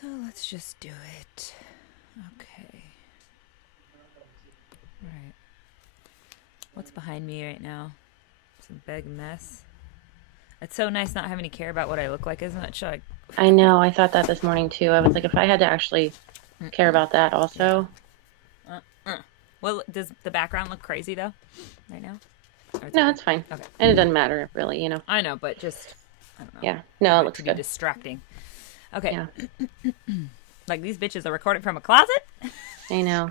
So let's just do it. Okay. All right. What's behind me right now? Some big mess. It's so nice not having to care about what I look like, isn't it, Chuck? I know. I thought that this morning too. I was like, if I had to actually care about that Yeah. also. Well, does the background look crazy though, right now? Or it's No, okay. it's fine. Okay. And it doesn't matter really. I know, but just I don't know. Yeah. I don't No, it want it looks to be good. distracting. Okay. Yeah. Like these bitches are recording from a closet. I know.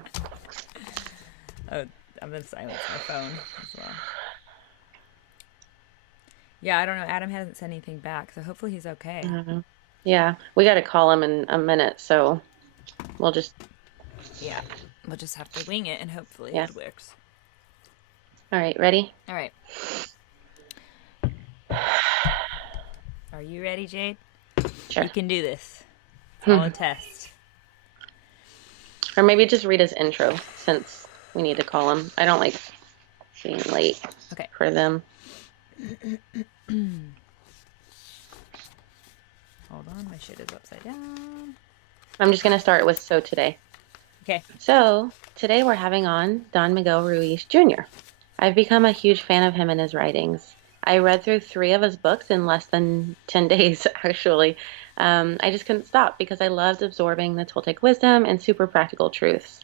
Oh, I'm gonna silence my phone as well. Yeah, I don't know. Adam hasn't said anything back, so hopefully he's okay. Yeah. We got to call him in a minute, so we'll just Yeah, we'll just have to wing it and hopefully yeah. it works. All right, ready? All right. Are you ready, Jade? You Sure. can do this. It's all a test. Or maybe just read his intro since we need to call him. I don't like being late Okay. for them. Hold on, my shit is upside down. I'm just going to start with so today. Okay. So today we're having on Don Miguel Ruiz Jr. I've become a huge fan of him and his writings. I read through 3 of his books in less than 10 days, actually. I just couldn't stop because I loved absorbing the Toltec wisdom and super practical truths.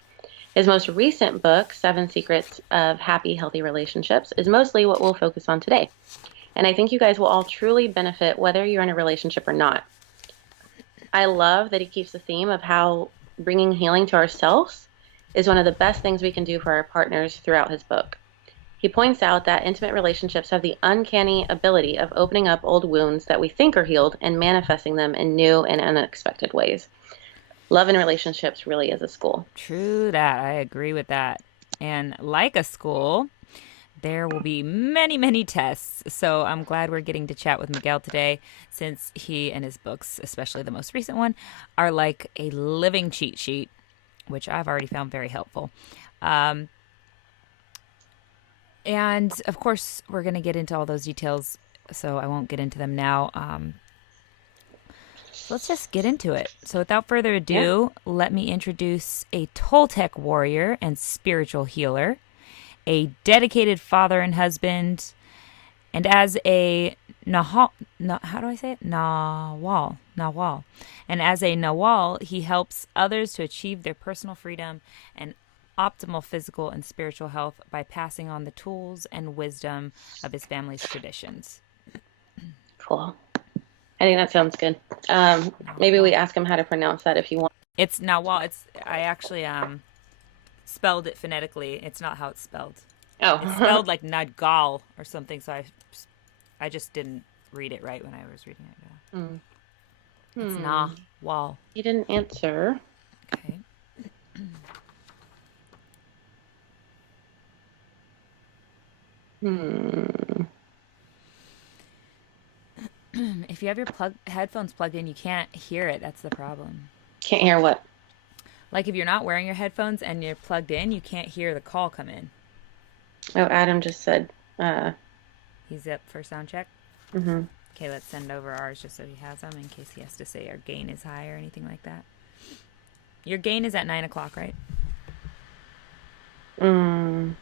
His most recent book, 7 Secrets of Happy, Healthy Relationships, is mostly what we'll focus on today. And I think you guys will all truly benefit whether you're in a relationship or not. I love that he keeps the theme of how bringing healing to ourselves is one of the best things we can do for our partners throughout his book. He points out that intimate relationships have the uncanny ability of opening up old wounds that we think are healed and manifesting them in new and unexpected ways. Love in relationships really is a school. True that. I agree with that. And like a school, there will be many, many tests. So I'm glad we're getting to chat with Miguel today since he and his books, especially the most recent one, are like a living cheat sheet, which I've already found very helpful. And of course, we're going to get into all those details, so I won't get into them now. So let's just get into it. So without further Yeah. ado, let me introduce a Toltec warrior and spiritual healer, a dedicated father and husband, and as a Nahal, how do I say it? Nahwal. And as a Nahwal, he helps others to achieve their personal freedom and optimal physical and spiritual health by passing on the tools and wisdom of his family's traditions. Cool. I think that sounds good. Maybe we Nahwal. ask him how to pronounce that if you want. It's Nahwal. It's I actually spelled it phonetically. It's not how it's spelled. It's Oh. spelled like Nadgal or something. So I just didn't read it right when I was reading it. Hmm. It's Hmm. Nahwal. He didn't answer. Okay. Hmm. If you have your headphones plugged in, you can't hear it. That's the problem. Can't hear what? Like if you're not wearing your headphones and you're plugged in, you can't hear the call come in. Oh, Adam just said. He's up for sound check. Mm-hmm. Okay, let's send over ours just so he has them in case he has to say our gain is high or anything like that. Your gain is at 9 o'clock, right? Mm.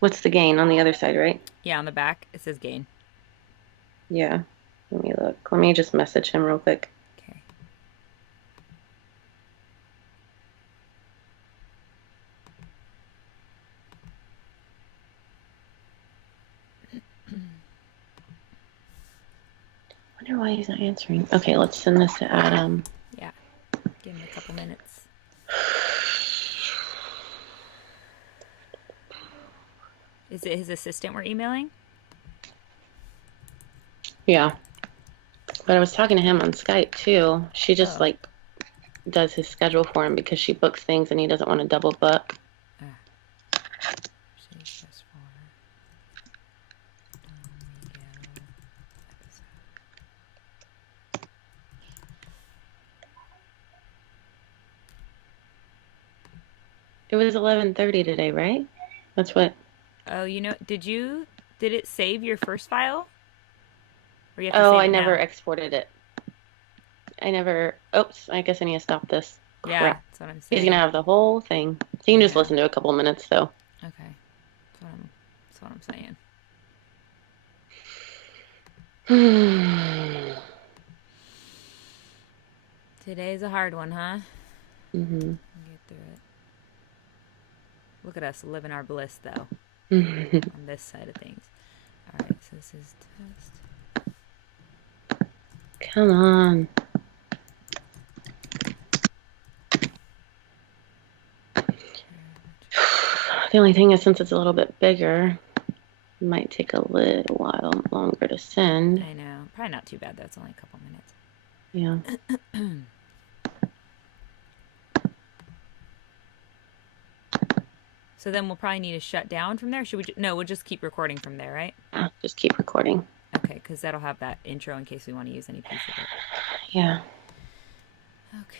What's the gain on the other side, right? Yeah, on the back it says gain. Yeah. Let me look. Let me just message him real quick. Okay. Wonder why he's not answering. Okay, let's send this to Adam. Yeah. Give him a couple minutes. Is it his assistant we're emailing? Yeah. But I was talking to him on Skype too. She just Oh. like does his schedule for him because she books things and he doesn't want to double book. It was 11:30 today, right? That's what. Oh, did it save your first file? Or you have to Oh, save I it never now? exported it. I never. Oops, I guess I need to stop this. Yeah, Crap. that's what I'm He's gonna saying. have the whole thing. So you can just Yeah. listen to a couple minutes, though. Okay. That's what I'm saying. Today's a hard one, huh? Mm-hmm. Get through it. Look at us living our bliss, though, on this side of things. All right, so this is test. Come on. The only thing is, since it's a little bit bigger, it might take a little while longer to send. I know. Probably not too bad, though. It's only a couple minutes. Yeah. So then we'll probably need to shut down from there. Should we? No, we'll just keep recording from there, right? Just keep recording. Okay, because that'll have that intro in case we want to use any piece of it. Yeah. Okay.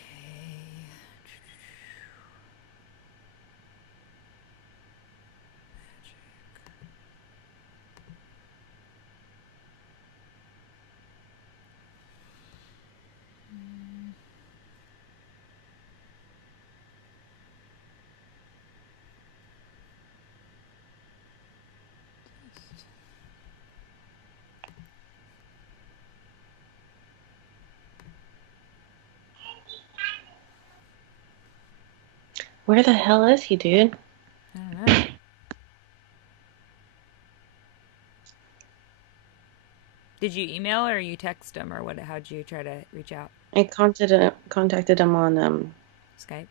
Where the hell is he, dude? I don't know. Did you email or you text him or what? How'd you try to reach out? I contacted him on Skype?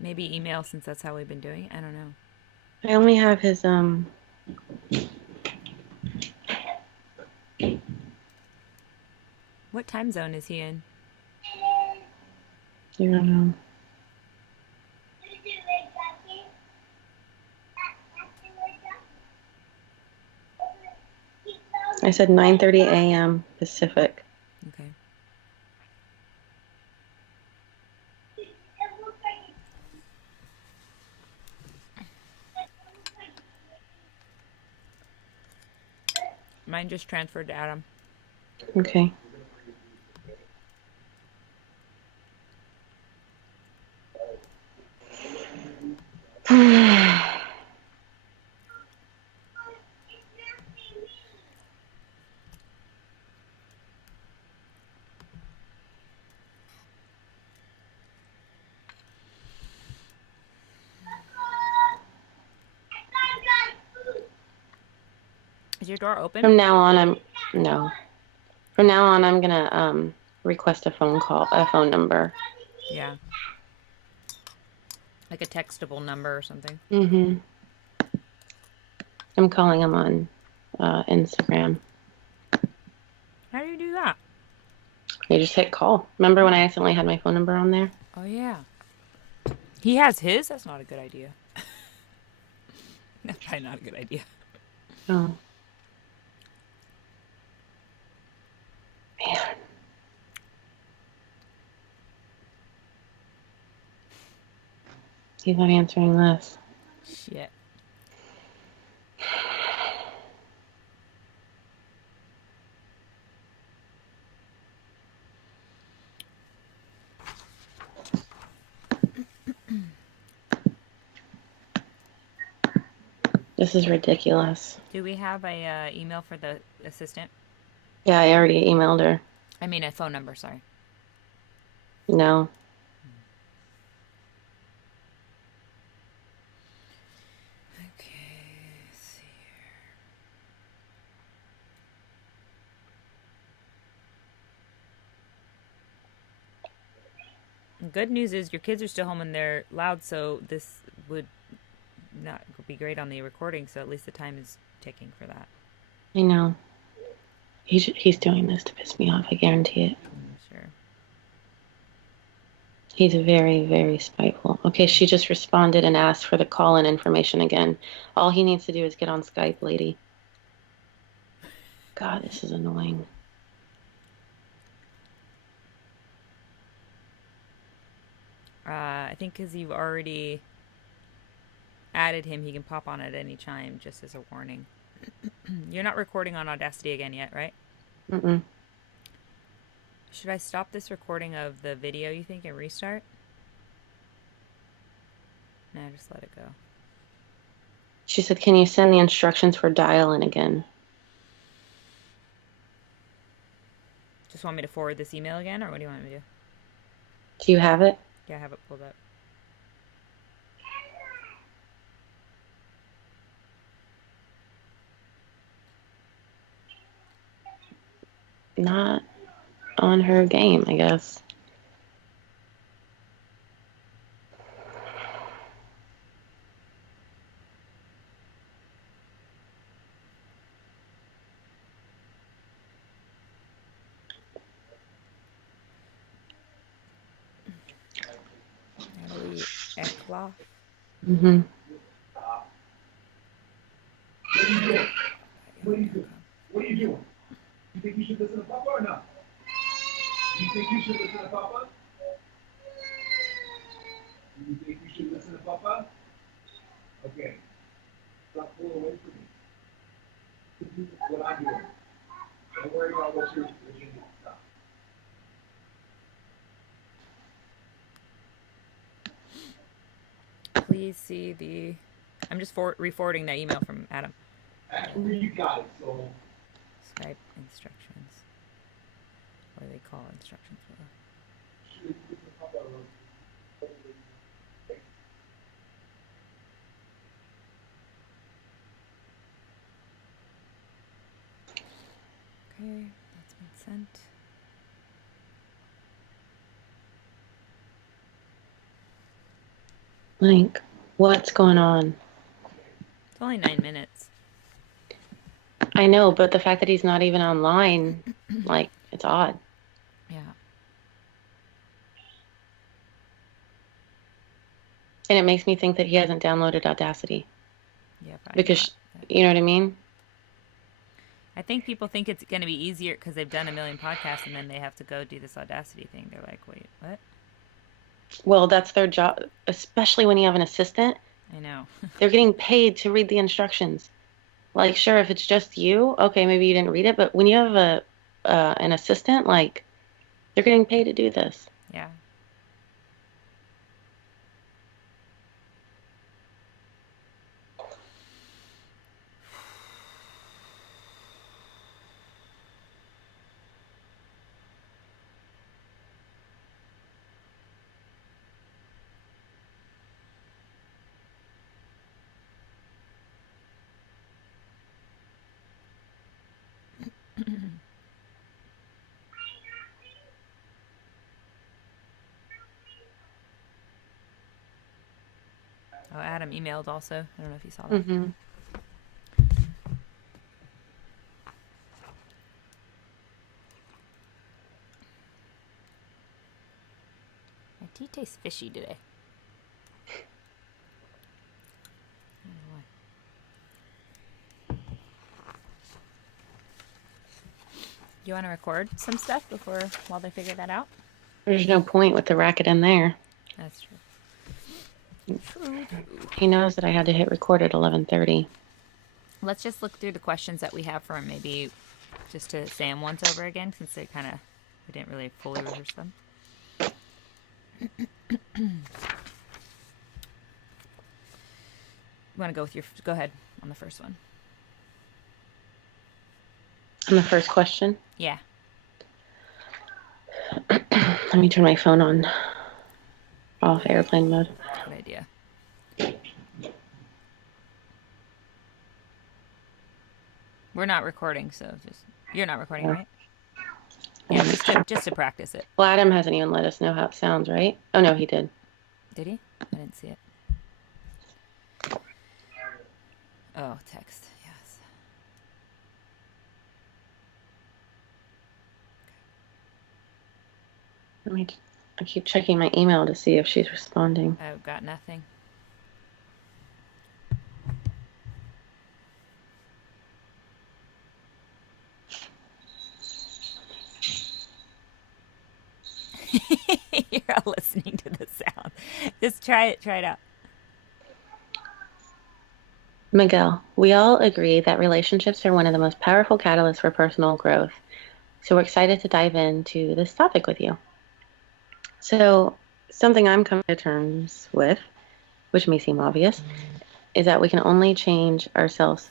Maybe email since that's how we've been doing it. I don't know. I only have his What time zone is he in? I don't know. I said 9:30 a.m. Pacific. Okay. Mine just transferred to Adam. Okay. Is your door open? From now on, no. From now on, I'm gonna request a phone number. Yeah. Like a textable number or something. Mm-hmm. I'm calling him on Instagram. How do you do that? You just hit call. Remember when I accidentally had my phone number on there? Oh, yeah. He has his? That's not a good idea. That's probably not a good idea. Oh. Man. He's not answering this. Shit. This is ridiculous. Do we have a email for the assistant? Yeah, I already emailed her. I mean, a phone number, sorry. No. Okay, let's see here. Good news is your kids are still home and they're loud, so this would not be great on the recording, so at least the time is ticking for that. I know. He's doing this to piss me off. I guarantee it. Sure. He's very, very spiteful. Okay, she just responded and asked for the call-in information again. All he needs to do is get on Skype, lady. God, this is annoying. I think because you've already added him, he can pop on at any time, just as a warning. You're not recording on Audacity again yet, right? Mm-mm. Should I stop this recording of the video, you think, and restart? No, just let it go. She said, can you send the instructions for dial-in again? Just want me to forward this email again, or what do you want me to do? Do you have it? Yeah, I have it pulled up. Not on her game, I guess. Natalie Ekloff. Mm-hmm. What are you doing? You think you should listen to Papa or not? You think you should listen to Papa? You think you should listen to Papa? Okay. Stop pulling away from me. This is what I'm doing. Don't worry about what you're doing. Stop. Please see the... I'm just re-forwarding that email from Adam. Actually, you got it, so... Skype instructions. What do they call instructions? Should listen to Papa or... Okay, that's been sent. Link, what's going on? It's only 9 minutes. I know, but the fact that he's not even online, like, it's odd. Yeah. And it makes me think that he hasn't downloaded Audacity. Yeah, probably Because, not. you know what I mean? I think people think it's going to be easier because they've done a million podcasts and then they have to go do this Audacity thing. They're like, wait, what? Well, that's their job, especially when you have an assistant. I know. They're getting paid to read the instructions. Like, sure, if it's just you, okay, maybe you didn't read it, but when you have an assistant, like, they're getting paid to do this. Yeah. Oh, Adam emailed also. I don't know if you saw that. Mm-hmm. My tea tastes fishy today. I don't know why. You want to record some stuff while they figure that out? There's no point with the racket in there. That's true. He knows that I had to hit record at 11:30. Let's just look through the questions that we have for him, maybe just to say them once over again, since we didn't really fully rehearse them. You want to go ahead on the first one. On the first question? Yeah. Let me turn my phone on off airplane mode. Good idea. We're not recording, so you're not recording, right? Yeah, just to practice it. Well, Adam hasn't even let us know how it sounds, right? Oh, no, he did. Did he? I didn't see it. Oh, text. Yes. I keep checking my email to see if she's responding. I've got nothing. You're all listening to the sound. Just try it out. Miguel, we all agree that relationships are one of the most powerful catalysts for personal growth. So we're excited to dive into this topic with you. So, something I'm coming to terms with, which may seem obvious, is that we can only change ourselves.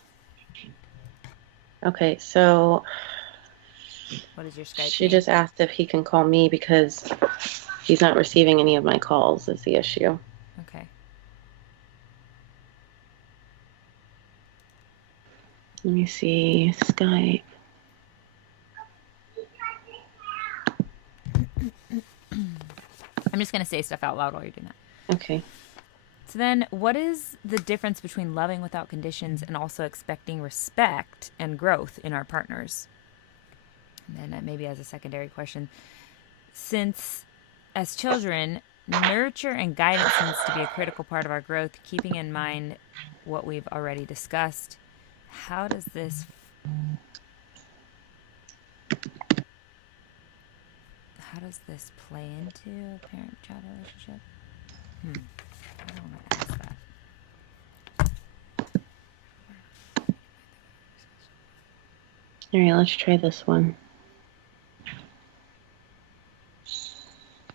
Okay, so What is your Skype she name? just asked if he can call me because he's not receiving any of my calls, is the issue. Okay. Let me see. Skype. I'm just going to say stuff out loud while you're doing that. Okay. So then, what is the difference between loving without conditions and also expecting respect and growth in our partners? And then maybe as a secondary question, since as children, nurture and guidance seems to be a critical part of our growth, keeping in mind what we've already discussed, how does this play into a parent-child relationship? I don't want to ask that. All right, let's try this one.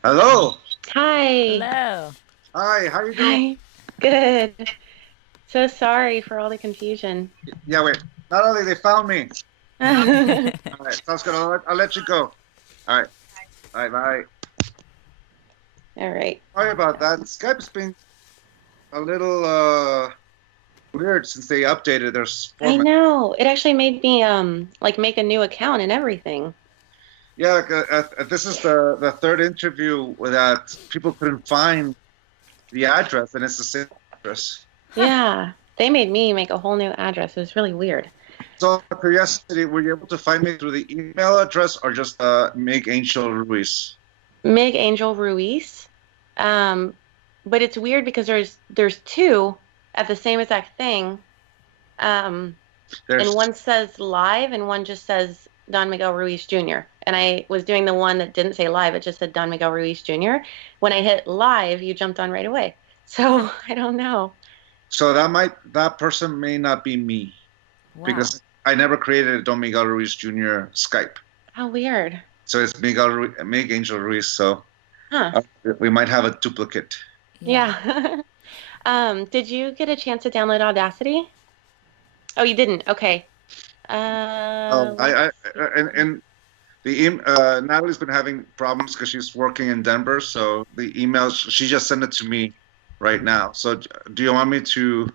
Hello. Hi. Hello. Hi. How you doing? Hi. Good. So sorry for all the confusion. Yeah. Wait. Not only they found me. All All right. Sounds good. I'll let you go. All right. All right. Bye. right. Sorry about that. Skype's been a little weird since they updated their I format. know. It actually made me like make a new account and everything. Yeah. This is the third interview that people couldn't find the address, and it's the same address. Yeah. They made me make a whole new address. It was really weird. So, curiosity, were you able to find me through the email address or just Meg Angel Ruiz? Mig Angel Ruiz. Um, but it's weird because there's two at the same exact thing. And There's one says live and one just says Don Miguel Ruiz Jr. And I was doing the one that didn't say live, it just said Don Miguel Ruiz Jr. When I hit live, you jumped on right away. So I don't know. so that person may not be me Wow. because I never created a Don Miguel Ruiz Jr. Skype. How weird. So it's Meg Angel Ruiz. So Huh. we might have a duplicate. Yeah. Did you get a chance to download Audacity? Oh, you didn't. Okay. Let's see. And Natalie's been having problems because she's working in Denver. So the emails she just sent it to me right now. So do you want me to?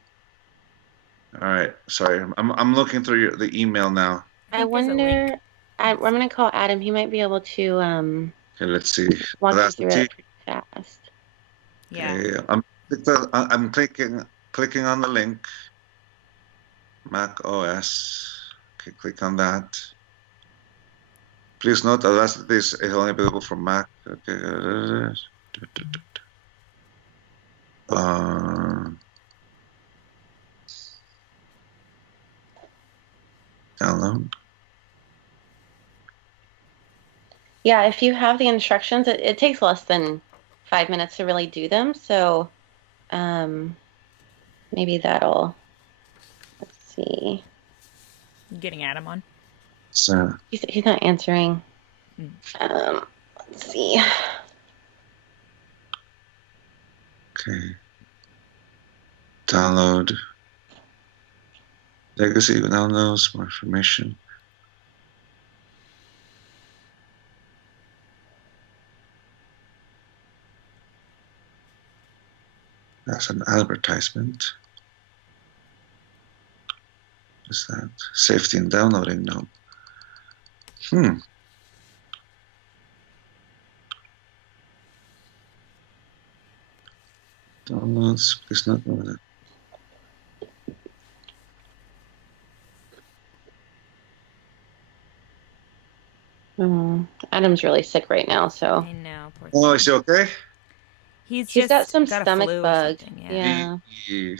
All right. Sorry, I'm looking through the email now. I wonder. I'm gonna call Adam. He might be able to Okay, let's see. walk you through Audacity. it pretty fast. Yeah. Okay, I'm clicking on the link. Mac OS. Okay, click on that. Please note Audacity is only available for Mac. Okay. Download. Yeah, if you have the instructions, it takes less than 5 minutes to really do them. So maybe that'll, let's see. You getting Adam on? So, He's not answering. Let's see. okay. Download. Legacy downloads, more information. That's an advertisement. Is that safety in downloading? No. Downloads, please not know that. Adam's really sick right now, so I know. Poor Oh, thing. is he okay? He's he's got just some a stomach flu or bug. something, Yeah.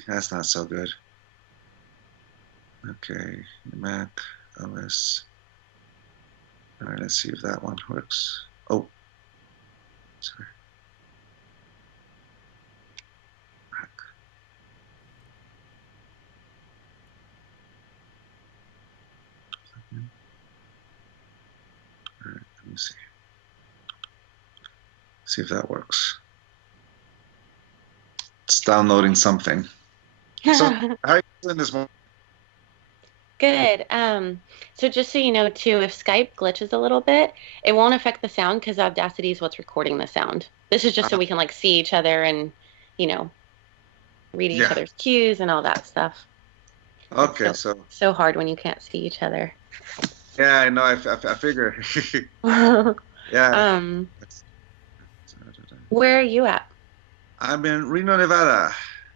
That's not so good. Okay, Mac OS. All right, let's see if that one works. Oh, sorry. Mac. me see. See if that works. It's downloading something. So, how are you doing this morning? Good. So just so you know too, if Skype glitches a little bit, it won't affect the sound because Audacity is what's recording the sound. This is just so we can like see each other and, you know, read each other's cues and all that stuff. Okay, It's so hard when you can't see each other. Yeah, I know. I figure. Yeah. Where are you at? I'm in Reno, Nevada.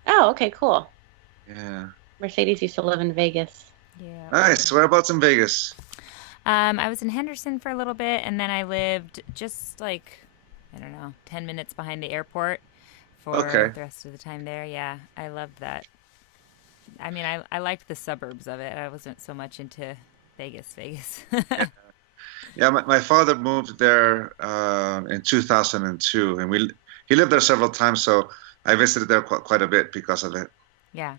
Oh, okay, cool. Yeah. Mercedes used to live in Vegas. Yeah. Nice. Whereabouts in Vegas? I was in Henderson for a little bit, and then I lived just like, I don't know, 10 minutes behind the airport for the rest of the time there. Yeah, I loved that. I mean, I liked the suburbs of it. I wasn't so much into Vegas. Yeah, my father moved there in 2002, and he lived there several times, so I visited there quite a bit because of it. Yeah.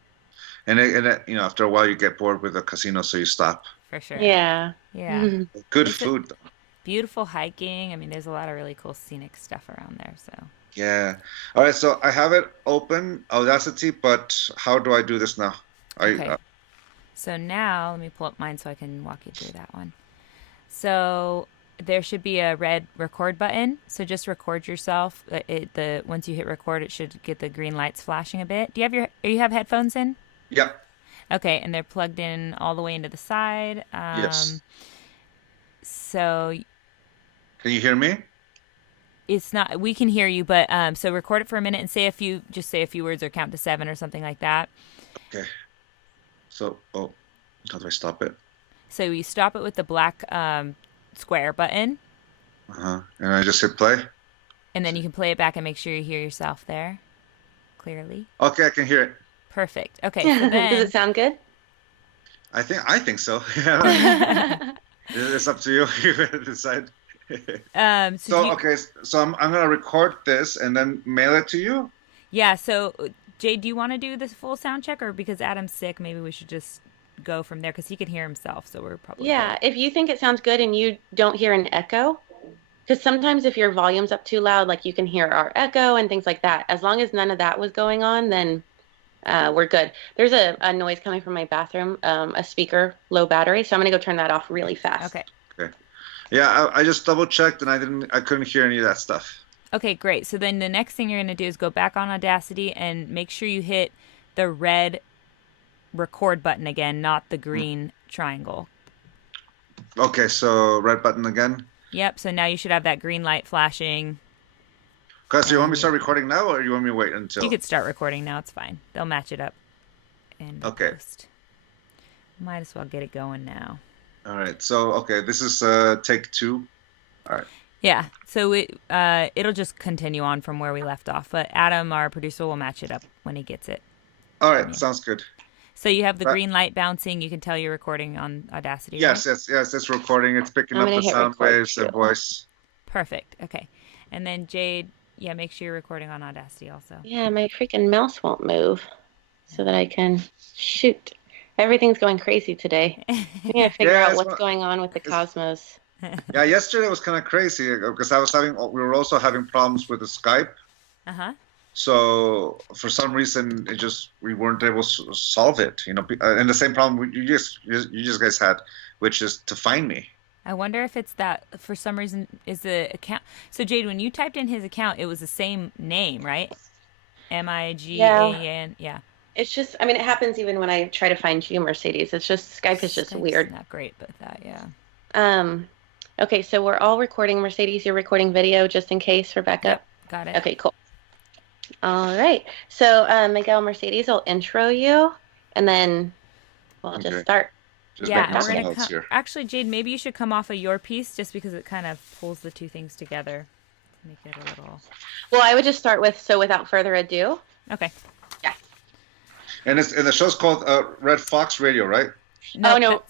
And you know, after a while, you get bored with the casino, so you stop. For sure. Yeah. Yeah. Good food, though. Beautiful hiking. I mean, there's a lot of really cool scenic stuff around there. So. Yeah. All right. So I have it open, Audacity, but how do I do this now? Okay. So now let me pull up mine so I can walk you through that one. So there should be a red record button. So just record yourself. Once you hit record, it should get the green lights flashing a bit. You have headphones in? Yep. Okay, and they're plugged in all the way into the side. Yes. So. Can you hear me? It's not. We can hear you, but so record it for a minute and say a few words or count to 7 or something like that. Okay. So, how do I stop it? So you stop it with the black square button. And I just hit play. And then you can play it back and make sure you hear yourself there clearly. Okay, I can hear it. Perfect. Okay. So then, does it sound good? I think so. It's up to you. You decide. So I'm gonna record this and then mail it to you. Yeah. So Jade, do you want to do this full sound check, or because Adam's sick, maybe we should just go from there because he can hear himself. So we're probably good. If you think it sounds good and you don't hear an echo, because sometimes if your volume's up too loud, like you can hear our echo and things like that. As long as none of that was going on, then we're good. There's a noise coming from my bathroom, a speaker, low battery. So I'm going to go turn that off really fast. Okay. Yeah, I just double checked and I couldn't hear any of that stuff. Okay, great. So then the next thing you're going to do is go back on Audacity and make sure you hit the red record button again, not the green triangle. Okay, so red button again? Yep, so now you should have that green light flashing. Okay, so you want me to start recording now, or you want me to wait until? You could start recording now. It's fine. They'll match it up. Post. Might as well get it going now. All right. So, this is take 2. All right. Yeah. So it'll just continue on from where we left off. But Adam, our producer, will match it up when he gets it. All right. Sounds good. So you have the green light bouncing. You can tell you're recording on Audacity. Yes. Right? Yes. It's recording. It's picking up the sound waves and voice. Perfect. Okay. And then Jade, make sure you're recording on Audacity also. Yeah, my freaking mouse won't move so that I can shoot. Everything's going crazy today. I need to figure out what's going on with the cosmos. Yeah, yesterday was kind of crazy because we were also having problems with the Skype. So for some reason, we weren't able to solve it. You know, and the same problem you just guys had, which is to find me. I wonder if it's that for some reason is the account. So Jade, when you typed in his account, it was the same name, right? Migan. Yeah. It's just, it happens even when I try to find you, Mercedes. It's just Skype is just weird. Not great, but yeah. Okay, so we're all recording. Mercedes, you're recording video just in case for backup. Yep, got it. Okay, cool. All right. So Miguel, Mercedes will intro you, and then we'll just start. Actually, Jade, maybe you should come off of your piece just because it kind of pulls the two things together to make it a little. Well, I would just start with without further ado. Okay. Yeah. And the show's called Red Fox Radio, right? No,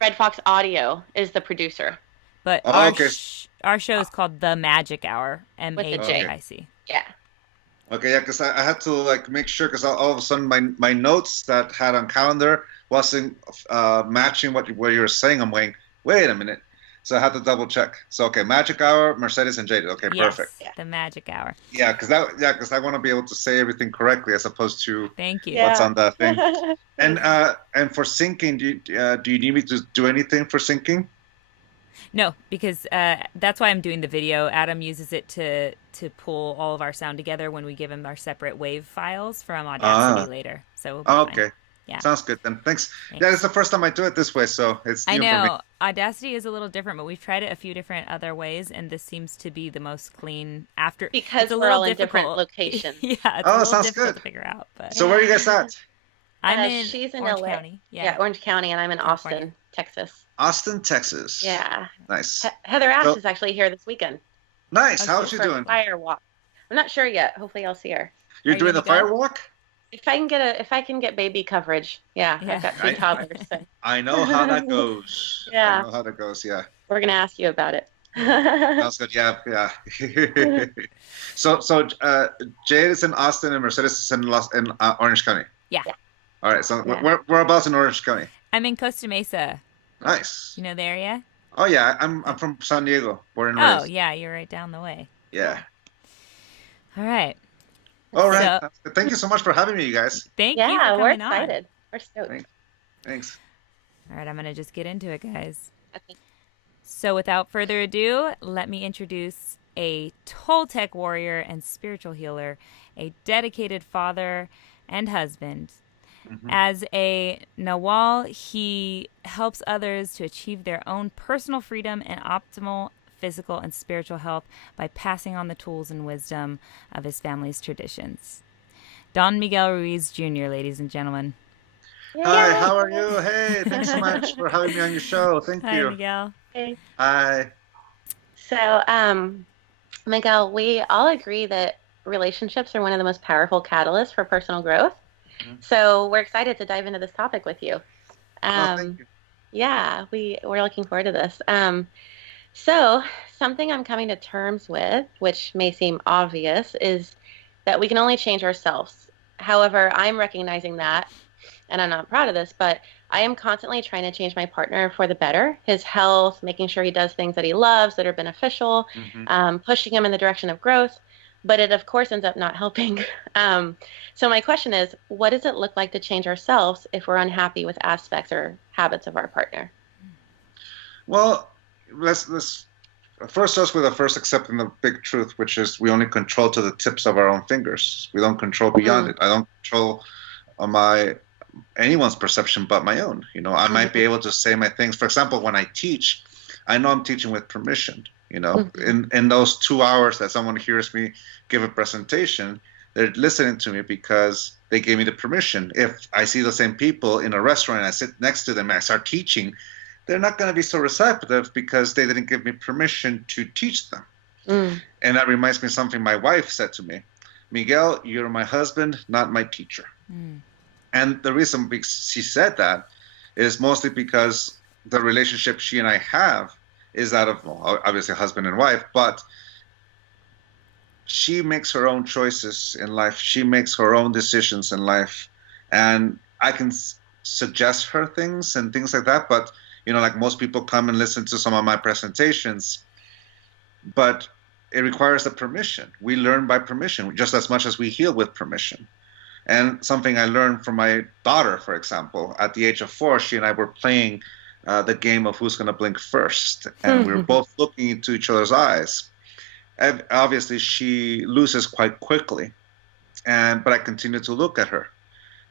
Red Fox Audio is the producer. But our show is called The Magic Hour, MAJIC. Yeah. Okay, yeah, because I had to make sure because all of a sudden my notes that had on calendar wasn't matching what you were saying. I'm going, wait a minute. So I had to double check. So okay, Magic Hour, Mercedes and Jaded. Okay, Yes, perfect. the magic hour. Yeah, because I want to be able to say everything correctly as opposed to Thank you. what's on the thing. Thanks. And for syncing, do you need me to do anything for syncing? No, because that's why I'm doing the video. Adam uses it to pull all of our sound together when we give him our separate wave files from Audacity Ah, later. So we'll be fine. okay. Yeah. Sounds good then. Thanks. Thanks. Yeah, it's the first time I do it this way, so it's I new for me. know Audacity is a little different, but we've tried it a few different other ways, and this seems to be the most clean. After Because it's a we're little all in different difficult. locations. Yeah, it's a Oh, little sounds difficult good. to figure out. But So where are you guys at? I'm in She's in Orange LA. County. Yeah, Orange County, and I'm in California. Austin, Texas. Austin, Texas. Yeah. Nice. Heather Ash So- is actually here this weekend. Nice. Oh, How's shit. she For a doing? fire walk. I'm not sure yet. Hopefully, I'll see her. You're Are you doing the gonna go? firewalk? If I can get baby coverage. Yeah, Yeah. I've got 2 toddlers. So I know how that goes. Yeah. I know how that goes. Yeah. we're gonna ask you about it. Sounds good. Yeah, yeah. So Jade is in Austin and Mercedes is in Orange County. Yeah. All right. So Yeah. whereabouts in Orange County? I'm in Costa Mesa. Nice. You know the area? Oh yeah, I'm from San Diego, born and Oh, raised. yeah, you're right down the way. Yeah. All right. All right. So- That's good. Thank you so much for having me, you guys. Thank you for Yeah, we're coming on. excited. We're stoked. Thanks. Thanks. All right, I'm going to just get into it, guys. Okay. So, without further ado, let me introduce a Toltec warrior and spiritual healer, a dedicated father and husband. As a Nahwal, he helps others to achieve their own personal freedom and optimal physical and spiritual health by passing on the tools and wisdom of his family's traditions. Don Miguel Ruiz Jr., ladies and gentlemen. Hi, how are you? Hey, thanks so much for having me on your show. Thank Hi, you. Miguel. Okay. Hi. So, Miguel, we all agree that relationships are one of the most powerful catalysts for personal growth. So we're excited to dive into this topic with you. Thank you. Yeah, we're looking forward to this. So something I'm coming to terms with, which may seem obvious, is that we can only change ourselves. However, I'm recognizing that, and I'm not proud of this, but I am constantly trying to change my partner for the better, his health, making sure he does things that he loves that are beneficial, pushing him in the direction of growth. But it, of course, ends up not helping. So my question is, what does it look like to change ourselves if we're unhappy with aspects or habits of our partner? Well, let's first start with the first accepting the big truth, which is we only control to the tips of our own fingers. We don't control beyond it. I don't control anyone's perception but my own. You know, I might be able to say my things. For example, when I teach, I know I'm teaching with permission. You know, in those 2 hours that someone hears me give a presentation, they're listening to me because they gave me the permission. If I see the same people in a restaurant and I sit next to them and I start teaching, they're not going to be so receptive because they didn't give me permission to teach them. And that reminds me of something my wife said to me. Miguel, you're my husband, not my teacher. And the reason she said that is mostly because the relationship she and I have is that of, well, obviously husband and wife, but she makes her own choices in life. She makes her own decisions in life. And I can suggest her things and things like that. But, you know, like most people come and listen to some of my presentations, but it requires the permission. We learn by permission just as much as we heal with permission. And something I learned from my daughter, for example, at the age of 4, she and I were playing the game of who's going to blink first. And we were both looking into each other's eyes. And obviously, she loses quite quickly. But I continue to look at her.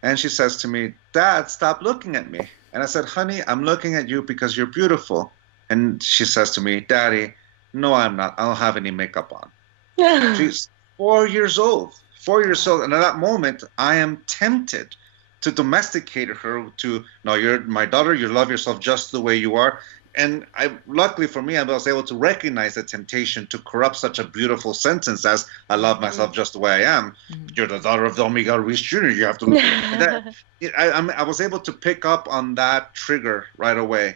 And she says to me, Dad, stop looking at me. And I said, honey, I'm looking at you because you're beautiful. And she says to me, Daddy, no, I'm not. I don't have any makeup on. She's 4 years old. 4 years old. And at that moment, I am tempted to domesticate her to, no, you're my daughter, you love yourself just the way you are. And luckily for me, I was able to recognize the temptation to corrupt such a beautiful sentence as, I love myself just the way I am. You're the daughter of Don Miguel Ruiz Jr. You have to. I was able to pick up on that trigger right away.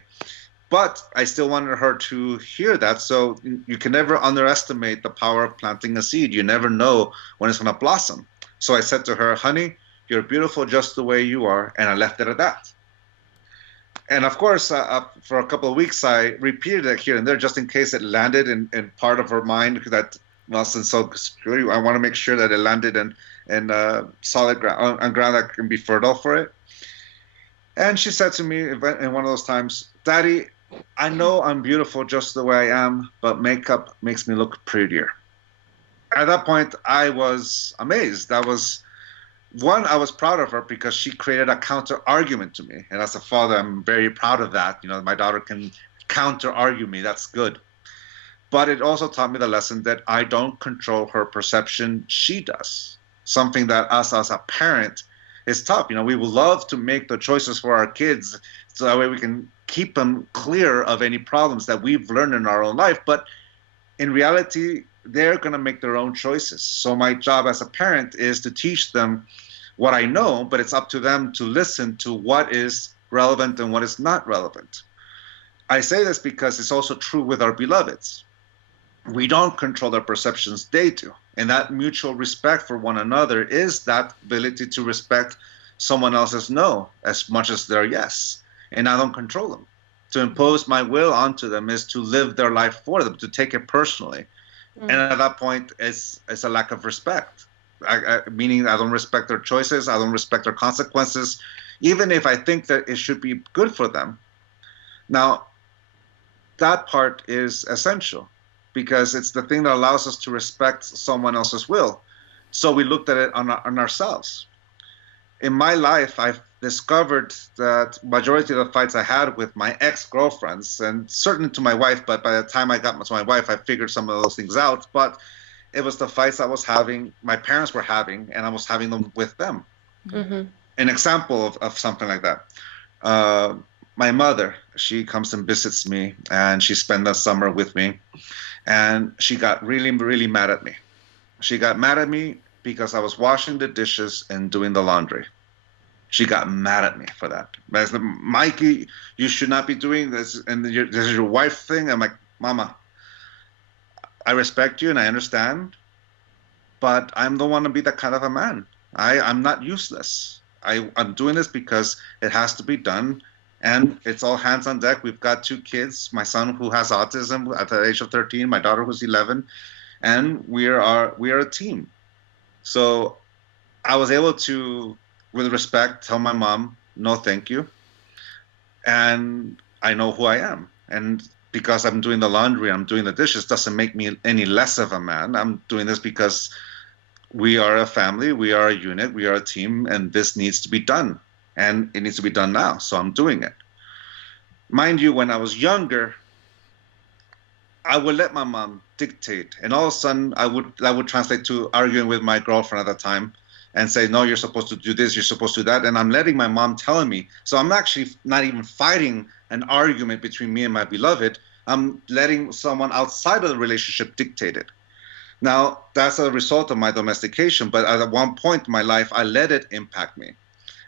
But I still wanted her to hear that. So you can never underestimate the power of planting a seed. You never know when it's going to blossom. So I said to her, honey, you're beautiful just the way you are. And I left it at that. And of course, for a couple of weeks, I repeated it here and there just in case it landed in part of her mind that, well, since so I want to make sure that it landed in solid ground, on ground that can be fertile for it. And she said to me in one of those times, Daddy, I know I'm beautiful just the way I am, but makeup makes me look prettier. At that point, I was amazed. I was proud of her because she created a counter argument to me. And as a father, I'm very proud of that. You know, my daughter can counter argue me. That's good. But it also taught me the lesson that I don't control her perception. She does. Something that us as a parent is tough. You know, we would love to make the choices for our kids so that way we can keep them clear of any problems that we've learned in our own life. But in reality, they're going to make their own choices. So my job as a parent is to teach them what I know, but it's up to them to listen to what is relevant and what is not relevant. I say this because it's also true with our beloveds. We don't control their perceptions, they do. And that mutual respect for one another is that ability to respect someone else's no as much as their yes. And I don't control them. To impose my will onto them is to live their life for them, to take it personally. And at that point, it's a lack of respect, meaning I don't respect their choices. I don't respect their consequences, even if I think that it should be good for them. Now, that part is essential because it's the thing that allows us to respect someone else's will. So we looked at it on ourselves. In my life, I've discovered that majority of the fights I had with my ex-girlfriends, and certainly to my wife, but by the time I got to my wife, I figured some of those things out. But it was the fights I was having, my parents were having, and I was having them with them. Mm-hmm. An example of something like that. My mother, she comes and visits me, and she spent the summer with me, and she got really, really mad at me. She got mad at me because I was washing the dishes and doing the laundry. She got mad at me for that. Mikey, you should not be doing this, and this is your wife thing. I'm like, Mama, I respect you and I understand, but I don't want to be that kind of a man. I'm not useless. I'm doing this because it has to be done, and it's all hands on deck. We've got 2 kids, my son who has autism at the age of 13, my daughter who's 11, and we are a team. So I was able to, with respect, tell my mom, no, thank you. And I know who I am. And because I'm doing the laundry, I'm doing the dishes, doesn't make me any less of a man. I'm doing this because we are a family, we are a unit, we are a team, and this needs to be done. And it needs to be done now, so I'm doing it. Mind you, when I was younger, I would let my mom dictate, and all of a sudden that would translate to arguing with my girlfriend at the time and say, no, you're supposed to do this, you're supposed to do that, and I'm letting my mom telling me. So I'm actually not even fighting an argument between me and my beloved. I'm letting someone outside of the relationship dictate it. Now, that's a result of my domestication, but at one point in my life, I let it impact me.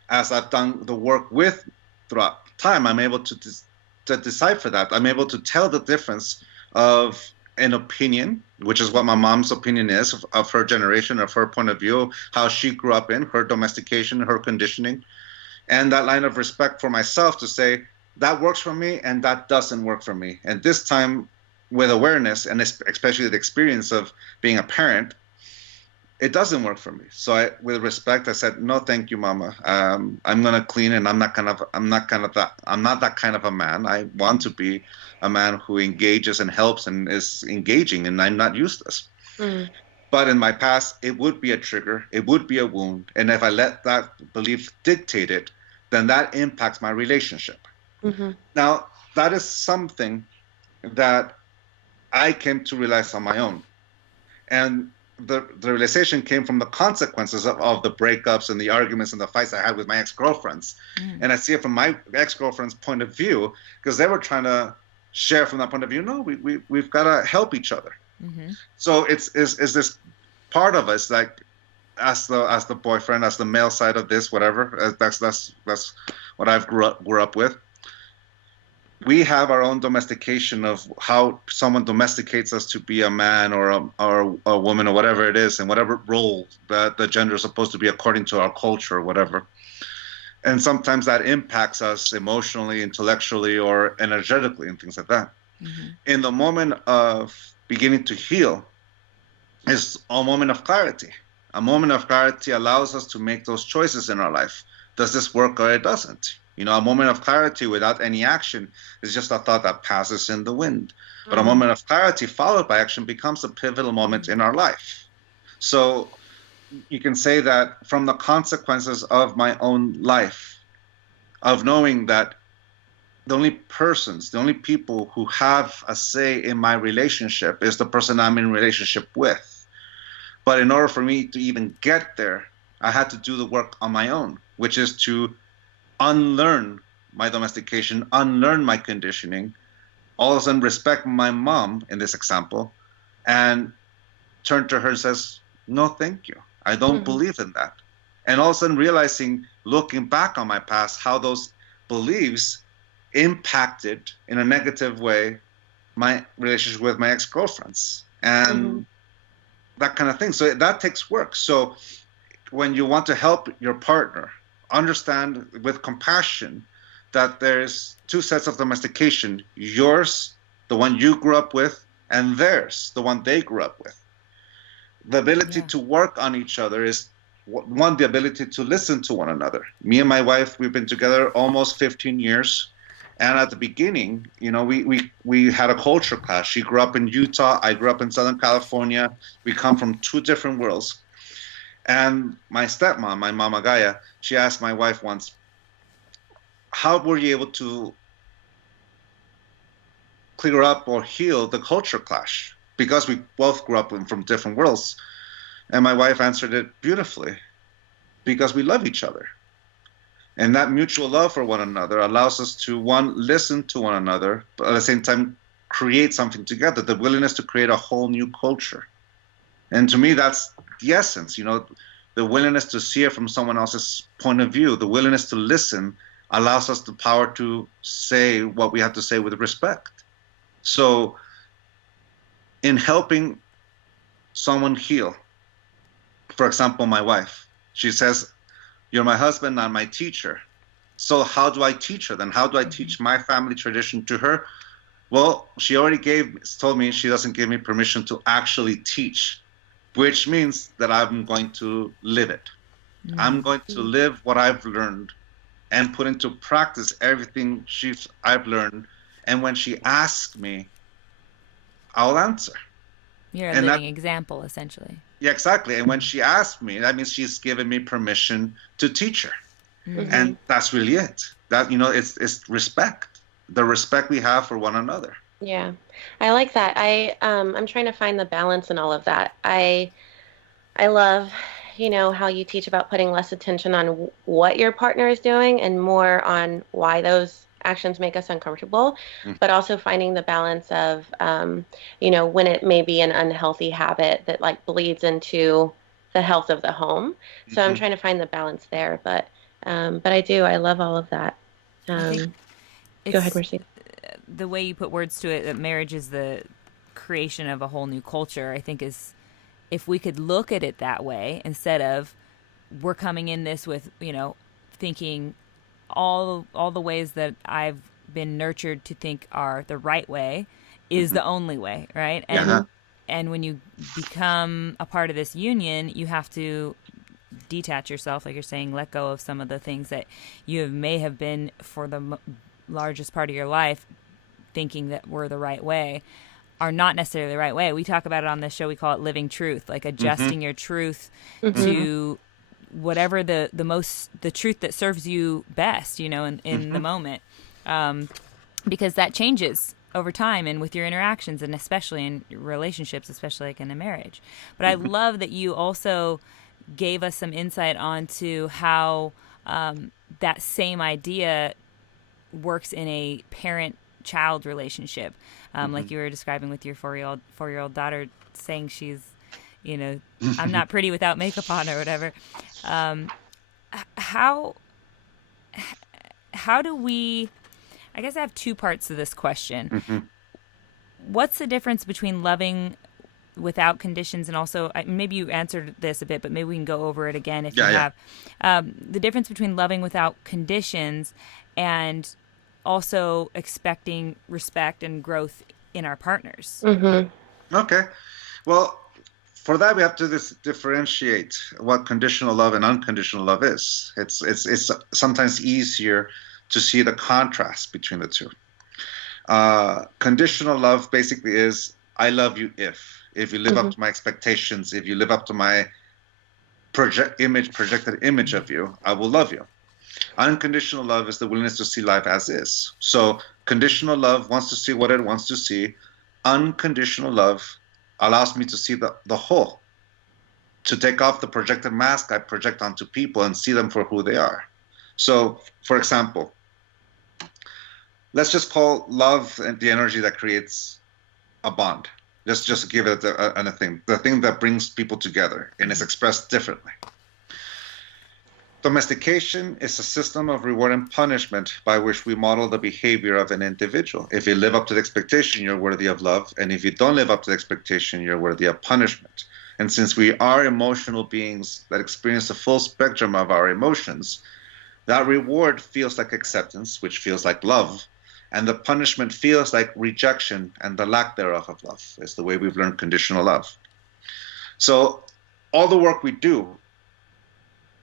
As I've done the work with throughout time, I'm able to decipher that. I'm able to tell the difference of an opinion, which is what my mom's opinion is of her generation, of her point of view, how she grew up in, her domestication, her conditioning, and that line of respect for myself to say, that works for me and that doesn't work for me. And this time, with awareness, and especially the experience of being a parent, it doesn't work for me. So with respect, I said, no, thank you, Mama. I'm gonna clean, and I'm not that kind of a man. I want to be a man who engages and helps and is engaging, and I'm not useless. Mm. But in my past, it would be a trigger, it would be a wound, and if I let that belief dictate it, then that impacts my relationship. Mm-hmm. Now, that is something that I came to realize on my own. And the realization came from the consequences of the breakups and the arguments and the fights I had with my ex-girlfriends. Mm. And I see it from my ex-girlfriend's point of view, because they were trying to share from that point of view. No, we've got to help each other. Mm-hmm. So it's this part of us, like as the boyfriend, as the male side of this, whatever. That's what I've grew up with. We have our own domestication of how someone domesticates us to be a man or a woman or whatever it is, and whatever role that the gender is supposed to be according to our culture or whatever. And sometimes that impacts us emotionally, intellectually, or energetically, and things like that. In the moment of beginning to heal, is a moment of clarity. A moment of clarity allows us to make those choices in our life. Does this work or it doesn't? You know, a moment of clarity without any action is just a thought that passes in the wind. But a moment of clarity followed by action becomes a pivotal moment in our life. So you can say that from the consequences of my own life, of knowing that the only people who have a say in my relationship is the person I'm in relationship with. But in order for me to even get there, I had to do the work on my own, which is to unlearn my domestication, unlearn my conditioning, all of a sudden respect my mom in this example, and turn to her and says, no, thank you. I don't believe in that. And all of a sudden realizing, looking back on my past, how those beliefs impacted in a negative way my relationship with my ex-girlfriends. And that kind of thing. So that takes work. So when you want to help your partner, understand with compassion that there's two sets of domestication, yours, the one you grew up with, and theirs, the one they grew up with. The ability to work on each other is one, the ability to listen to one another. Me and my wife, we've been together almost 15 years. And at the beginning, you know, we had a culture clash. She grew up in Utah. I grew up in Southern California. We come from two different worlds. And my stepmom, my Mama Gaia, she asked my wife once, how were you able to clear up or heal the culture clash? Because we both grew up from different worlds. And my wife answered it beautifully, because we love each other. And that mutual love for one another allows us to, one, listen to one another, but at the same time, create something together, the willingness to create a whole new culture. And to me, that's the essence, you know, the willingness to see it from someone else's point of view, the willingness to listen allows us the power to say what we have to say with respect. So in helping someone heal, for example, my wife, she says, you're my husband, not my teacher. So how do I teach her then? How do I teach my family tradition to her? Well, she already told me she doesn't give me permission to actually teach, which means that I'm going to live it. I'm going to live what I've learned and put into practice everything I've learned. And when she asks me, I'll answer. You're a living example, essentially. Yeah, exactly. And when she asked me, that means she's given me permission to teach her. And that's really it. That, you know, it's respect, the respect we have for one another. Yeah, I like that. I'm trying to find the balance in all of that. I love, you know, how you teach about putting less attention on what your partner is doing and more on why those actions make us uncomfortable, but also finding the balance of, you know, when it may be an unhealthy habit that like bleeds into the health of the home. So I'm trying to find the balance there, but I love all of that. Go ahead, Mercy. The way you put words to it, that marriage is the creation of a whole new culture, I think is, if we could look at it that way, instead of we're coming in this with, you know, thinking all the ways that I've been nurtured to think are the right way is the only way, right? And and when you become a part of this union, you have to detach yourself, like you're saying, let go of some of the things that you may have been for the largest part of your life thinking that were the right way, are not necessarily the right way. We talk about it on this show. We call it living truth, like adjusting your truth to whatever the truth that serves you best, you know, in the moment, because that changes over time and with your interactions, and especially in relationships, especially like in a marriage. But I love that you also gave us some insight onto how that same idea works in a parent-child relationship, like you were describing with your four-year-old daughter, saying she's, you know, I'm not pretty without makeup on or whatever. How do we, I guess I have two parts to this question. What's the difference between loving without conditions, and also maybe you answered this a bit, but maybe we can go over it again if you Yeah. have. The difference between loving without conditions and also expecting respect and growth in our partners. Okay. Well, for that we have to differentiate what conditional love and unconditional love is. It's sometimes easier to see the contrast between the two. Conditional love basically is I love you if you live up to my expectations, if you live up to my projected image of you, I will love you. Unconditional love is the willingness to see life as is. So conditional love wants to see what it wants to see. Unconditional love allows me to see the whole, to take off the projected mask I project onto people and see them for who they are. So, for example, let's just call love the energy that creates a bond. Just give it a thing, the thing that brings people together and is expressed differently. Domestication is a system of reward and punishment by which we model the behavior of an individual. If you live up to the expectation, you're worthy of love. And if you don't live up to the expectation, you're worthy of punishment. And since we are emotional beings that experience the full spectrum of our emotions, that reward feels like acceptance, which feels like love. And the punishment feels like rejection and the lack thereof of love. It's the way we've learned conditional love. So all the work we do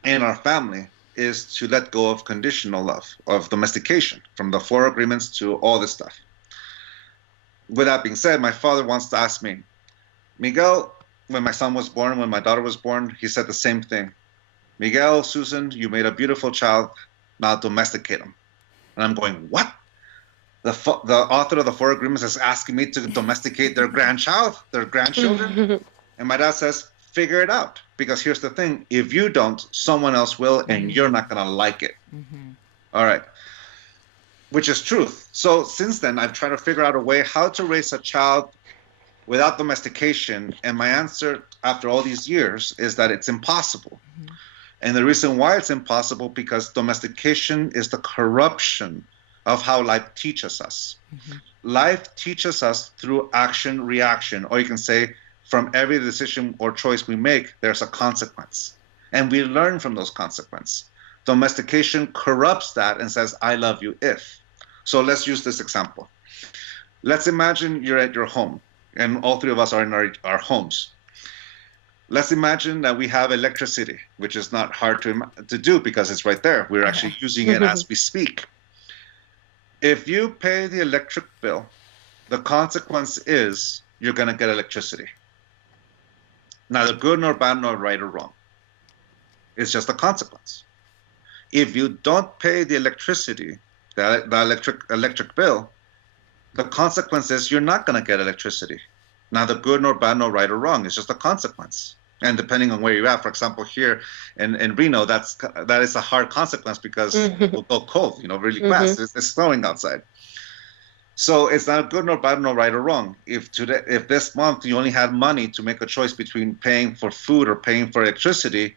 in our family is to let go of conditional love, of domestication, from the 4 agreements to all this stuff. With that being said, my father wants to ask me, Miguel, when my son was born, when my daughter was born, he said the same thing. Miguel, Susan, you made a beautiful child, now domesticate him. And I'm going, what? The author of the 4 agreements is asking me to domesticate their grandchildren? And my dad says, figure it out. Because here's the thing, if you don't, someone else will, and you're not going to like it. All right. Which is truth. So since then, I've tried to figure out a way how to raise a child without domestication. And my answer after all these years is that it's impossible. And the reason why it's impossible, because domestication is the corruption of how life teaches us. Life teaches us through action, reaction, or you can say, from every decision or choice we make, there's a consequence. And we learn from those consequences. Domestication corrupts that and says, I love you if. So let's use this example. Let's imagine you're at your home, and all 3 of us are in our homes. Let's imagine that we have electricity, which is not hard to do because it's right there. We're actually using it as we speak. If you pay the electric bill, the consequence is you're going to get electricity. Neither good nor bad, nor right or wrong. It's just a consequence. If you don't pay the electricity, the electric bill, the consequence is you're not going to get electricity. Neither good nor bad, nor right or wrong. It's just a consequence. And depending on where you're at, for example, here in Reno, that is a hard consequence because it will go cold, really fast. It's snowing outside. So it's not good nor bad nor right or wrong. If this month you only had money to make a choice between paying for food or paying for electricity,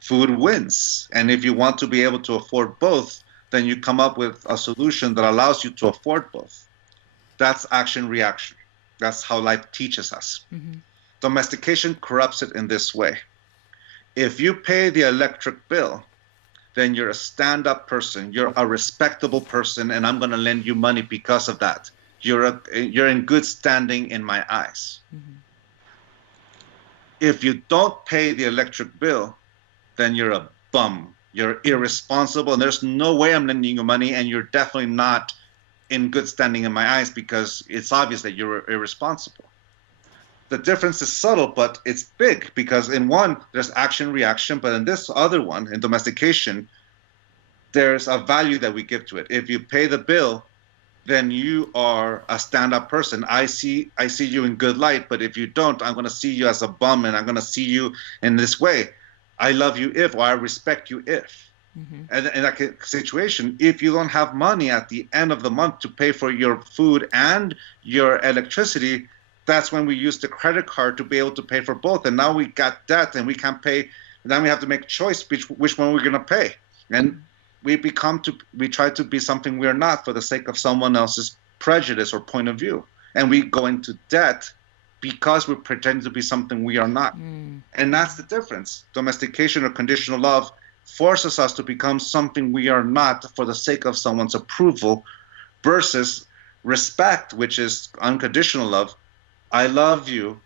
food wins. And if you want to be able to afford both, then you come up with a solution that allows you to afford both. That's action reaction. That's how life teaches us. Domestication corrupts it in this way. If you pay the electric bill, then you're a stand-up person, you're a respectable person, and I'm going to lend you money because of that. You're in good standing in my eyes. If you don't pay the electric bill, then you're a bum. You're irresponsible, and there's no way I'm lending you money, and you're definitely not in good standing in my eyes because it's obvious that you're irresponsible. The difference is subtle, but it's big because in one, there's action, reaction, but in this other one, in domestication, there's a value that we give to it. If you pay the bill, then you are a stand-up person. I see you in good light, but if you don't, I'm going to see you as a bum, and I'm going to see you in this way. I love you if, or I respect you if. And in that situation, if you don't have money at the end of the month to pay for your food and your electricity, that's when we use the credit card to be able to pay for both. And now we got debt and we can't pay. Then we have to make a choice which one we're going to pay. And we try to be something we're not for the sake of someone else's prejudice or point of view. And we go into debt because we pretend to be something we are not. And that's the difference. Domestication or conditional love forces us to become something we are not for the sake of someone's approval, versus respect, which is unconditional love. I love you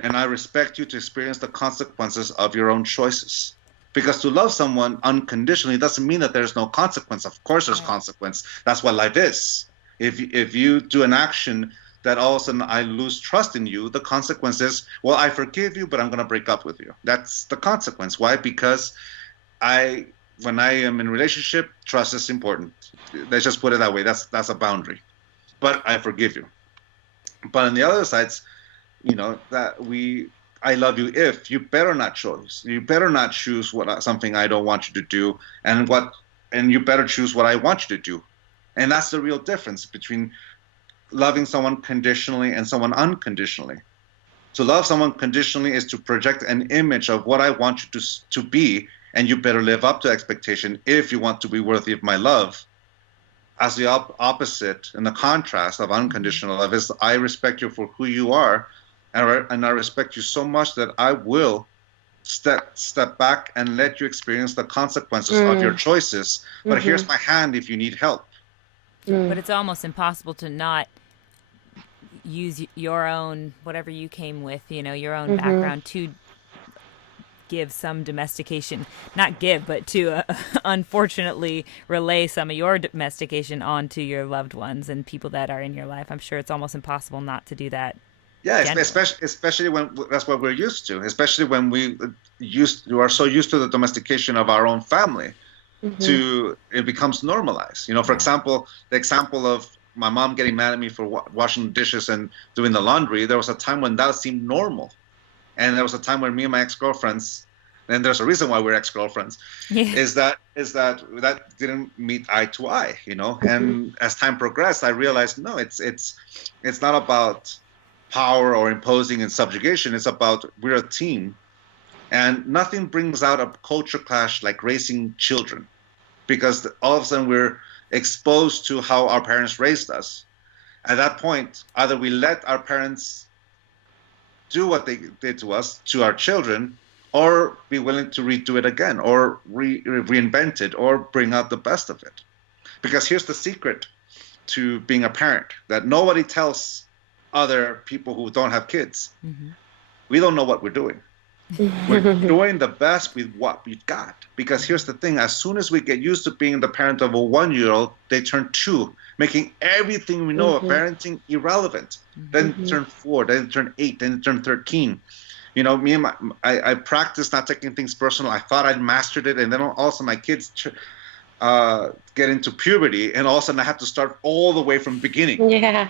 and I respect you to experience the consequences of your own choices. Because to love someone unconditionally doesn't mean that there's no consequence. Of course there's consequence. That's what life is. If you do an action that all of a sudden I lose trust in you, the consequence is, well, I forgive you, but I'm going to break up with you. That's the consequence. Why? Because when I am in a relationship, trust is important. Let's just put it that way. That's a boundary. But I forgive you. But on the other sides, I love you if you better not choose. You better not choose something I don't want you to do, and you better choose what I want you to do. And that's the real difference between loving someone conditionally and someone unconditionally. To love someone conditionally is to project an image of what I want you to be, and you better live up to expectation if you want to be worthy of my love. As the opposite and the contrast of unconditional love is, I respect you for who you are, and I respect you so much that I will step back and let you experience the consequences of your choices. But here's my hand if you need help. But it's almost impossible to not use your own, whatever you came with, your own background to give some domestication, not give, but to unfortunately relay some of your domestication onto your loved ones and people that are in your life. I'm sure it's almost impossible not to do that. Yeah, especially when that's what we're used to, especially when we are so used to the domestication of our own family, it becomes normalized. For example, the example of my mom getting mad at me for washing dishes and doing the laundry, there was a time when that seemed normal. And there was a time when me and my ex-girlfriends, and there's a reason why we're ex-girlfriends, is that didn't meet eye to eye, And as time progressed, I realized, no, it's not about power or imposing and subjugation. It's about, we're a team, and nothing brings out a culture clash like raising children, because all of a sudden we're exposed to how our parents raised us. At that point, either we let our parents do what they did to us, to our children, or be willing to redo it again, or reinvent it, or bring out the best of it. Because here's the secret to being a parent that nobody tells other people who don't have kids. We don't know what we're doing. We're doing the best with what we've got. Because here's the thing, as soon as we get used to being the parent of a 1-year-old, they turn 2, making everything we know of parenting irrelevant. Then they turn 4, then they turn 8, then they turn 13. I practiced not taking things personal. I thought I'd mastered it, and then also my kids get into puberty, and all of a sudden I have to start all the way from the beginning. Yeah.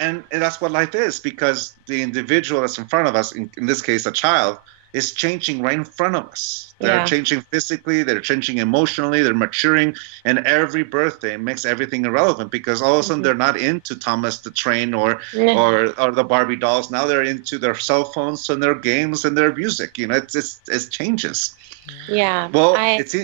And that's what life is, because the individual that's in front of us, in this case a child, is changing right in front of us. They're changing physically, they're changing emotionally, they're maturing, and every birthday makes everything irrelevant, because all of a sudden they're not into Thomas the Train or the Barbie dolls. Now they're into their cell phones and their games and their music. It changes. Yeah. Well, it's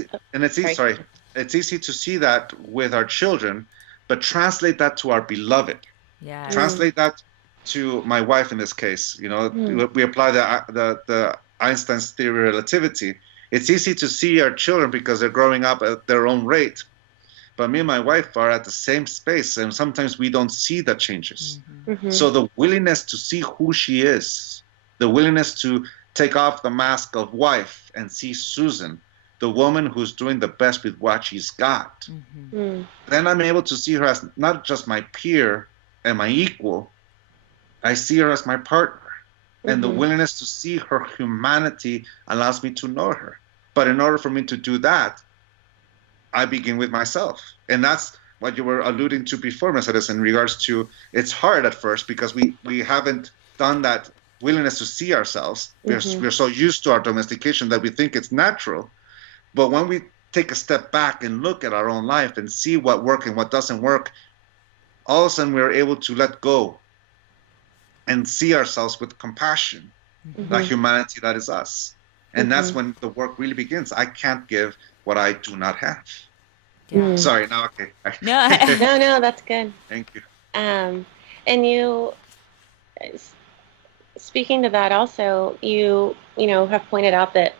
easy to see that with our children, but translate that to our beloved. Yeah. Translate that to my wife in this case. We apply the Einstein's theory of relativity. It's easy to see our children because they're growing up at their own rate. But me and my wife are at the same space, and sometimes we don't see the changes. So the willingness to see who she is, the willingness to take off the mask of wife and see Susan, the woman who's doing the best with what she's got. Then I'm able to see her as not just my peer and my equal, I see her as my partner. And the willingness to see her humanity allows me to know her. But in order for me to do that, I begin with myself. And that's what you were alluding to before, Mercedes, in regards to, it's hard at first because we haven't done that willingness to see ourselves. We're so used to our domestication that we think it's natural. But when we take a step back and look at our own life and see what works and what doesn't work, all of a sudden we're able to let go and see ourselves with compassion, the humanity that is us. And that's when the work really begins. I can't give what I do not have. Sorry, now, okay. No, that's good. Thank you. And you speaking to that also, you have pointed out that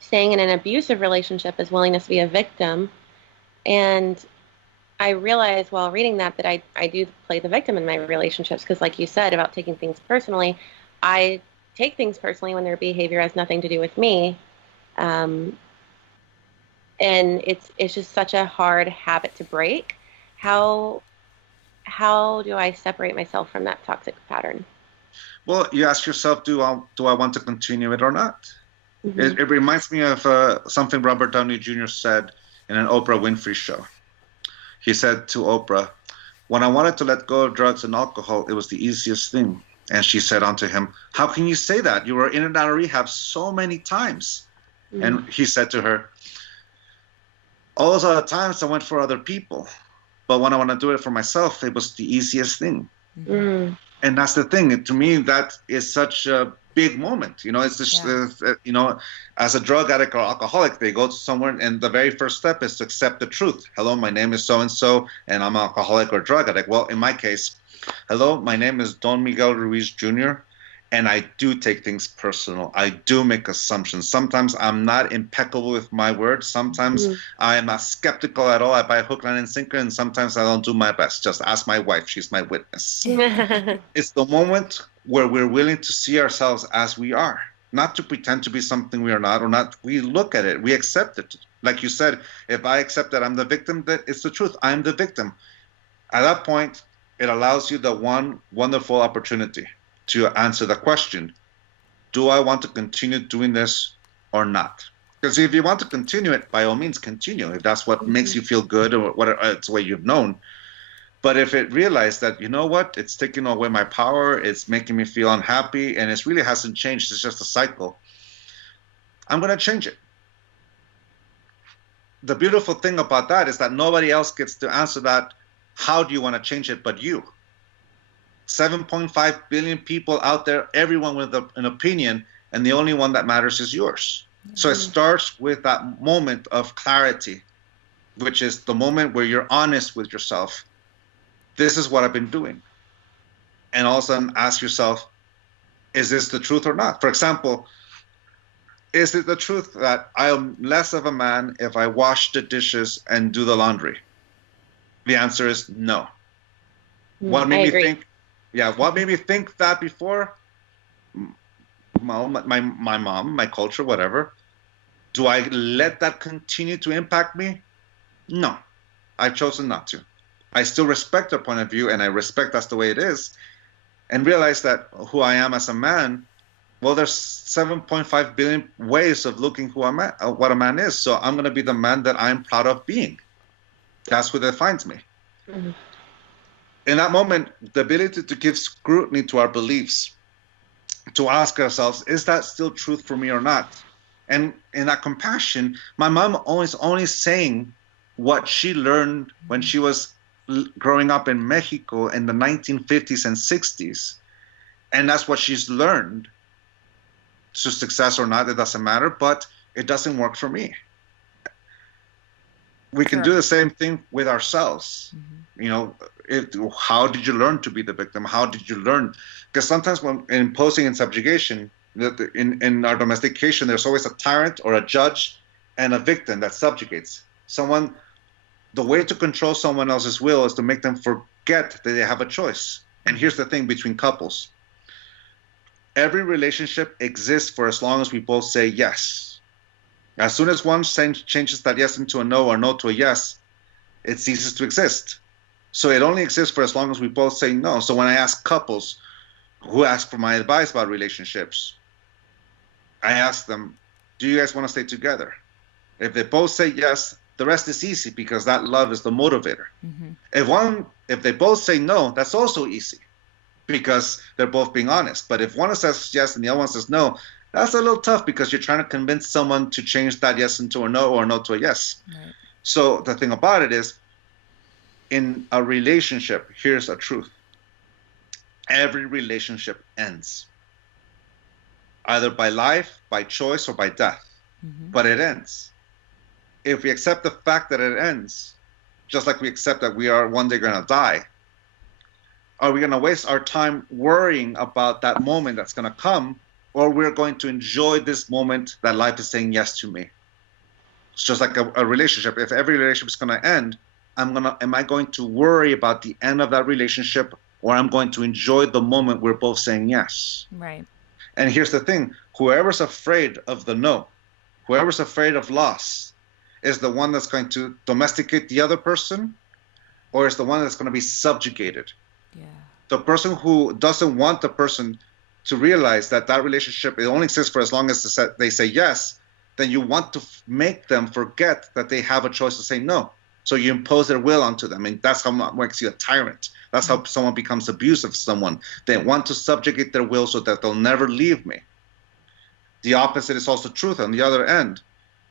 staying in an abusive relationship is willingness to be a victim. And I realized while reading that I do play the victim in my relationships because, like you said, about taking things personally, I take things personally when their behavior has nothing to do with me. Um, and it's just such a hard habit to break. How how do I separate myself from that toxic pattern? Well, you ask yourself, do I want to continue it or not? Hmm. It reminds me of something Robert Downey Jr. said in an Oprah Winfrey show. He said to Oprah, "When I wanted to let go of drugs and alcohol, it was the easiest thing." And she said unto him, "How can you say that? You were in and out of rehab so many times." Mm. And he said to her, "All those other times I went for other people. But when I want to do it for myself, it was the easiest thing." Mm-hmm. Mm. And that's the thing. To me, that is such a big moment. It's just, Yeah. as a drug addict or alcoholic, they go to somewhere, and the very first step is to accept the truth. Hello, my name is so and so, and I'm an alcoholic or drug addict. Well, in my case, hello, my name is Don Miguel Ruiz Jr., and I do take things personal. I do make assumptions. Sometimes I'm not impeccable with my words. Sometimes Mm. I am not skeptical at all. I buy hook, line, and sinker, and sometimes I don't do my best. Just ask my wife. She's my witness. It's the moment where we're willing to see ourselves as we are, not to pretend to be something we are not, or not. We look at it, we accept it. Like you said, if I accept that I'm the victim, that it's the truth. I'm the victim. At that point, it allows you the one wonderful opportunity to answer the question: do I want to continue doing this or not? Because if you want to continue it, by all means, continue. If that's what makes Mhm. you feel good, or what it's the way you've known. But if it realized that, you know what, it's taking away my power, it's making me feel unhappy, and it really hasn't changed, it's just a cycle, I'm going to change it. The beautiful thing about that is that nobody else gets to answer that, how do you want to change it, but you. 7.5 billion people out there, everyone with an opinion, and the only one that matters is yours. So it Mm. starts with that moment of clarity, which is the moment where you're honest with yourself. This is what I've been doing. And also ask yourself, is this the truth or not? For example, is it the truth that I am less of a man if I wash the dishes and do the laundry? The answer is no. Mm. What I made me agree. think, yeah, what made me think that before? My mom, my culture, whatever. Do I let that continue to impact me? No, I've chosen not to. I still respect her point of view, and I respect that's the way it is, and realize that who I am as a man, well, there's 7.5 billion ways of looking who I'm at, what a man is. So I'm going to be the man that I'm proud of being. That's what defines me. Mm. In that moment, the ability to give scrutiny to our beliefs, to ask ourselves, is that still truth for me or not? And in that compassion, my mom always only saying what she learned when she was growing up in Mexico in the 1950s and 60s. And that's what she's learned. To success or not, it doesn't matter, but it doesn't work for me. We can Sure. do the same thing with ourselves. Mm-hmm. How did you learn to be the victim? How did you learn? Because sometimes when imposing and subjugation, in our domestication, there's always a tyrant or a judge and a victim that subjugates someone. The way to control someone else's will is to make them forget that they have a choice. And here's the thing between couples: every relationship exists for as long as we both say yes. As soon as one changes that yes into a no or no to a yes, it ceases to exist. So it only exists for as long as we both say no. So when I ask couples who ask for my advice about relationships, I ask them, do you guys want to stay together? If they both say yes, the rest is easy because that love is the motivator. Mm-hmm. If they both say no, that's also easy because they're both being honest. But if one says yes and the other one says no, that's a little tough because you're trying to convince someone to change that yes into a no or no to a yes. Right. So the thing about it is, in a relationship, here's a truth: every relationship ends, either by life, by choice, or by death. Mm-hmm. But it ends. If we accept the fact that it ends, just like we accept that we are one day going to die, are we going to waste our time worrying about that moment that's going to come, or we're going to enjoy this moment that life is saying yes to me? It's just like a relationship. If every relationship is going to end, am I going to worry about the end of that relationship, or I'm going to enjoy the moment we're both saying yes? Right. And here's the thing, whoever's afraid of the no, whoever's afraid of loss, is the one that's going to domesticate the other person, or is the one that's going to be subjugated. Yeah. The person who doesn't want the person to realize that that relationship, it only exists for as long as they say yes, then you want to make them forget that they have a choice to say no. So you impose their will onto them, and that's how makes you a tyrant. That's how someone becomes abusive to someone. They want to subjugate their will so that they'll never leave me. The opposite is also truth on the other end.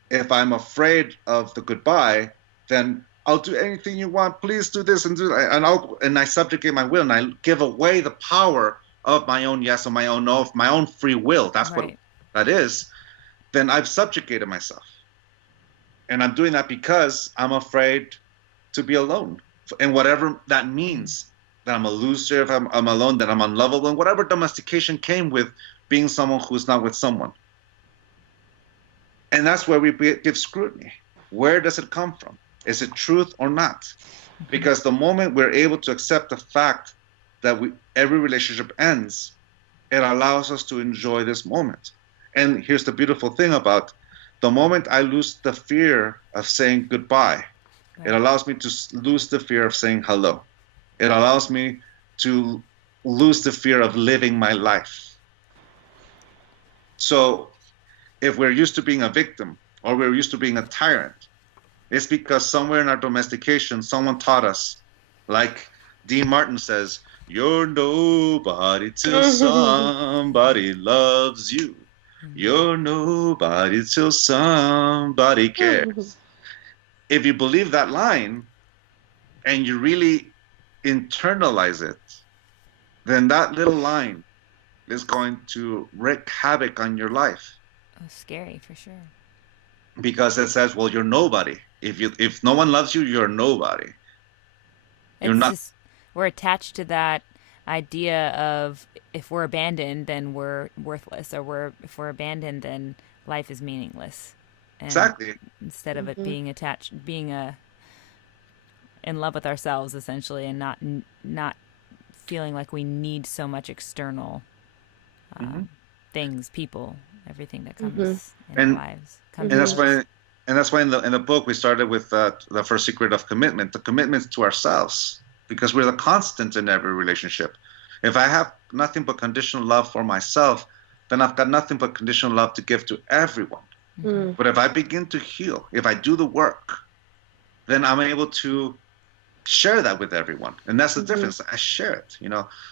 If I'm afraid of the goodbye, then I'll do anything you want. Please do this and do that. And I subjugate my will, and I give away the power of my own yes and my own no, of my own free will. That's what that is. Then I've subjugated myself. And I'm doing that because I'm afraid to be alone. And whatever that means, that I'm a loser, if I'm alone, that I'm unlovable, and whatever domestication came with being someone who's not with someone. And that's where we give scrutiny. Where does it come from? Is it truth or not? Because the moment we're able to accept the fact that every relationship ends, it allows us to enjoy this moment. And here's the beautiful thing about the moment I lose the fear of saying goodbye, it allows me to lose the fear of saying hello. It allows me to lose the fear of living my life. So if we're used to being a victim, or we're used to being a tyrant, it's because somewhere in our domestication, someone taught us, like Dean Martin says, you're nobody till somebody loves you. You're nobody till somebody cares. If you believe that line and you really internalize it, then that little line is going to wreak havoc on your life. Oh, scary for sure. Because it says, well, you're nobody. If no one loves you, you're nobody. You're not. We're attached to that idea of if we're abandoned, then we're worthless, or if we're abandoned, then life is meaningless. And exactly. Instead of it being attached, being in love with ourselves essentially, and not feeling like we need so much external things, people, everything that comes in our lives. And that's why in the book we started with the first secret of commitment, the commitment to ourselves, because we're the constant in every relationship. If I have nothing but conditional love for myself, then I've got nothing but conditional love to give to everyone. But if I begin to heal, if I do the work, then I'm able to share that with everyone. And that's the difference. I share it,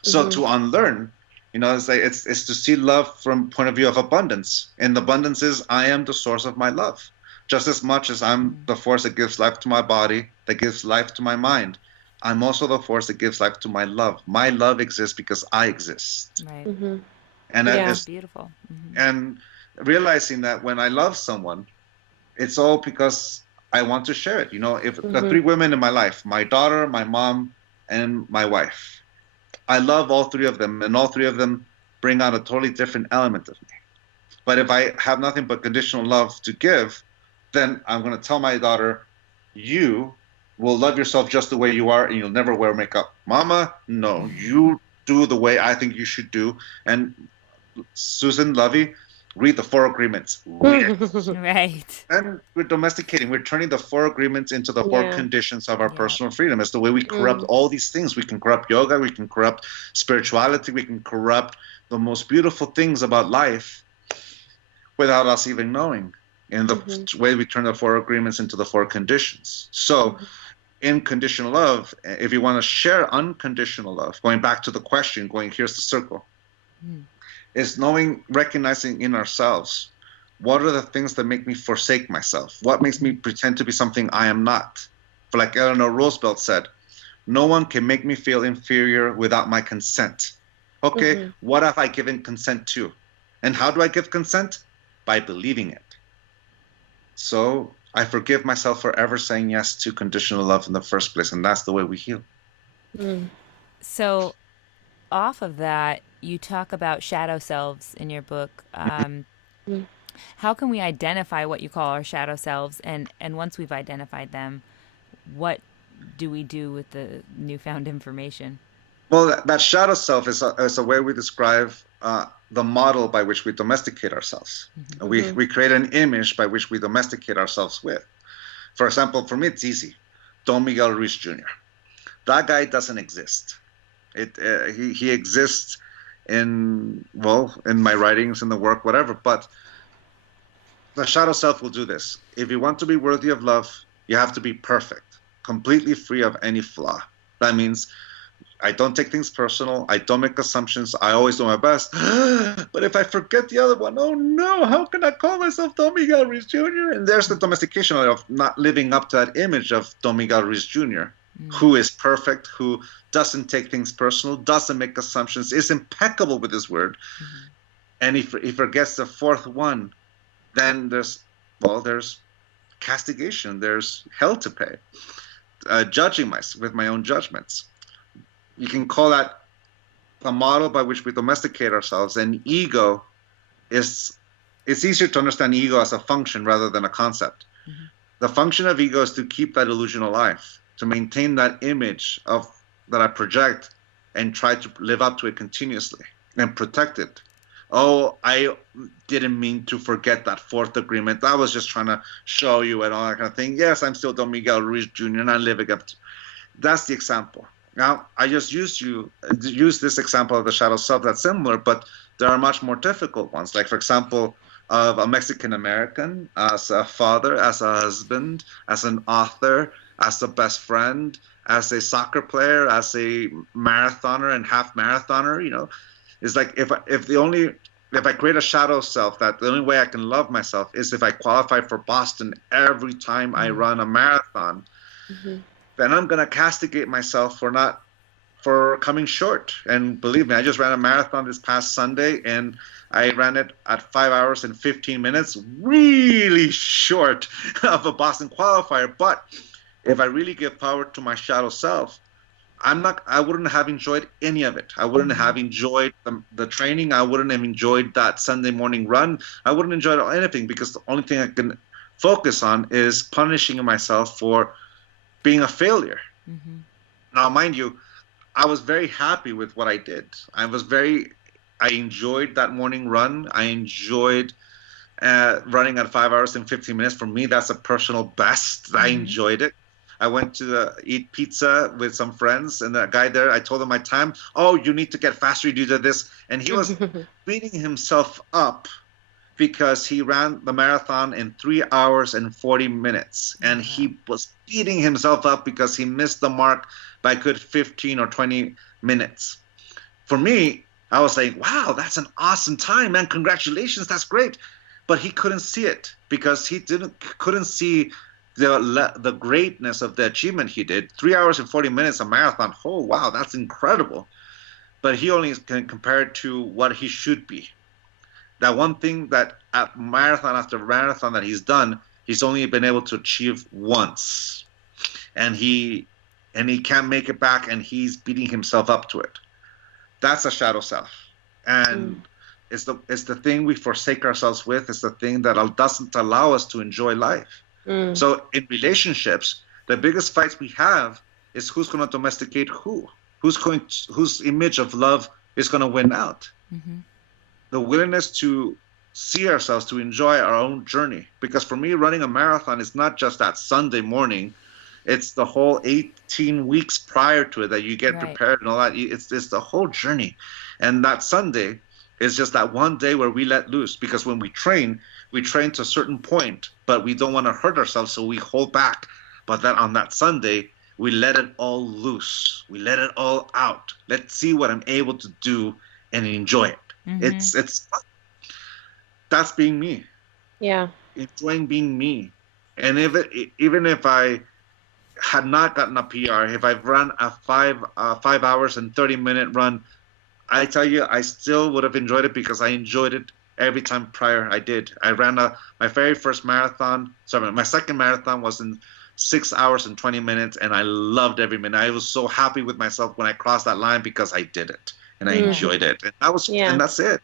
So to unlearn, it's to see love from point of view of abundance. And the abundance is I am the source of my love. Just as much as I'm the force that gives life to my body, that gives life to my mind, I'm also the force that gives life to my love. My love exists because I exist. Right. And that's beautiful. And realizing that when I love someone, it's all because I want to share it. If the three women in my life, my daughter, my mom, and my wife, I love all three of them, and all three of them bring out a totally different element of me. But if I have nothing but conditional love to give, then I'm going to tell my daughter, you will love yourself just the way you are, and you'll never wear makeup. Mama, no, you do the way I think you should do. And Susan, Lovey, read the 4 agreements. Right. And we're domesticating. We're turning the 4 agreements into the 4 conditions of our personal freedom. It's the way we corrupt all these things. We can corrupt yoga. We can corrupt spirituality. We can corrupt the most beautiful things about life without us even knowing. In the way we turn the 4 agreements into the 4 conditions. So in conditional love, if you want to share unconditional love, going back to the question, here's the circle, is recognizing in ourselves, what are the things that make me forsake myself? What makes me pretend to be something I am not? For like Eleanor Roosevelt said, no one can make me feel inferior without my consent. Okay, what have I given consent to? And how do I give consent? By believing it. So I forgive myself for ever saying yes to conditional love in the first place, and that's the way we heal. So off of that, you talk about shadow selves in your book. Mm. How can we identify what you call our shadow selves, and once we've identified them, what do we do with the newfound information? Well, that shadow self is a way we describe the model by which we domesticate ourselves. Mm-hmm. We create an image by which we domesticate ourselves with. For example, for me, it's easy. Don Miguel Ruiz Jr. That guy doesn't exist. He exists in, well, in my writings, in the work, whatever. But the shadow self will do this. If you want to be worthy of love, you have to be perfect, completely free of any flaw. That means I don't take things personal. I don't make assumptions. I always do my best. But if I forget the other one, oh no, how can I call myself Don Miguel Ruiz Jr.? And there's the domestication of not living up to that image of Don Miguel Ruiz Jr., who is perfect, who doesn't take things personal, doesn't make assumptions, is impeccable with his word. And if he forgets the fourth one, then there's castigation, there's hell to pay. Judging myself with my own judgments. You can call that a model by which we domesticate ourselves. And ego it's easier to understand ego as a function rather than a concept. The function of ego is to keep that illusion alive, to maintain that image of that I project and try to live up to it continuously and protect it. Oh, I didn't mean to forget that fourth agreement. I was just trying to show you and all that kind of thing. Yes, I'm still Don Miguel Ruiz Jr. and I'm living up to. That's the example. Now, I just used this example of the shadow self that's similar, but there are much more difficult ones. Like, for example, of a Mexican American as a father, as a husband, as an author, as a best friend, as a soccer player, as a marathoner and half marathoner. It's like if I create a shadow self, that the only way I can love myself is if I qualify for Boston every time I run a marathon. Then I'm gonna castigate myself for coming short. And believe me, I just ran a marathon this past Sunday, and I ran it at 5 hours and 15 minutes, really short of a Boston qualifier. But if I really give power to my shadow self, I wouldn't have enjoyed any of it. I wouldn't have enjoyed the training. I wouldn't have enjoyed that Sunday morning run. I wouldn't enjoy anything, because the only thing I can focus on is punishing myself for being a failure. Now, mind you, I was very happy with what I did. I enjoyed that morning run. I enjoyed running at 5 hours and 15 minutes. For me, that's a personal best. I enjoyed it. I went to eat pizza with some friends, and that guy there, I told him my time. Oh, you need to get faster. You do this. And he was beating himself up because he ran the marathon in 3 hours and 40 minutes. And he was beating himself up because he missed the mark by a good 15 or 20 minutes. For me, I was like, wow, that's an awesome time, man. Congratulations. That's great. But he couldn't see it because he couldn't see the greatness of the achievement he did. 3 hours and 40 minutes, a marathon. Oh, wow, that's incredible. But he only can compare it to what he should be. That one thing that at marathon after marathon that he's done, he's only been able to achieve once. And he can't make it back, and he's beating himself up to it. That's a shadow self. And it's the thing we forsake ourselves with. It's the thing that doesn't allow us to enjoy life. So in relationships, the biggest fights we have is who's going to domesticate who. Whose image of love is going to win out. The willingness to see ourselves, to enjoy our own journey. Because for me, running a marathon is not just that Sunday morning. It's the whole 18 weeks prior to it that you get prepared and all that. It's the whole journey. And that Sunday is just that one day where we let loose. Because when we train to a certain point, but we don't want to hurt ourselves, so we hold back. But then on that Sunday, we let it all loose. We let it all out. Let's see what I'm able to do and enjoy it. It's that's being me. Yeah. Enjoying being me. And even if I had not gotten a PR, if I've run a 5 hours and 30-minute run, I tell you, I still would have enjoyed it because I enjoyed it every time prior I did. I ran my very first marathon. Sorry, my second marathon was in 6 hours and 20 minutes, and I loved every minute. I was so happy with myself when I crossed that line because I did it. and I Mm. enjoyed it. And that was, Yeah. and that's it.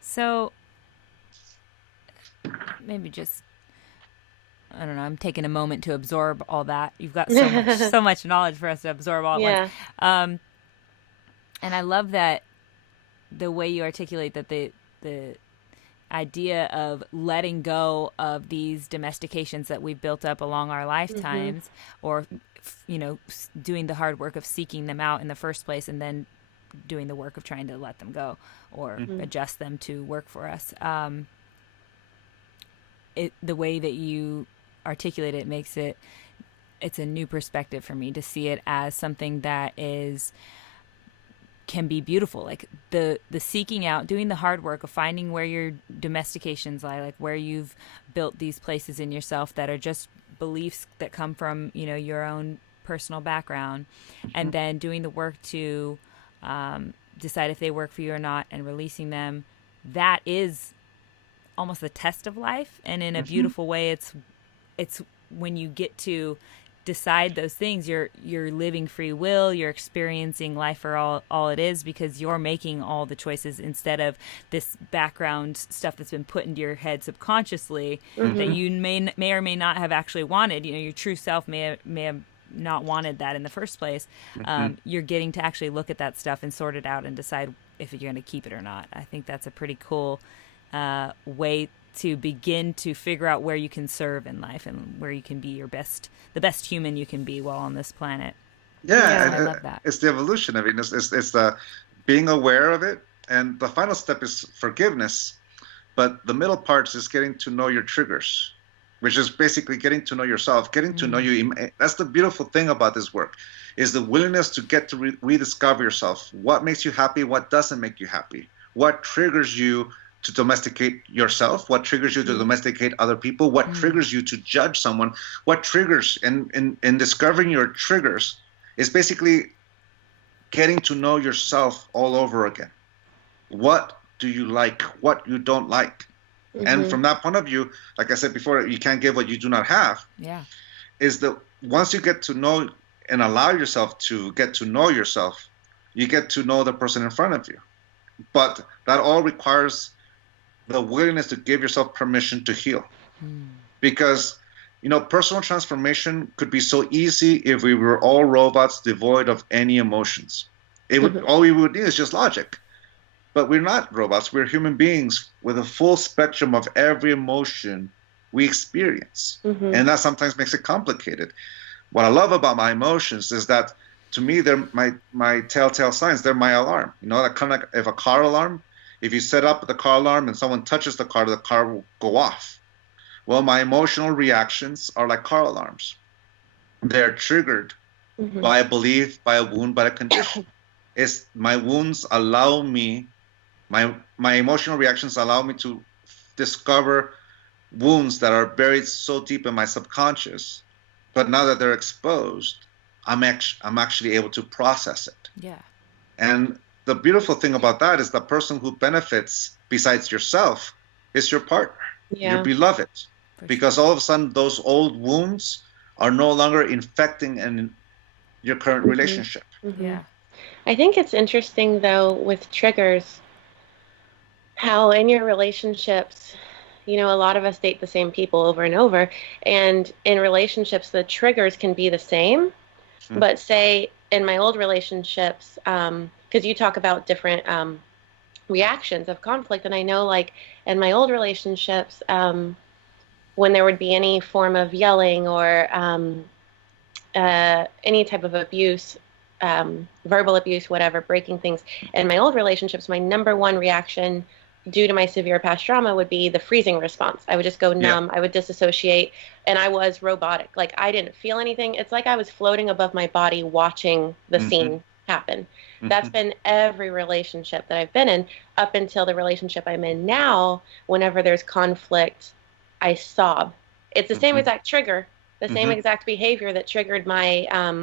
So maybe just, I don't know, I'm taking a moment to absorb all that. You've got so much knowledge for us to absorb all at once. Yeah. And I love that the way you articulate that the idea of letting go of these domestications that we've built up along our lifetimes, or doing the hard work of seeking them out in the first place, and then doing the work of trying to let them go or adjust them to work for us. The way that you articulate it makes it's a new perspective for me to see it as something that can be beautiful. Like the seeking out, doing the hard work of finding where your domestications lie, like where you've built these places in yourself that are just beliefs that come from, your own personal background, and then doing the work to decide if they work for you or not and releasing them. That is almost the test of life. And in a beautiful way, it's when you get to decide those things, you're living free will, you're experiencing life for all it is, because you're making all the choices instead of this background stuff that's been put into your head subconsciously that you may or may not have actually wanted. Your true self may have not wanted that in the first place. You're getting to actually look at that stuff and sort it out and decide if you're going to keep it or not. I think that's a pretty cool way to begin to figure out where you can serve in life and where you can be the best human you can be while on this planet. Yeah, I love that. It's the evolution. I mean, it's the being aware of it, and the final step is forgiveness. But the middle part is getting to know your triggers, which is basically getting to know yourself, getting to know you. That's the beautiful thing about this work, is the willingness to get to rediscover yourself. What makes you happy? What doesn't make you happy? What triggers you to domesticate yourself? What triggers you to domesticate other people? What triggers you to judge someone? What triggers, in discovering your triggers, is basically getting to know yourself all over again. What do you like? What you don't like? And from that point of view, like I said before, you can't give what you do not have. Yeah. Is that once you get to know and allow yourself to get to know yourself, you get to know the person in front of you. But that all requires the willingness to give yourself permission to heal. Because, personal transformation could be so easy if we were all robots devoid of any emotions. All we would need is just logic. But we're not robots. We're human beings with a full spectrum of every emotion we experience. And that sometimes makes it complicated. What I love about my emotions is that, to me, they're my telltale signs. They're my alarm. That kind of like if a car alarm, if you set up the car alarm and someone touches the car will go off. Well, my emotional reactions are like car alarms. They're triggered by a belief, by a wound, by a condition. It's my wounds allow me, my emotional reactions allow me to discover wounds that are buried so deep in my subconscious. But now that they're exposed, I'm actually able to process it. Yeah. And the beautiful thing about that is the person who benefits besides yourself is your partner, your beloved. Because all of a sudden those old wounds are no longer infecting in your current relationship. Yeah. I think it's interesting, though, with triggers, how in your relationships, a lot of us date the same people over and over. And in relationships, the triggers can be the same. But say in my old relationships, because you talk about different reactions of conflict. And I know, like, in my old relationships, when there would be any form of yelling or any type of abuse, verbal abuse, whatever, breaking things, in my old relationships, my number one reaction due to my severe past trauma would be the freezing response. I would just go numb. I would disassociate, and I was robotic. Like, I didn't feel anything. It's like I was floating above my body watching the scene happen. That's been every relationship that I've been in up until the relationship I'm in now. Whenever there's conflict, I sob. It's the same exact trigger, the same exact behavior that triggered my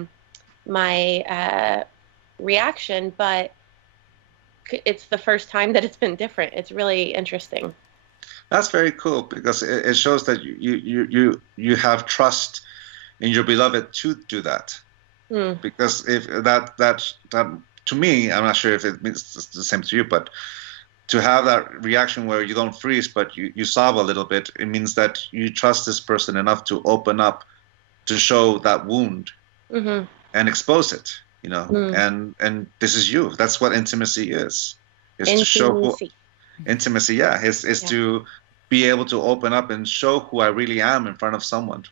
reaction, but it's the first time that it's been different. It's really interesting. That's very cool, because it shows that you have trust in your beloved to do that. Because if that to me, I'm not sure if it means the same to you, but to have that reaction where you don't freeze, but you sob a little bit, it means that you trust this person enough to open up, to show that wound Mm-hmm. and expose it, Mm. and this is you. That's what intimacy is to show who Intimacy. intimacy, yeah, is Yeah. to be able to open up and show who I really am in front of someone.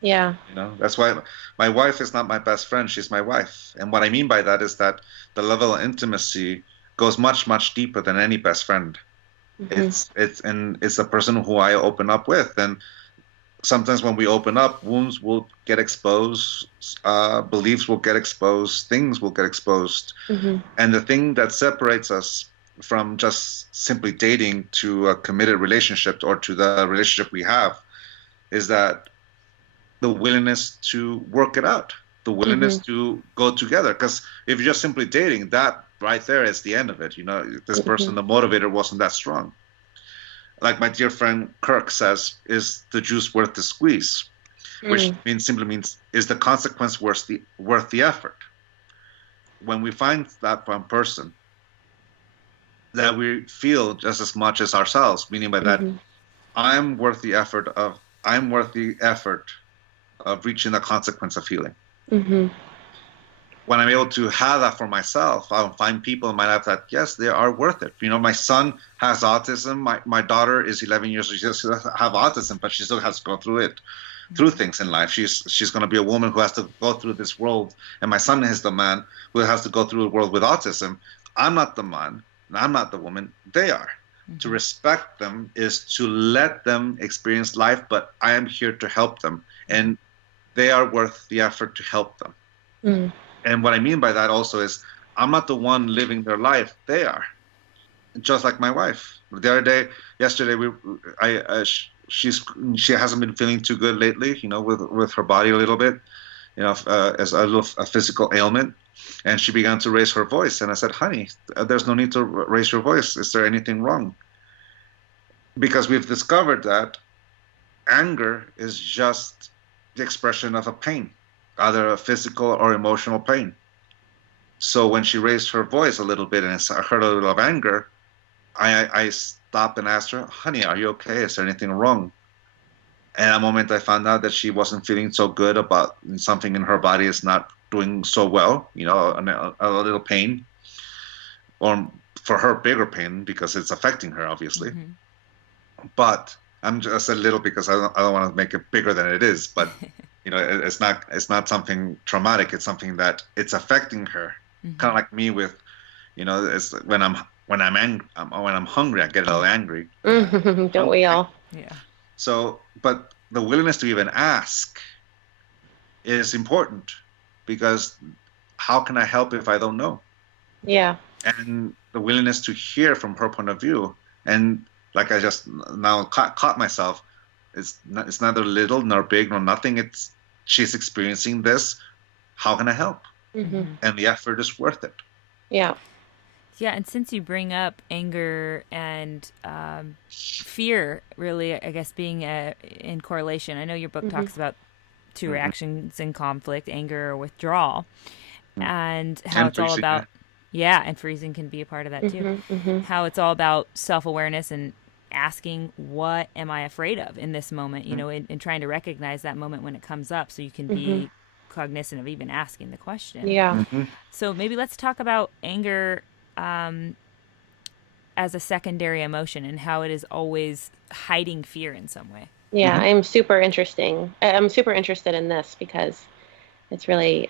Yeah. That's why my wife is not my best friend. She's my wife. And what I mean by that is that the level of intimacy goes much, much deeper than any best friend. Mm-hmm. It's the person who I open up with. And sometimes when we open up, wounds will get exposed, beliefs will get exposed, things will get exposed. Mm-hmm. And the thing that separates us from just simply dating to a committed relationship or to the relationship we have is that the willingness to work it out, the willingness Mm-hmm. to go together. Because if you're just simply dating, that right there is the end of it. This person, the motivator wasn't that strong. Like my dear friend Kirk says, is the juice worth the squeeze? Which simply means, is the consequence worth the effort? When we find that one person that we feel just as much as ourselves, meaning by that, Mm-hmm. I'm worth the effort of reaching the consequence of healing. Mm-hmm. When I'm able to have that for myself, I'll find people in my life that, yes, they are worth it. My son has autism. My daughter is 11 years old. She doesn't have autism, but she still has to go through things in life. She's going to be a woman who has to go through this world. And my son is the man who has to go through the world with autism. I'm not the man. I'm not the woman. They are. Mm-hmm. To respect them is to let them experience life, but I am here to help them. And they are worth the effort to help them. Mm. And what I mean by that also is I'm not the one living their life. They are. Just like my wife. Yesterday, she hasn't been feeling too good lately, with her body a little bit, as a physical ailment. And she began to raise her voice. And I said, honey, there's no need to raise your voice. Is there anything wrong? Because we've discovered that anger is just the expression of a pain, either a physical or emotional pain. So when she raised her voice a little bit and I heard a little of anger, I stopped and asked her, honey, are you okay? Is there anything wrong? And at a moment I found out that she wasn't feeling so good about something in her body is not doing so well, a little pain, or for her, bigger pain because it's affecting her, obviously. Mm-hmm. But I'm just a little because I don't want to make it bigger than it is, but it's not something traumatic. It's something that it's affecting her, mm-hmm. Kind of like me with, it's when I'm hungry, I get a little angry. Don't we all? Yeah. So, but the willingness to even ask is important because how can I help if I don't know? Yeah. And the willingness to hear from her point of view, and like I just now caught myself, it's neither little nor big nor nothing. She's experiencing this. How can I help? Mm-hmm. And the effort is worth it. Yeah. Yeah, and since you bring up anger and fear, really, I guess being in correlation, I know your book mm-hmm. talks about two mm-hmm. reactions in conflict, anger or withdrawal, mm-hmm. and how it's all about, and freezing can be a part of that too, mm-hmm. Mm-hmm. how it's all about self-awareness and asking, what am I afraid of in this moment, mm-hmm. and trying to recognize that moment when it comes up so you can mm-hmm. be cognizant of even asking the question. Yeah. Mm-hmm. So maybe let's talk about anger as a secondary emotion and how it is always hiding fear in some way. Yeah, mm-hmm. I'm super interested in this because it's really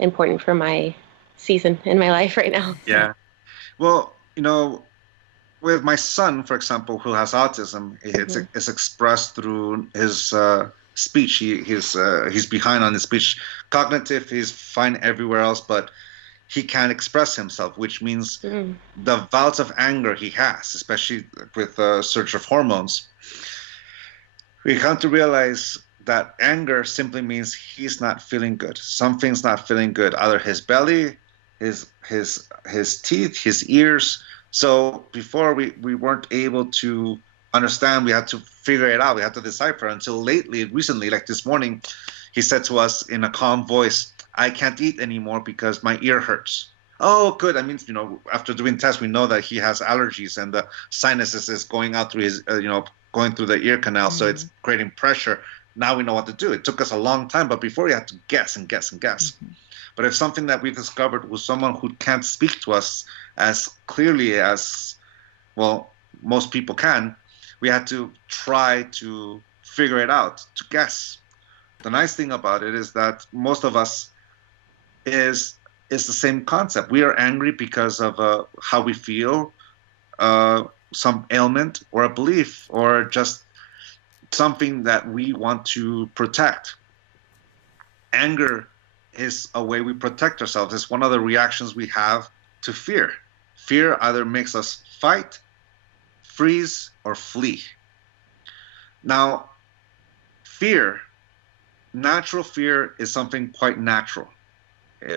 important for my season in my life right now. Yeah. Well, with my son, for example, who has autism, it's expressed through his speech. He's behind on his speech. Cognitive, he's fine everywhere else, but he can't express himself, which means the bouts of anger he has, especially with the surge of hormones, we come to realize that anger simply means he's not feeling good. Something's not feeling good, either his belly, his teeth, his ears. So before we weren't able to understand, we had to figure it out. We had to decipher until recently, like this morning, he said to us in a calm voice, I can't eat anymore because my ear hurts. oh, good. I mean, after doing tests, we know that he has allergies and the sinuses is going out through his, going through the ear canal. So it's creating pressure. Now we know what to do. It took us a long time, but before we had to guess and guess and guess. But if something that we discovered was someone who can't speak to us as clearly as, well, most people can, we had to try to figure it out, to guess. The nice thing about it is that most of us is the same concept. We are angry because of how we feel, some ailment or a belief or just something that we want to protect. Anger is a way we protect ourselves. It's one of the reactions we have to fear. Fear either makes us fight, freeze, or flee. Now, fear, natural fear is something quite natural.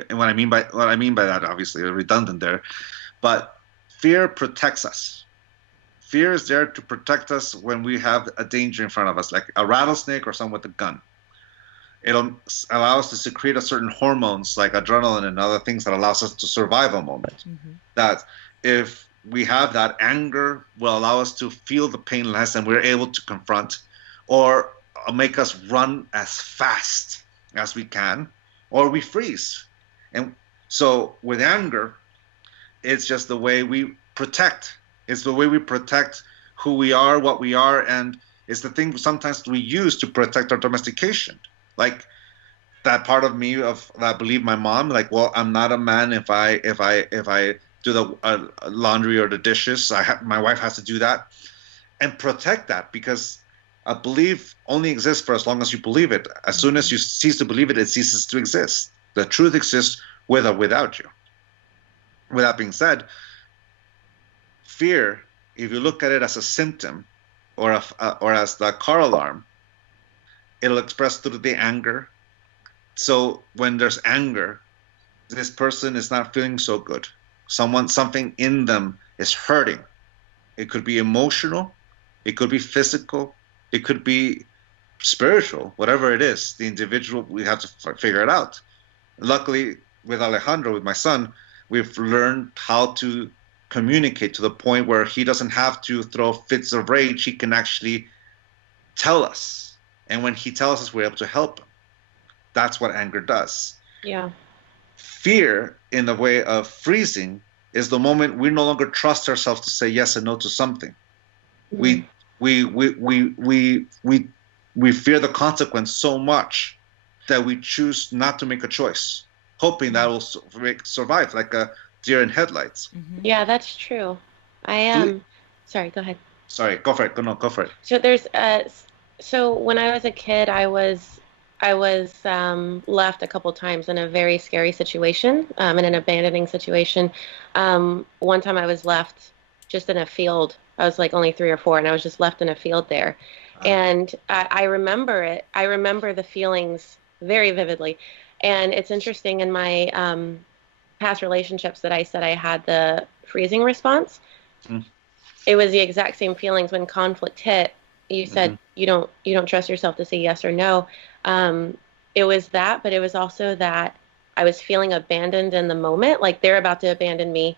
And what I mean by that, obviously, is redundant there, but fear protects us. Fear is there to protect us when we have a danger in front of us, like a rattlesnake or someone with a gun. It'll allow us to secrete a certain hormones like adrenaline and other things that allows us to survive a moment. That if we have that, anger will allow us to feel the pain less and we're able to confront, or make us run as fast as we can, or we freeze. And so with anger, it's just the way we protect. It's the way we protect who we are, what we are, and it's the thing sometimes we use to protect our domestication. Like that part of me of that believe my mom, like, well, I'm not a man if I do the laundry or the dishes. My wife has to do that, and protect that, because a belief only exists for as long as you believe it. As soon as you cease to believe it, it ceases to exist. The truth exists with or without you. With that being said, fear, if you look at it as a symptom or as the car alarm, it'll express through the anger. So when there's anger, this person is not feeling so good. Something in them is hurting. It could be emotional, it could be physical, it could be spiritual, whatever it is. The individual, we have to figure it out. Luckily, with Alejandro, with my son, we've learned how to communicate to the point where he doesn't have to throw fits of rage. He can actually tell us. And when he tells us, we're able to help him. That's what anger does. Yeah. Fear, in the way of freezing, is the moment we no longer trust ourselves to say yes and no to something. We fear the consequence so much that we choose not to make a choice, hoping that will survive, like a deer in headlights. Yeah, that's true. I am. Sorry, go ahead. Sorry, go for it. Go for it. So so when I was a kid, I was left a couple times in a very scary situation, in an abandoning situation. One time I was left just in a field. I was like only 3 or 4, and I was just left in a field there. And I remember it. I remember the feelings very vividly. And it's interesting, in my past relationships that I said I had the freezing response. It was the exact same feelings when conflict hit. You said you don't trust yourself to say yes or no. It was that, but it was also that I was feeling abandoned in the moment, like they're about to abandon me.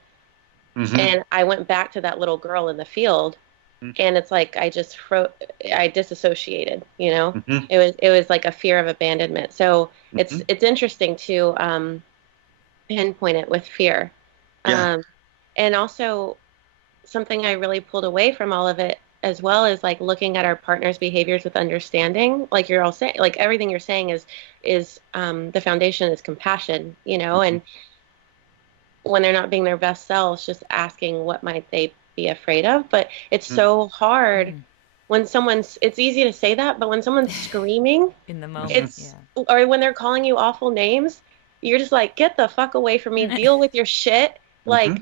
And I went back to that little girl in the field, and it's like I just I disassociated, It was like a fear of abandonment. So it's interesting to pinpoint it with fear. And also something I really pulled away from all of it as well is like looking at our partner's behaviors with understanding. Like you're all saying, like everything you're saying is the foundation is compassion, and when they're not being their best selves, just asking what might they be afraid of. But it's so hard when it's easy to say that, but when someone's screaming in the moment, or when they're calling you awful names, you're just like, get the fuck away from me, deal with your shit. Like,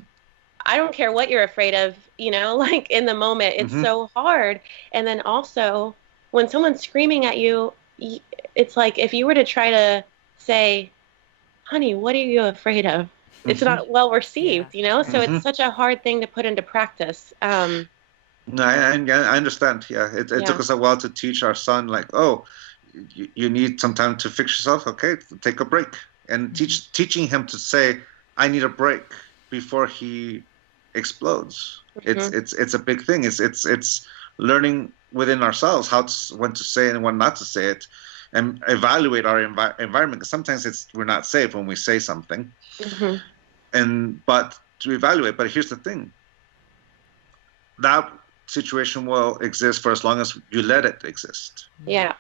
I don't care what you're afraid of, like in the moment, it's so hard. And then also when someone's screaming at you, it's like, if you were to try to say, honey, what are you afraid of? It's not well received, so it's such a hard thing to put into practice. No, I understand. Yeah. It took us a while to teach our son, like, oh, you need some time to fix yourself. Okay, take a break. And teaching him to say, I need a break before he explodes. It's a big thing. It's learning within ourselves when to say it and when not to say it, and evaluate our environment. Because sometimes we're not safe when we say something, but to evaluate. But here's the thing: that situation will exist for as long as you let it exist. Yeah.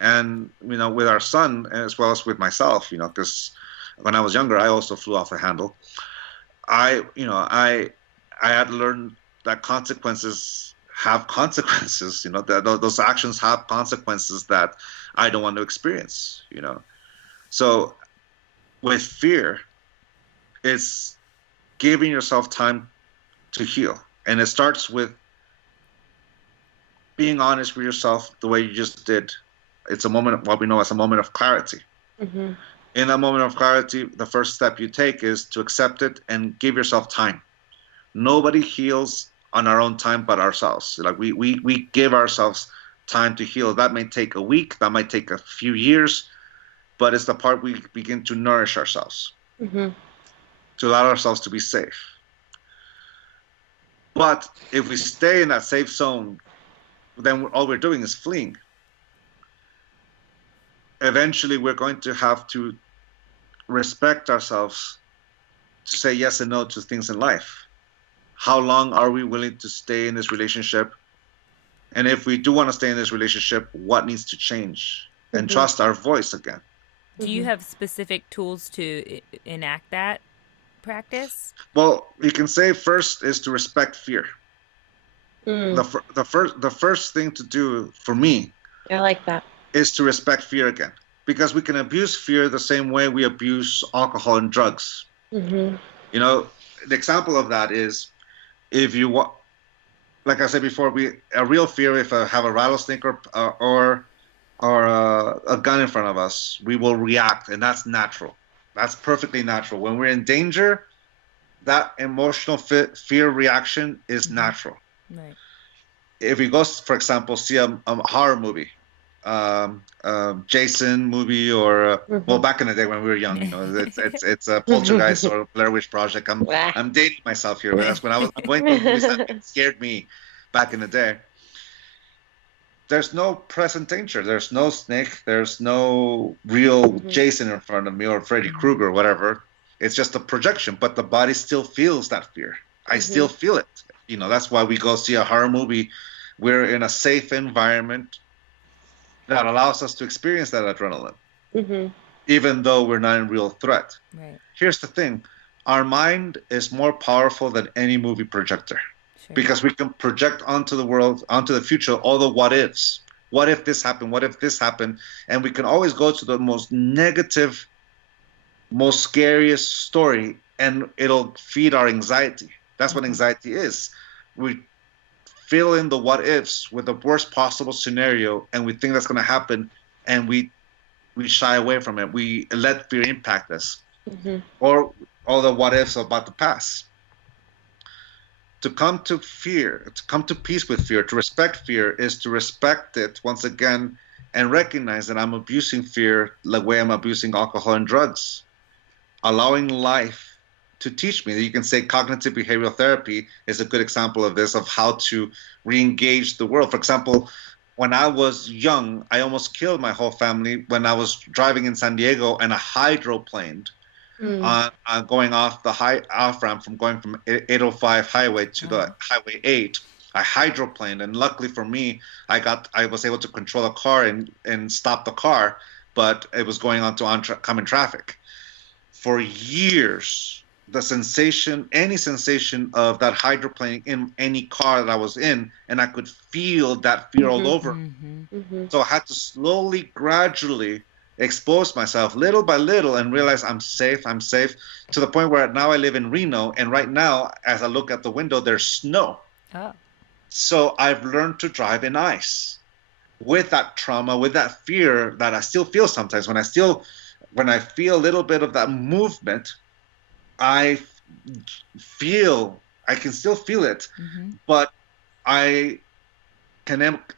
And with our son as well as with myself, because when I was younger, I also flew off the handle. I had to learn that consequences have consequences. Those actions have consequences that I don't want to experience. So with fear, it's giving yourself time to heal, and it starts with being honest with yourself the way you just did. It's a moment of what we know as a moment of clarity. In that moment of clarity, the first step you take is to accept it and give yourself time. Nobody heals on our own time but ourselves. Like we give ourselves time to heal. That may take a week, that might take a few years, but it's the part we begin to nourish ourselves, to allow ourselves to be safe. But if we stay in that safe zone, then all we're doing is fleeing. Eventually, we're going to have to respect ourselves to say yes and no to things in life. How long are we willing to stay in this relationship? And if we do want to stay in this relationship, what needs to change? And trust our voice again. Do you have specific tools to enact that practice? Well, you can say first is to respect fear. The first thing to do for me, I like that, is to respect fear again, because we can abuse fear the same way we abuse alcohol and drugs. The example of that is, if you want, like I said before, a real fear, if I have a rattlesnake or a gun in front of us, we will react, and that's natural. That's perfectly natural. When we're in danger, that emotional fear reaction is natural. Right. If we go, for example, see a horror movie, Jason movie, or well, back in the day when we were young, it's a Poltergeist or Blair Witch Project. I'm dating myself here, but that's when I'm going through movies that scared me back in the day. There's no present danger. There's no snake. There's no real Jason in front of me, or Freddy Krueger, or whatever. It's just a projection, but the body still feels that fear. I still feel it. That's why we go see a horror movie. We're in a safe environment that allows us to experience that adrenaline, even though we're not in real threat. Right. Here's the thing. Our mind is more powerful than any movie projector, because we can project onto the world, onto the future, all the what ifs. What if this happened? What if this happened? And we can always go to the most negative, most scariest story, and it'll feed our anxiety. That's what anxiety is. We fill in the what ifs with the worst possible scenario, and we think that's going to happen, and we shy away from it. We let fear impact us, or all the what ifs about the past. To come to fear, to come to peace with fear, to respect fear, is to respect it once again and recognize that I'm abusing fear the way I'm abusing alcohol and drugs. Allowing life to teach me. You can say cognitive behavioral therapy is a good example of this, of how to re-engage the world. For example, when I was young, I almost killed my whole family when I was driving in San Diego, and a hydroplaned going off the off-ramp from going from 805 highway to the Highway 8. I hydroplaned, and luckily for me, I was able to control the car and stop the car, but it was going on to oncoming traffic. For years, any sensation of that hydroplane in any car that I was in, and I could feel that fear all over. So I had to slowly, gradually expose myself little by little and realize I'm safe, to the point where now I live in Reno, and right now, as I look at the window, there's snow. So I've learned to drive in ice. With that trauma, with that fear that I still feel sometimes, when I feel a little bit of that movement, I can still feel it, but I'm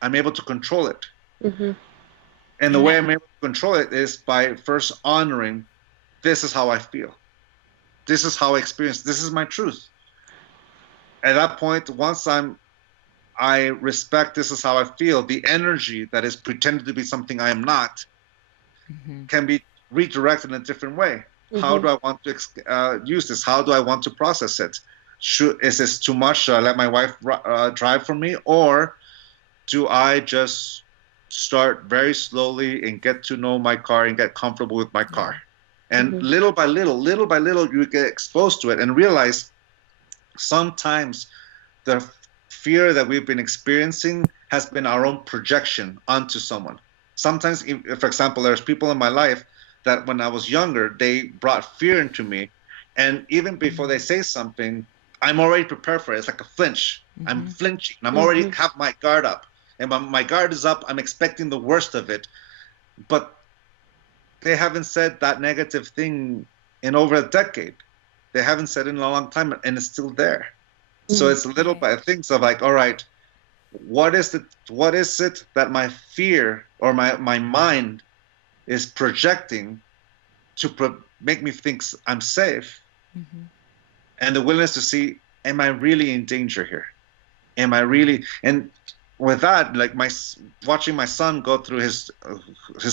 able to control it. And the way I'm able to control it is by first honoring, this is how I feel. this is how I experience. This is my truth. At that point, once I respect this is how I feel, the energy that is pretended to be something I am not can be redirected in a different way. How do I want to use this? How do I want to process it? Is this too much? Should I let my wife drive for me? Or do I just start very slowly and get to know my car and get comfortable with my car? And little by little, you get exposed to it and realize sometimes the fear that we've been experiencing has been our own projection onto someone. Sometimes, for example, there's people in my life that when I was younger, they brought fear into me. And even before they say something, I'm already prepared for it. It's like a flinch. I'm flinching. I'm already have my guard up. And when my guard is up, I'm expecting the worst of it. But they haven't said that negative thing in over a decade. They haven't said it in a long time, and it's still there. So it's little by things of like, all right, what is it that my fear or my mind is projecting to make me think I'm safe? And the willingness to see, am I really in danger here? Am I really? And with that, like watching my son go through his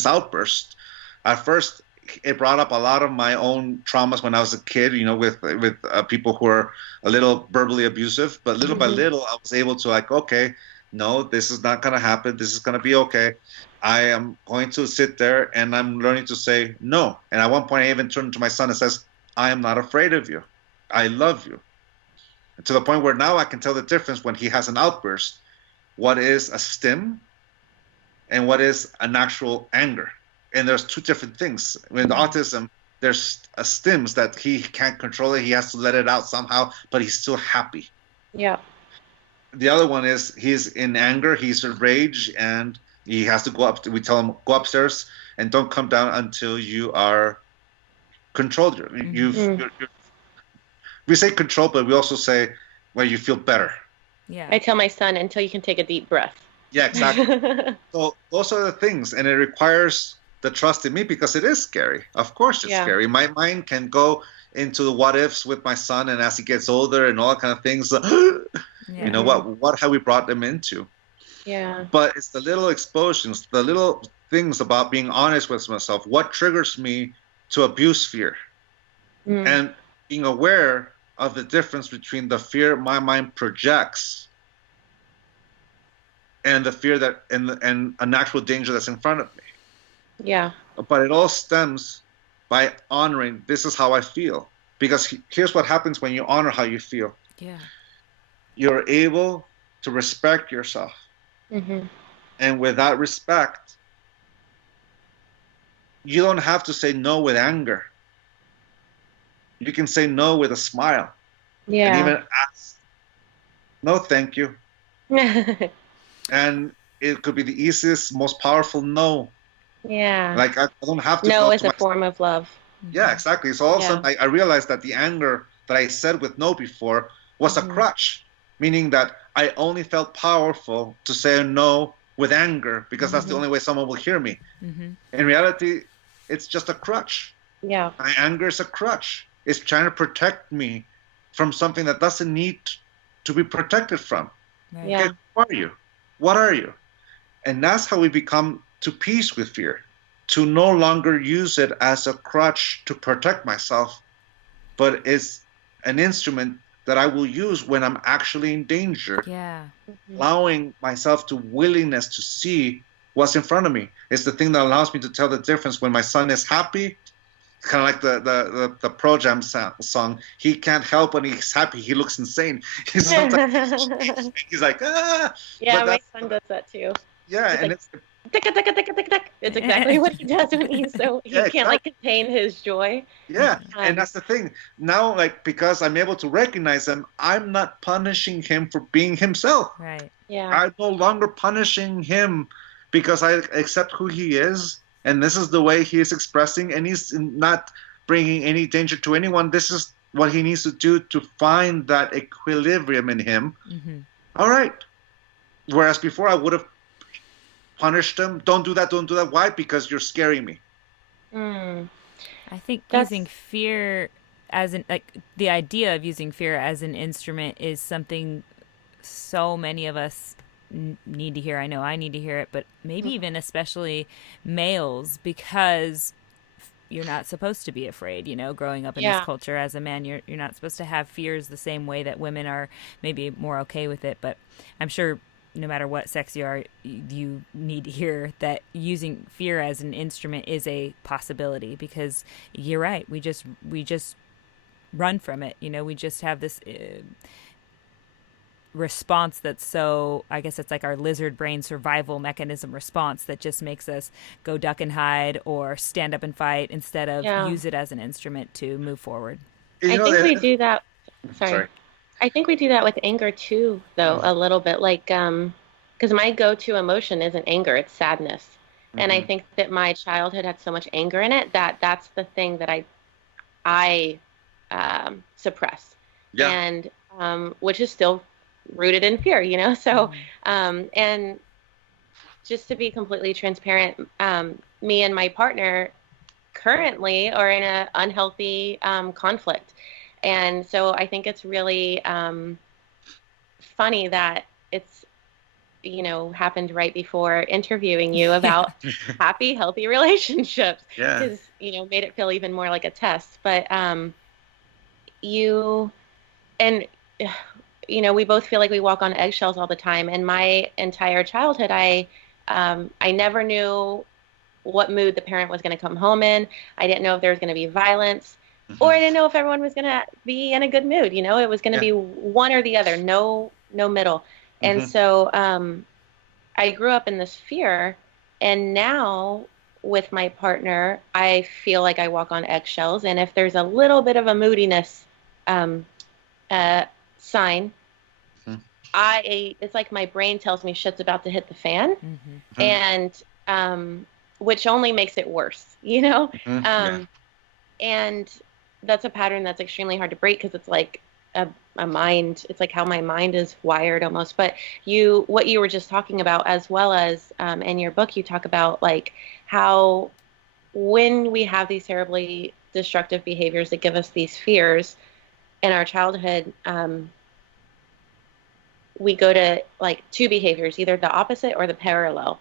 outburst, at first it brought up a lot of my own traumas when I was a kid, with people who are a little verbally abusive. But little by little, I was able to like, okay, no, this is not going to happen. This is going to be okay. I am going to sit there and I'm learning to say no. And at one point, I even turned to my son and says, I am not afraid of you. I love you. And to the point where now I can tell the difference when he has an outburst, what is a stim and what is an actual anger. And there's two different things. With autism, there's a stims that he can't control it. He has to let it out somehow, but he's still happy. Yeah. The other one is he's in anger, he's in rage, and he has to go up. We tell him, go upstairs and don't come down until you are controlled. We say control, but we also say where you feel better. Yeah. I tell my son, until you can take a deep breath. Yeah, exactly. So those are the things, and it requires the trust in me because it is scary. Of course it's scary. My mind can go into the what ifs with my son, and as he gets older and all that kind of things, what have we brought them into? Yeah. But it's the little explosions, the little things about being honest with myself. What triggers me to abuse fear? And being aware of the difference between the fear my mind projects and the fear that and an actual danger that's in front of me. Yeah. But it all stems by honoring, this is how I feel. Because here's what happens when you honor how you feel. Yeah. You're able to respect yourself. And with that respect, you don't have to say no with anger. You can say no with a smile. Yeah. And even ask, no, thank you. And it could be the easiest, most powerful no. Yeah. Like I don't have to. No is a form of love. Yeah, exactly. So all of a sudden I realized that the anger that I said with no before was a crutch, meaning that I only felt powerful to say no with anger because that's the only way someone will hear me. In reality, it's just a crutch. Yeah. My anger is a crutch. It's trying to protect me from something that doesn't need to be protected from. Right. Yeah. Okay, who are you? What are you? And that's how we become to peace with fear, to no longer use it as a crutch to protect myself, but it's an instrument that I will use when I'm actually in danger. Yeah. Allowing myself to willingness to see what's in front of me. It's the thing that allows me to tell the difference when my son is happy. Kind of like the Pro Jam song. He can't help when he's happy. He looks insane. He's like, ah. Yeah, my son does that too. Yeah, He's and like, it's tick, tick, tick, tick, tick. It's exactly what he does when he's so he can't like contain his joy. Yeah, and that's the thing. Now, like, because I'm able to recognize him, I'm not punishing him for being himself. Right. Yeah. I'm no longer punishing him because I accept who he is, and this is the way he is expressing, and he's not bringing any danger to anyone. This is what he needs to do to find that equilibrium in him. All right. Whereas before I would have punished him. Don't do that. Don't do that. Why? Because you're scaring me. I think using fear as in, like, the idea of using fear as an instrument is something so many of us need to hear. I know I need to hear it, but maybe even especially males, because you're not supposed to be afraid, growing up in this Yeah. culture as a man, you're not supposed to have fears the same way that women are maybe more okay with it. But I'm sure no matter what sex you are, you need to hear that using fear as an instrument is a possibility, because you're right. We just run from it. We just have this response that's so, I guess it's like our lizard brain survival mechanism response that just makes us go duck and hide or stand up and fight instead of Yeah. use it as an instrument to move forward. I think we do that. Sorry. Sorry. I think we do that with anger too, though, a little bit. Like, because my go-to emotion isn't anger, it's sadness. And I think that my childhood had so much anger in it that that's the thing that I suppress. Yeah. And which is still rooted in fear, So, and just to be completely transparent, me and my partner currently are in an unhealthy conflict. And so I think it's really funny that it's, happened right before interviewing you about happy, healthy relationships. Yeah. Because, made it feel even more like a test. But you, and, we both feel like we walk on eggshells all the time. And my entire childhood, I never knew what mood the parent was going to come home in. I didn't know if there was going to be violence, or I didn't know if everyone was going to be in a good mood. It was going to be one or the other, no middle. And so I grew up in this fear, and now with my partner, I feel like I walk on eggshells. And if there's a little bit of a moodiness sign, it's like my brain tells me shit's about to hit the fan, and which only makes it worse, and that's a pattern that's extremely hard to break, because it's like a mind, it's like how my mind is wired almost. But what you were just talking about, as well as in your book, you talk about like how when we have these terribly destructive behaviors that give us these fears in our childhood, we go to like two behaviors, either the opposite or the parallel.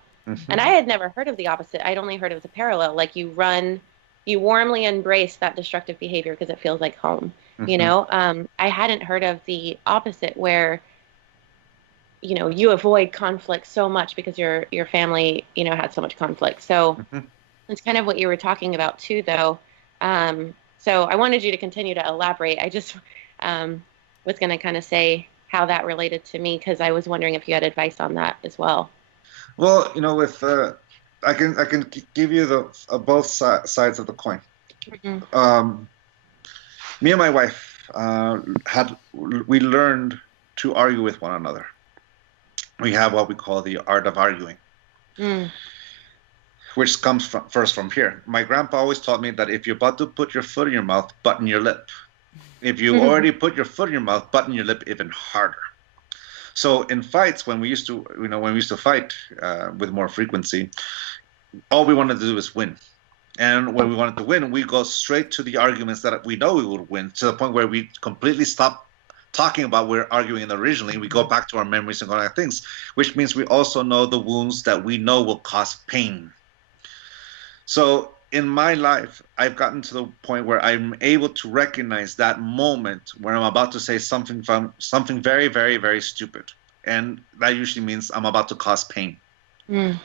And I had never heard of the opposite. I'd only heard of the parallel. Like you warmly embrace that destructive behavior because it feels like home. I hadn't heard of the opposite, where, you avoid conflict so much because your family, had so much conflict. So it's kind of what you were talking about too, though. So I wanted you to continue to elaborate. I just was going to kind of say how that related to me, because I was wondering if you had advice on that as well. Well, with I can give you the both sides of the coin. Me and my wife we learned to argue with one another. We have what we call the art of arguing, which comes first from here. My grandpa always taught me that if you're about to put your foot in your mouth, button your lip. If you already put your foot in your mouth, button your lip even harder. So in fights, when we used to fight with more frequency, all we wanted to do is win. And when we wanted to win, we go straight to the arguments that we know we would win, to the point where we completely stop talking about what we're arguing originally. We go back to our memories and all that things, which means we also know the wounds that we know will cause pain. So in my life, I've gotten to the point where I'm able to recognize that moment where I'm about to say something very, very, very stupid. And that usually means I'm about to cause pain. When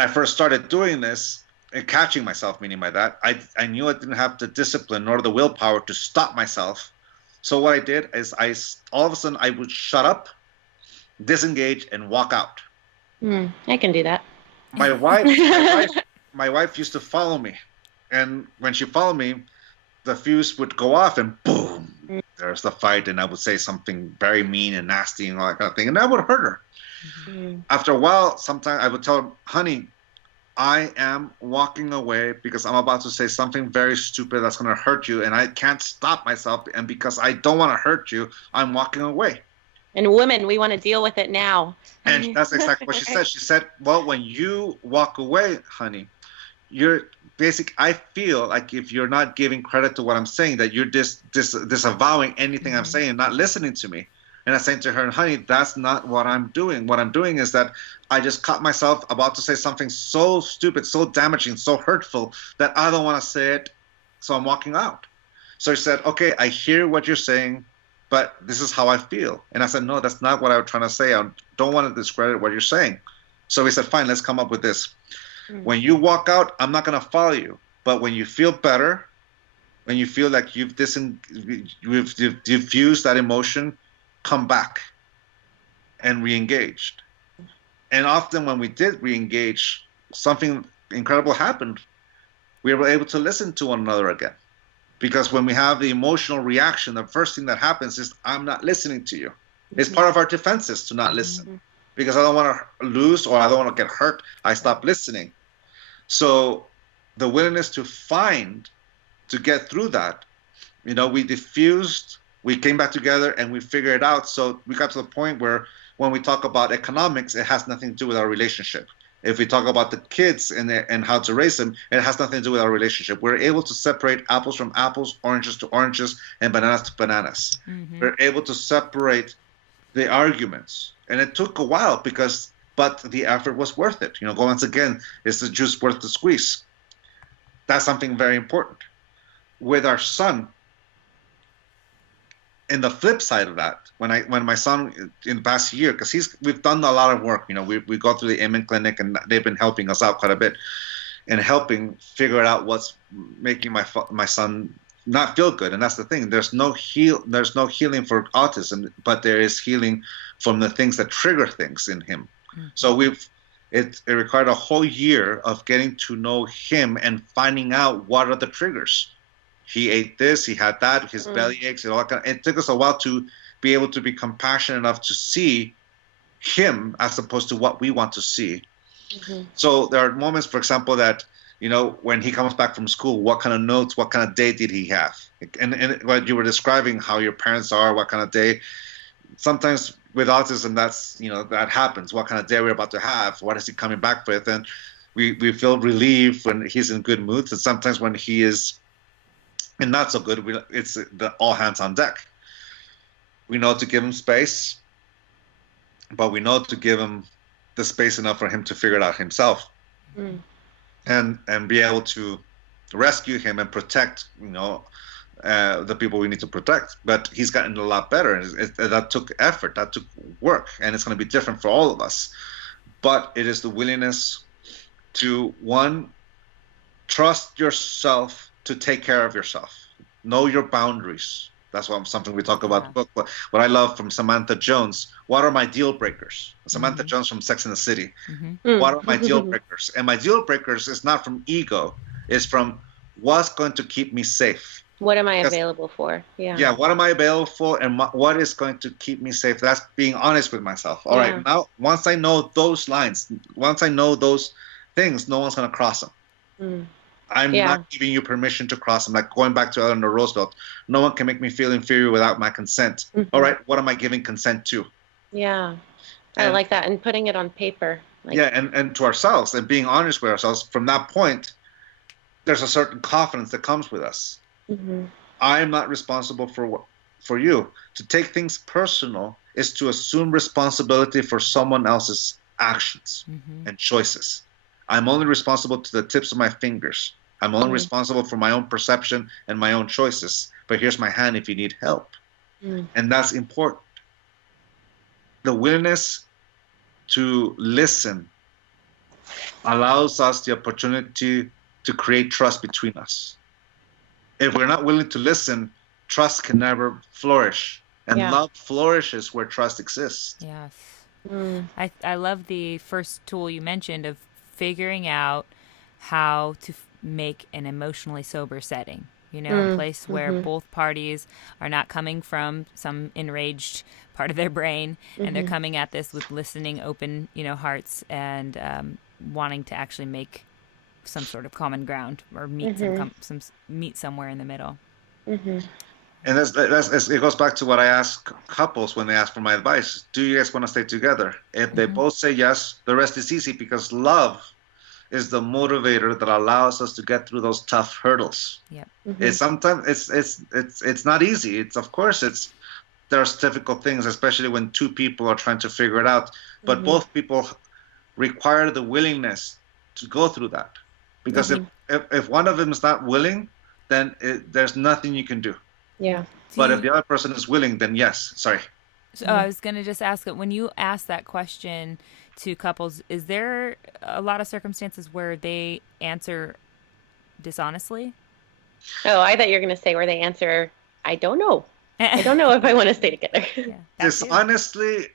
I first started doing this and catching myself, meaning by that, I knew I didn't have the discipline nor the willpower to stop myself. So what I did is all of a sudden I would shut up, disengage, and walk out. I can do that. My wife used to follow me, and when she followed me, the fuse would go off, and boom, there's the fight, and I would say something very mean and nasty and all that kind of thing, and that would hurt her. After a while, sometimes I would tell her, honey, I am walking away because I'm about to say something very stupid that's going to hurt you, and I can't stop myself, and because I don't want to hurt you, I'm walking away. And women, we want to deal with it now. And that's exactly what she said. She said, well, when you walk away, honey, you're I feel like if you're not giving credit to what I'm saying, that you're disavowing anything I'm saying, not listening to me. And I saying to her, honey, that's not what I'm doing. What I'm doing is that I just caught myself about to say something so stupid, so damaging, so hurtful that I don't want to say it. So I'm walking out. So he said, okay, I hear what you're saying, but this is how I feel. And I said, no, that's not what I was trying to say. I don't want to discredit what you're saying. So he said, fine, let's come up with this. When you walk out, I'm not going to follow you. But when you feel better, when you feel like you've diffused that emotion, come back and re-engaged. And often when we did re-engage, something incredible happened. We were able to listen to one another again. Because when we have the emotional reaction, the first thing that happens is, I'm not listening to you. It's part of our defenses to not listen. Because I don't want to lose or I don't want to get hurt. I stop listening. So the willingness to get through that, we diffused, we came back together and we figured it out. So we got to the point where when we talk about economics, it has nothing to do with our relationship. If we talk about the kids and how to raise them, it has nothing to do with our relationship. We're able to separate apples from apples, oranges to oranges, and bananas to bananas. We're able to separate the arguments. And it took a while but the effort was worth it. Once again, is the juice worth the squeeze? That's something very important. With our son, in the flip side of that, when my son in the past year, because we've done a lot of work, we go through the Amen Clinic and they've been helping us out quite a bit and helping figure out what's making my son not feel good. And that's the thing. There's no healing for autism, but there is healing from the things that trigger things in him. So it required a whole year of getting to know him and finding out what are the triggers. He ate this, he had that, his belly aches, and all that. It took us a while to be able to be compassionate enough to see him as opposed to what we want to see. So there are moments, for example, that when he comes back from school, what kind of notes, what kind of day did he have? And what you were describing, how your parents are, what kind of day. Sometimes with autism, that's that happens. What kind of day we're about to have? What is he coming back with? And we feel relieved when he's in good moods, and sometimes when he is and not so good, it's the all hands on deck. We know to give him space, but we know to give him the space enough for him to figure it out himself, and be able to rescue him and protect the people we need to protect. But he's gotten a lot better, and that took effort, that took work, and it's going to be different for all of us. But it is the willingness to, one, trust yourself to take care of yourself. Know your boundaries. That's something we talk about in the book. What I love from Samantha Jones, what are my deal breakers? Samantha Jones from Sex and the City. What are my deal breakers? And my deal breakers is not from ego. It's from what's going to keep me safe. What am I available for? Yeah, what am I available for, and what is going to keep me safe? That's being honest with myself. All right, now, once I know those lines, once I know those things, no one's going to cross them. I'm not giving you permission to cross them. Like going back to Eleanor Roosevelt, no one can make me feel inferior without my consent. All right, what am I giving consent to? Yeah, I like that. And putting it on paper. And to ourselves and being honest with ourselves. From that point, there's a certain confidence that comes with us. I'm not responsible for you. To take things personal is to assume responsibility for someone else's actions and choices. I'm only responsible to the tips of my fingers. I'm only responsible for my own perception and my own choices. But here's my hand if you need help. And that's important. The willingness to listen allows us the opportunity to create trust between us. If we're not willing to listen, trust can never flourish. And love flourishes where trust exists. Yes. I love the first tool you mentioned of figuring out how to make an emotionally sober setting. A place where both parties are not coming from some enraged part of their brain, and they're coming at this with listening, open, hearts, and wanting to actually make some sort of common ground or meet meet somewhere in the middle. And it goes back to what I ask couples when they ask for my advice. Do you guys want to stay together? If they both say yes, the rest is easy, because love is the motivator that allows us to get through those tough hurdles. Yep. It's sometimes it's not easy. Of course there's difficult things, especially when two people are trying to figure it out. But both people require the willingness to go through that, because if one of them is not willing, then there's nothing you can do. Yeah. But if the other person is willing, then yes. Sorry. So I was going to just ask it, when you ask that question to couples, is there a lot of circumstances where they answer dishonestly? Oh, I thought you were going to say where they answer, I don't know. I don't know if I want to stay together. Yeah, Dishonestly,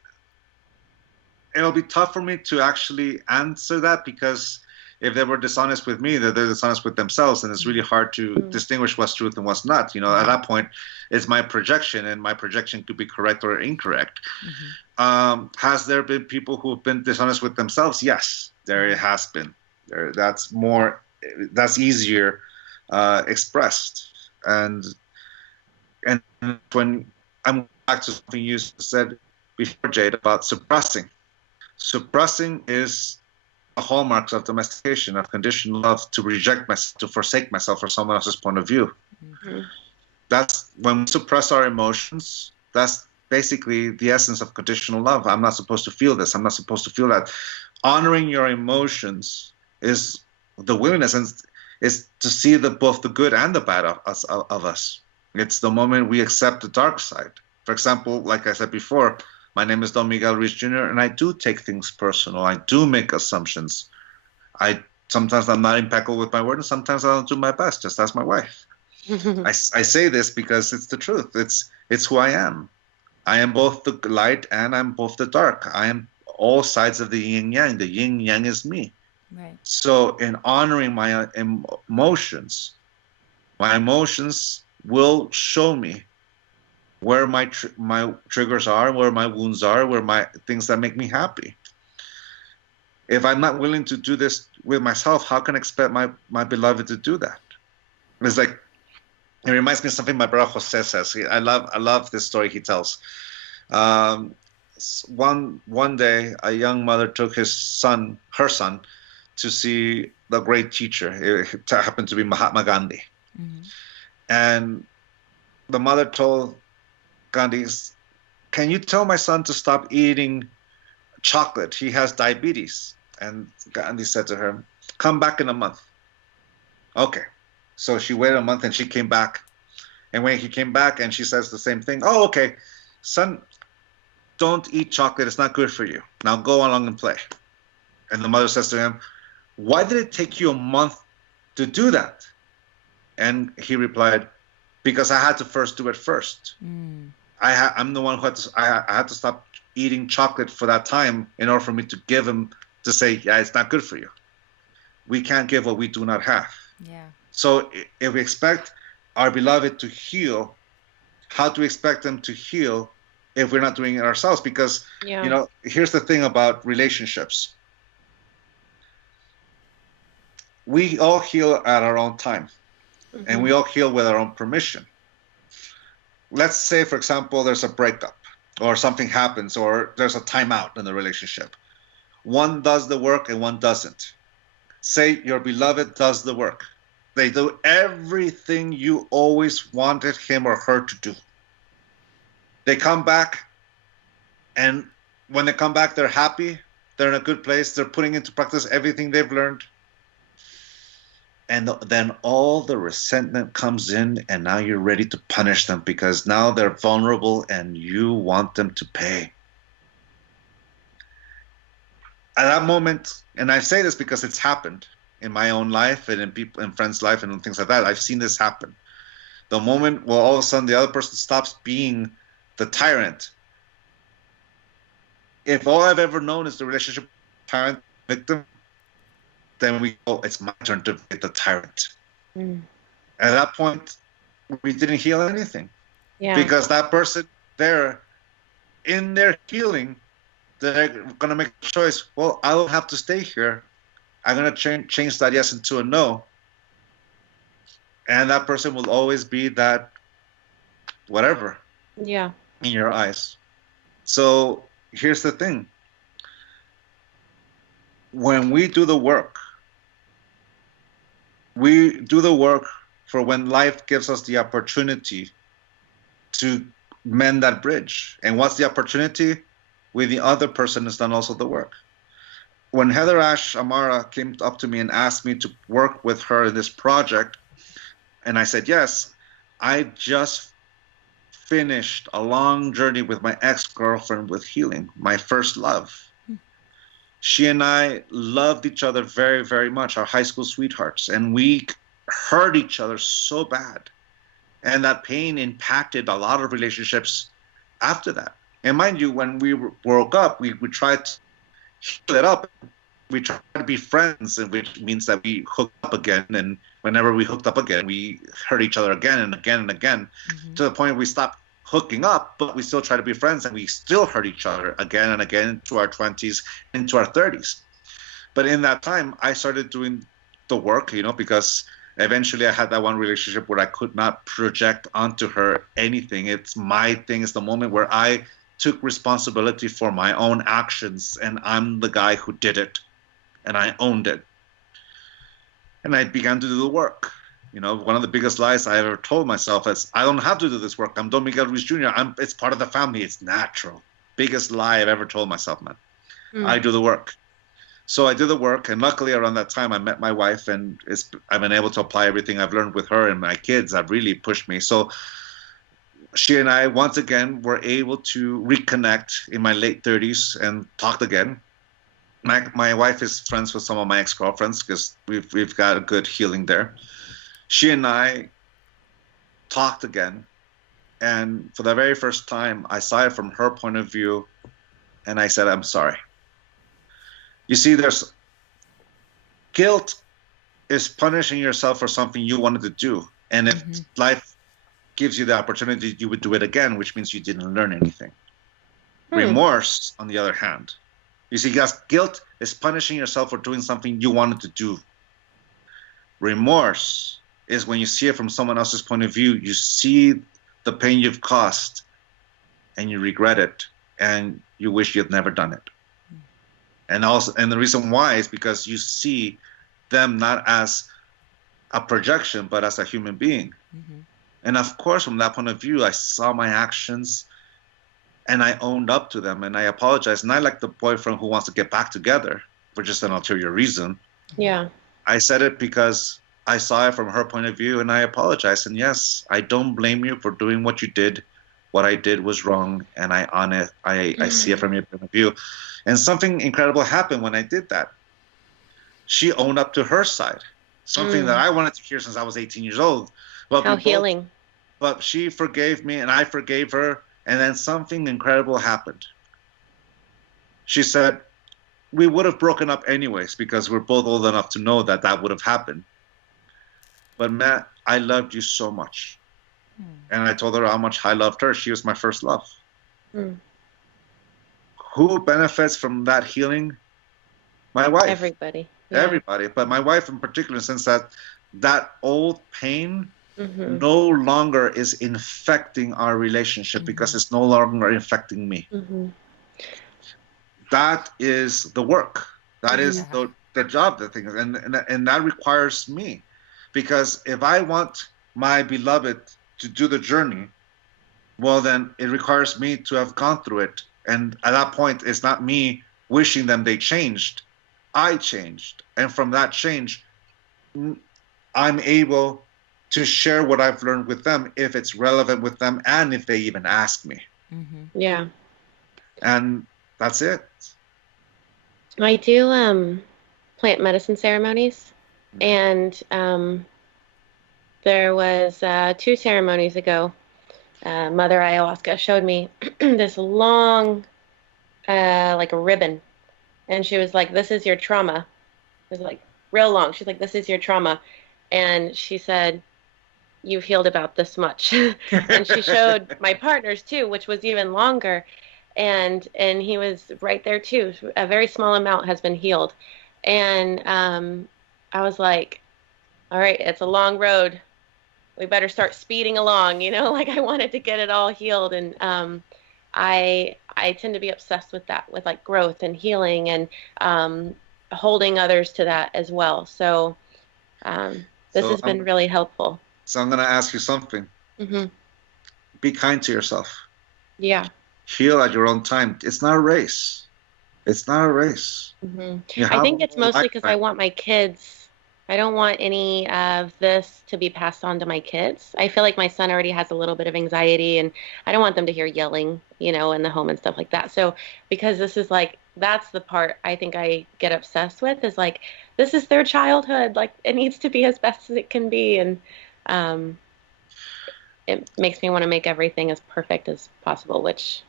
it'll be tough for me to actually answer that, because if they were dishonest with me, they're dishonest with themselves, and it's really hard to distinguish what's truth and what's not. At that point, it's my projection, and my projection could be correct or incorrect. Has there been people who have been dishonest with themselves? Yes, there has been. That's easier expressed. And when I'm back to something you said before, Jade, about suppressing. Suppressing is the hallmarks of domestication, of conditional love, to reject myself, to forsake myself for someone else's point of view. That's when we suppress our emotions. That's basically the essence of conditional love. I'm not supposed to feel this. I'm not supposed to feel that. Honoring your emotions is the willingness, and is to see both the good and the bad of us. It's the moment we accept the dark side. For example, like I said before, my name is Don Miguel Ruiz Jr., and I do take things personal. I do make assumptions. Sometimes I'm not impeccable with my word, and sometimes I don't do my best, just as my wife. I say this because it's the truth. It's who I am. I am both the light and I'm both the dark. I am all sides of the yin yang. The yin yang is me. Right. So in honoring my emotions will show me where my triggers are, where my wounds are, where my things that make me happy. If I'm not willing to do this with myself, how can I expect my beloved to do that? It's like, it reminds me of something my brother Jose says. I love this story he tells. One day, a young mother took her son, to see the great teacher. It happened to be Mahatma Gandhi. And the mother told Gandhi, "Can you tell my son to stop eating chocolate? He has diabetes." And Gandhi said to her, "Come back in a month." Okay. So she waited a month, and she came back. And when he came back, and she says the same thing, "Oh, okay, son, don't eat chocolate. It's not good for you. Now go along and play." And the mother says to him, "Why did it take you a month to do that?" And he replied, "Because I had to first do it first. I'm the one who I had to stop eating chocolate for that time in order for me to give him, to say, yeah, it's not good for you. We can't give what we do not have." Yeah. So if we expect our beloved to heal, how do we expect them to heal if we're not doing it ourselves? Because, here's the thing about relationships. We all heal at our own time, and we all heal with our own permission. Let's say, for example, there's a breakup, or something happens, or there's a timeout in the relationship. One does the work and one doesn't. Say your beloved does the work. They do everything you always wanted him or her to do. They come back, and when they come back, they're happy. They're in a good place. They're putting into practice everything they've learned. And then all the resentment comes in, and now you're ready to punish them because now they're vulnerable and you want them to pay. At that moment, and I say this because it's happened in my own life and in people, in friends' life and things like that. I've seen this happen. The moment where all of a sudden the other person stops being the tyrant. If all I've ever known is the relationship tyrant victim, then we go, it's my turn to be the tyrant. At that point, we didn't heal anything. Yeah. Because that person there, in their healing, they're going to make a choice. Well, I don't have to stay here. I'm going to change that yes into a no. And that person will always be that whatever. Yeah. In your eyes. So here's the thing. When we do the work, we do the work for when life gives us the opportunity to mend that bridge. And what's the opportunity? When the other person has done also the work. When Heather Ash Amara came up to me and asked me to work with her in this project, and I said yes, I just finished a long journey with my ex-girlfriend with healing, my first love. She and I loved each other very, very much, our high school sweethearts, and we hurt each other so bad. And that pain impacted a lot of relationships after that. And mind you, when we broke up, we tried to heal it up. We tried to be friends, which means that we hooked up again. And whenever we hooked up again, we hurt each other again and again and again, to the point we stopped hooking up, but we still try to be friends, and we still hurt each other again and again into our 20s, into our 30s. But in that time, I started doing the work, because eventually I had that one relationship where I could not project onto her anything. It's my thing. It's the moment where I took responsibility for my own actions, and I'm the guy who did it, and I owned it. And I began to do the work. One of the biggest lies I ever told myself is, I don't have to do this work. I'm Don Miguel Ruiz Jr. It's part of the family. It's natural. Biggest lie I've ever told myself, man. I do the work. So I did the work, and luckily around that time I met my wife, and I've been able to apply everything I've learned with her, and my kids have really pushed me. So she and I, once again, were able to reconnect in my late 30s and talked again. My wife is friends with some of my ex-girlfriends because we've got a good healing there. She and I talked again, and for the very first time, I saw it from her point of view, and I said, I'm sorry. You see, there's guilt is punishing yourself for something you wanted to do, and if life gives you the opportunity, you would do it again, which means you didn't learn anything. Remorse, on the other hand, you see, guilt is punishing yourself for doing something you wanted to do. Remorse is when you see it from someone else's point of view, you see the pain you've caused, and you regret it, and you wish you had never done it. And the reason why is because you see them not as a projection, but as a human being. And of course, from that point of view, I saw my actions, and I owned up to them, and I apologized. Not like the boyfriend who wants to get back together for just an ulterior reason. Yeah. I said it because I saw it from her point of view, and I apologized. And yes, I don't blame you for doing what you did. What I did was wrong, and I see it from your point of view. And something incredible happened when I did that. She owned up to her side, something that I wanted to hear since I was 18 years old. But How healing. But she forgave me, and I forgave her, and then something incredible happened. She said, we would have broken up anyways because we're both old enough to know that would have happened. But Matt, I loved you so much. And I told her how much I loved her. She was my first love. Who benefits from that healing? My wife. Everybody. Yeah. Everybody. But my wife in particular, since that old pain no longer is infecting our relationship because it's no longer infecting me. That is the work. That is the job, the thing. And that requires me. Because if I want my beloved to do the journey, well, then it requires me to have gone through it. And at that point, it's not me wishing them they changed. I changed. And from that change, I'm able to share what I've learned with them if it's relevant with them and if they even ask me. Yeah. And that's it. I do plant medicine ceremonies. And there was 2 ceremonies ago, Mother Ayahuasca showed me this long, like a ribbon. And she was like, this is your trauma. It was like real long. She's like, this is your trauma. And she said, you've healed about this much. And she showed my partners too, which was even longer. And he was right there too. A very small amount has been healed. And I was like, all right, it's a long road. We better start speeding along, like I wanted to get it all healed. And I tend to be obsessed with that, with like growth and healing and holding others to that as well. So This So has been really helpful. so I'm gonna ask you something. Hmm. Be kind to yourself. Yeah. Heal at your own time. It's not a race. It's not a race. Hmm. You I have a think it's whole mostly because I lifetime. want my kids. I don't want any of this to be passed on to my kids. I feel like my son already has a little bit of anxiety, and I don't want them to hear yelling, in the home and stuff like that. So, because this is like, that's the part I think I get obsessed with is like, this is their childhood. Like, it needs to be as best as it can be. And um, it makes me want to make everything as perfect as possible, which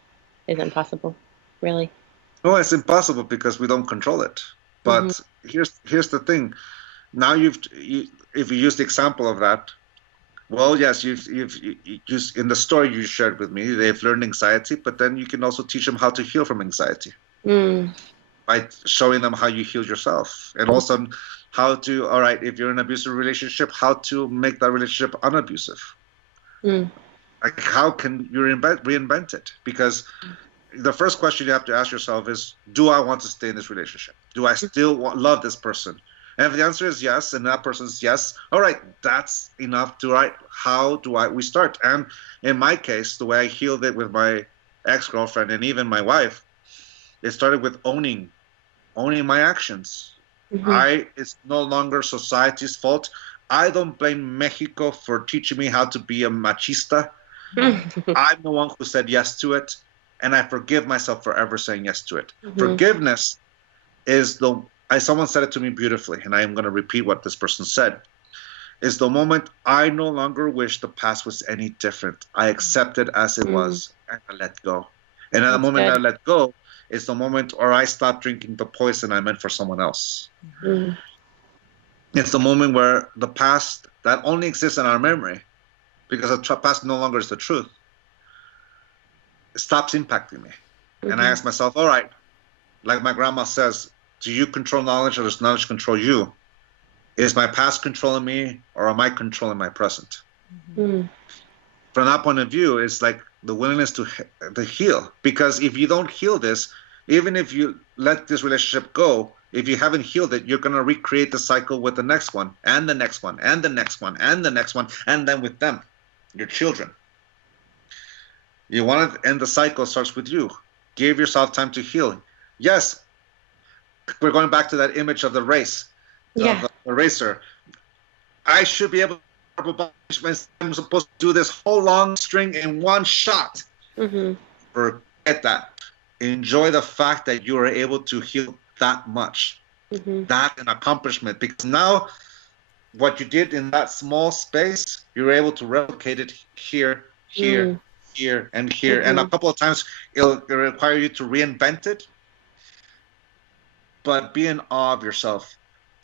is impossible, really. No, it's impossible because we don't control it. Hmm. But here's the thing. Now if you use the example of that, well, yes, you just in the story you shared with me, they've learned anxiety, but then you can also teach them how to heal from anxiety Mm. by showing them how you heal yourself, and also how to, all right, if you're in an abusive relationship, how to make that relationship unabusive. Mm. Like, how can you reinvent it? Because the first question you have to ask yourself is, do I want to stay in this relationship? Do I still love this person? And if the answer is yes, and that person's yes, all right, that's enough to write. How do we start? And in my case, the way I healed it with my ex-girlfriend and even my wife, it started with owning my actions. Hmm. It's no longer society's fault. I don't blame Mexico for teaching me how to be a machista. I'm the one who said yes to it, and I forgive myself for ever saying yes to it. Hmm. Forgiveness is someone said it to me beautifully, and I am going to repeat what this person said, is the moment I no longer wish the past was any different. I accept it as it Mm. was, and I let go. And at the That's moment I good. let go is the moment where I stop drinking the poison I meant for someone else. Mm. It's the moment where the past that only exists in our memory, because the past no longer is the truth, stops impacting me. And I Hmm. ask myself, all right, like my grandma says, do you control knowledge or does knowledge control you? Is my past controlling me or am I controlling my present? Mm. From that point of view, it's like the willingness to heal. Because if you don't heal this, even if you let this relationship go, if you haven't healed it, you're going to recreate the cycle with the next one and the next one and the next one and the next one. And then with them, your children. You want to end the cycle starts with you. Give yourself time to heal. Yes, we're going back to that image of the race, of Yeah. the racer. I should be able to, I'm supposed to do this whole long string in one shot. Hmm. Forget that. Enjoy the fact that you are able to heal that much. Hmm. That an accomplishment, because now what you did in that small space, you're able to replicate it here, here, Mm. here, and here. And a Hmm. couple of times it'll require you to reinvent it, but be in awe of yourself.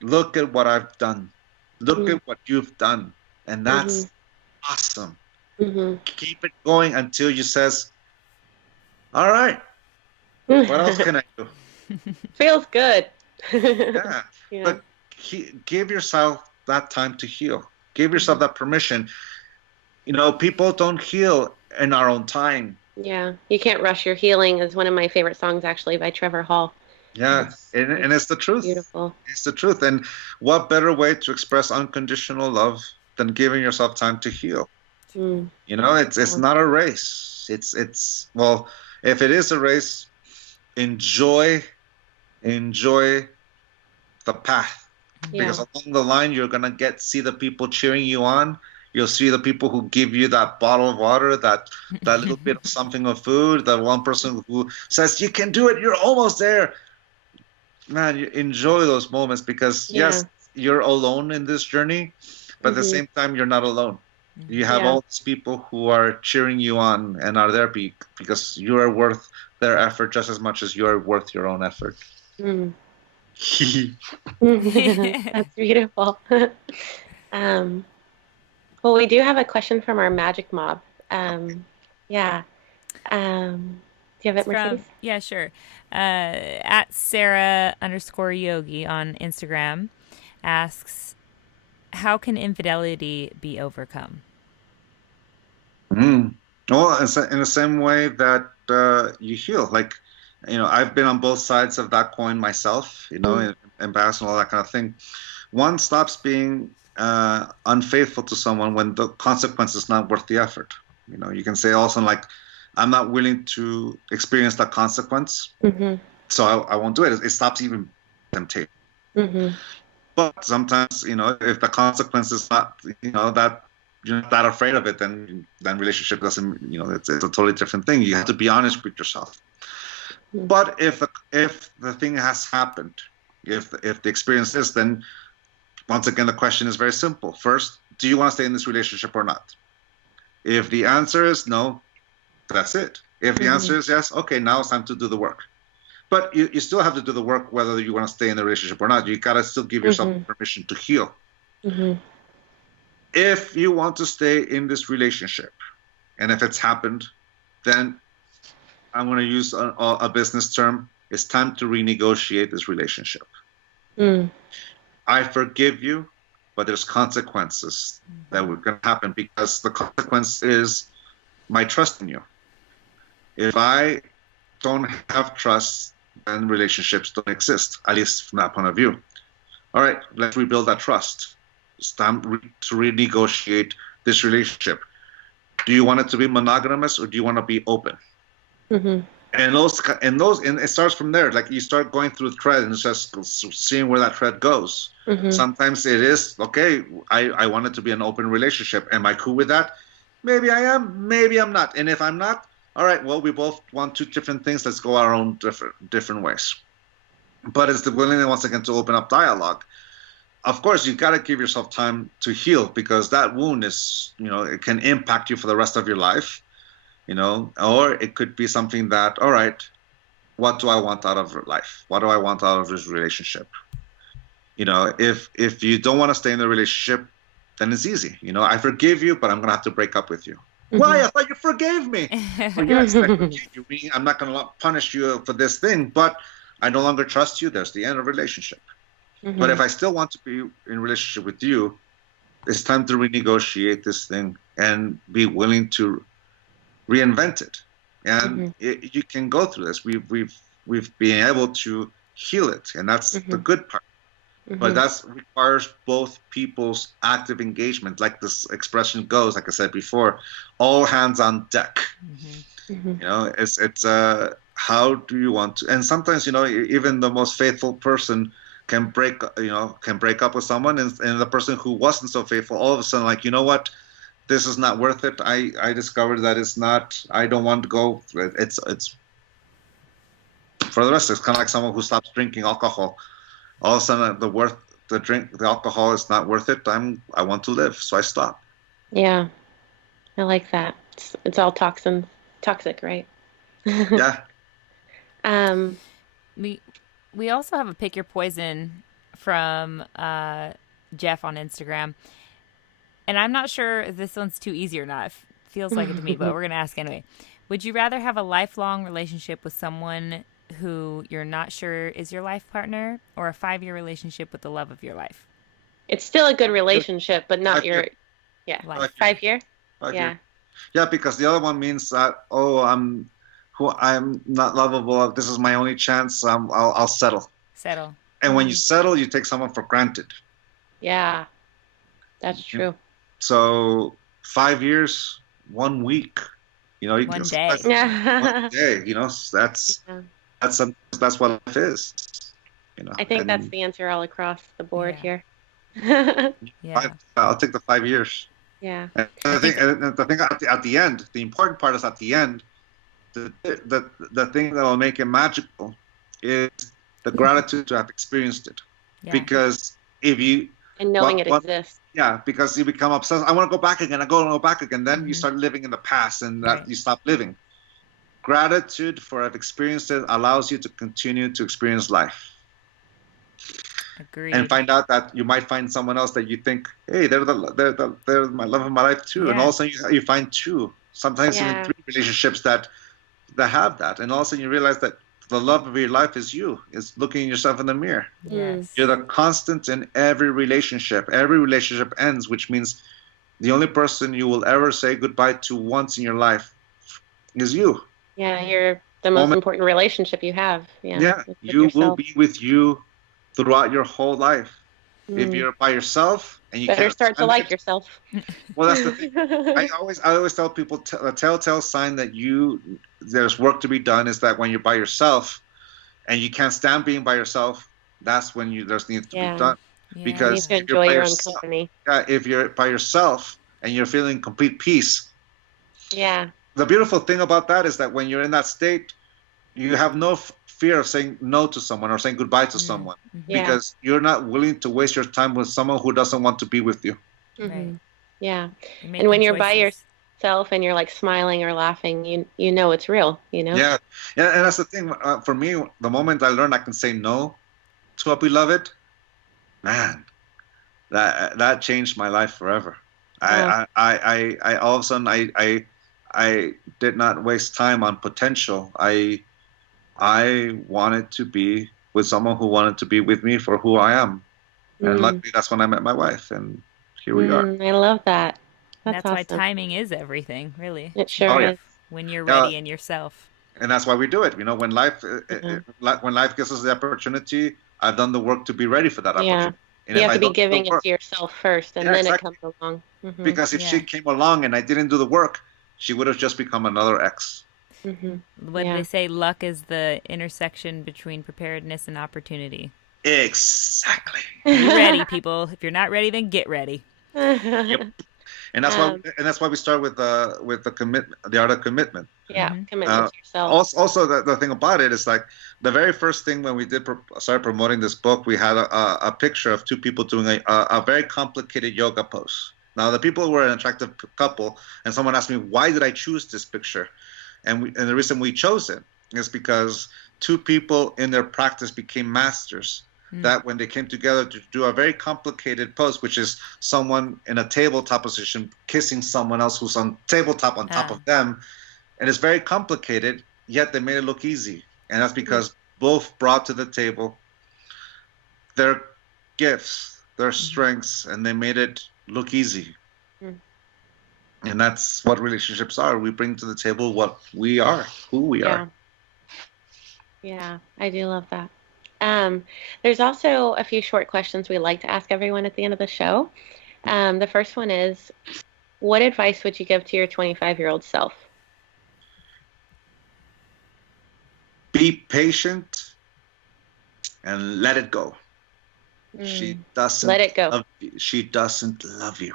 Look at what I've done. Look Mm. at what you've done. And Hmm. that's awesome. Hmm. Keep it going until you says, all right, what else can I do? Feels good. Yeah. Yeah. But give yourself that time to heal. Give yourself Hmm. that permission. People don't heal in our own time. Yeah. You Can't Rush Your Healing is one of my favorite songs, actually, by Trevor Hall. Yeah. And it's It's the truth. beautiful. It's the truth. And what better way to express unconditional love than giving yourself time to heal? Mm. It's Yeah. not a race. It's well, if it is a race, enjoy the path, because Yeah. along the line you're gonna see the people cheering you on. You'll see the people who give you that bottle of water, that little bit of something of food, that one person who says you can do it, you're almost there. Man, you enjoy those moments because Yeah. yes, you're alone in this journey, but at the Hmm. same time you're not alone. You have Yeah. all these people who are cheering you on and are there because you are worth their effort just as much as you are worth your own effort. Mm. That's beautiful. Um, well, we do have a question from our magic mob. Yeah. Do you have It's it, Mercedes? from, yeah, sure. At Sarah_yogi on Instagram asks, how can infidelity be overcome? Mm. Well, in the same way that you heal, like, I've been on both sides of that coin myself, Mm. in past and all that kind of thing. One stops being unfaithful to someone when the consequence is not worth the effort. You can say also like, I'm not willing to experience that consequence, so I won't do it. It stops even temptation. But sometimes, if the consequence is not, that you're not that afraid of it, then relationship doesn't, it's a totally different thing. You have to be honest with yourself. But if the thing has happened, if the experience is, then once again the question is very simple. First, do you want to stay in this relationship or not? If the answer is no, that's it. If the answer is yes, okay, now it's time to do the work. But you still have to do the work whether you want to stay in the relationship or not. You got to still give yourself permission to heal. If you want to stay in this relationship, and if it's happened, then I'm going to use a business term. It's time to renegotiate this relationship. I forgive you, but there's consequences that were going to happen, because the consequence is my trust in you. If I don't have trust, then relationships don't exist, at least from that point of view. All right, let's rebuild that trust. It's time to renegotiate this relationship. Do you want it to be monogamous, or do you want to be open? And it starts from there. Like, you start going through the thread and just seeing where that thread goes. Sometimes it is, okay, I want it to be an open relationship. Am I cool with that? Maybe I am, maybe I'm not. And if I'm not, all right, well, we both want two different things. Let's go our own different ways. But it's the willingness, once again, to open up dialogue. Of course, you got to give yourself time to heal, because that wound is, it can impact you for the rest of your life, or it could be something that, all right, what do I want out of life? What do I want out of this relationship? If you don't want to stay in the relationship, then it's easy. I forgive you, but I'm going to have to break up with you. Why? I thought you forgave me. Well, yes, I forgave you. I'm not going to punish you for this thing, but I no longer trust you. There's the end of relationship. But if I still want to be in relationship with you, it's time to renegotiate this thing and be willing to reinvent it. And you can go through this. We've been able to heal it, and that's the good part. But that requires both people's active engagement. Like this expression goes, like I said before, all hands on deck. It's how do you want to? And sometimes, even the most faithful person can break up with someone, and the person who wasn't so faithful, all of a sudden, like, you know what, this is not worth it. I discovered that it's not. I don't want to go. It's for the rest. It's kind of like someone who stops drinking alcohol. All of a sudden, the alcohol is not worth it. I want to live, so I stop. Yeah, I like that. It's all toxic, right? Yeah. We also have a pick your poison from Jeff on Instagram, and I'm not sure if this one's too easy or not. It feels like it to me, but we're gonna ask anyway. Would you rather have a lifelong relationship with someone who you're not sure is your life partner, or a 5-year relationship with the love of your life? It's still a good relationship, but not your, Life. 5 year. Yeah, because the other one means that, I'm not lovable. This is my only chance. I'll settle. And when you settle, you take someone for granted. Yeah, that's true. So 5 years, 1 week, one day. One day, that's what life is. I think that's the answer all across the board here. I'll take the 5 years. Yeah. And the thing at the end, the important part is at the end. The thing that will make it magical is the gratitude to have experienced it. Yeah. Because if you knowing it exists. Yeah, because you become obsessed. I want to go back again. I go back again. Then you start living in the past, and you stop living. Gratitude for have experienced it allows you to continue to experience life. Agreed. And find out that you might find someone else that you think, hey, they're my love of my life too. Yeah. And all of a sudden you find two, sometimes even 3 relationships that have that. And all of a sudden you realize that the love of your life is you. Is looking at yourself in the mirror. Yes. You're the constant in every relationship. Every relationship ends, which means the only person you will ever say goodbye to once in your life is you. Yeah, you're the most important relationship you have. Yeah, you will be with you throughout your whole life. If you're by yourself and you Better can't start to stand like it, yourself. well, that's the thing. I always tell people a telltale sign that there's work to be done is that when you're by yourself and you can't stand being by yourself, that's when there's needs to be Yeah. done. Yeah. You need Because to enjoy your own company. if you're by yourself and you're feeling complete peace, Yeah. the beautiful thing about that is that when you're in that state, you have no fear of saying no to someone or saying goodbye to someone Yeah. because you're not willing to waste your time with someone who doesn't want to be with you. Right. Yeah. You're And when making you're by choices. yourself and you're like smiling or laughing, you know it's real, you know? Yeah, yeah, and that's the thing. For me, the moment I learned I can say no to a beloved, man, that changed my life forever. Oh. I all of a sudden I did not waste time on potential. I wanted to be with someone who wanted to be with me for who I am, and luckily that's when I met my wife, and here we are. I love that. And That's that's why awesome. timing is everything, really. It sure Oh yeah, is. When you're yeah, ready in yourself. and that's why we do it. You know, when life Mhm. when life gives us the opportunity, I've done the work to be ready for that Yeah. opportunity. And You if have I to be don't do the giving it work, to yourself first, and yeah, then it exactly. comes along. Because if she Yeah. came along and I didn't do the work, she would have just become another ex. What do Yeah. they say? Luck is the intersection between preparedness and opportunity. Exactly. Be ready, people. If you're not ready, then get ready. Yep. And that's why we start with the commitment, the art of commitment. Yeah, commitment to yourself. Also, the thing about it is like the very first thing when we did start promoting this book, we had a picture of two people doing a very complicated yoga pose. Now, the people were an attractive couple, and someone asked me, why did I choose this picture? And the reason we chose it is because two people in their practice became masters. That when they came together to do a very complicated pose, which is someone in a tabletop position kissing someone else who's on tabletop on top of them, and it's very complicated, yet they made it look easy. And that's because both brought to the table their gifts, their strengths, and they made it look easy. And that's what relationships are. We bring to the table what we are, who we are. Yeah, I do love that. There's also a few short questions we like to ask everyone at the end of the show. The first one is, what advice would you give to your 25-year-old self? Be patient and let it go. She doesn't Let it go. love you. She doesn't love you.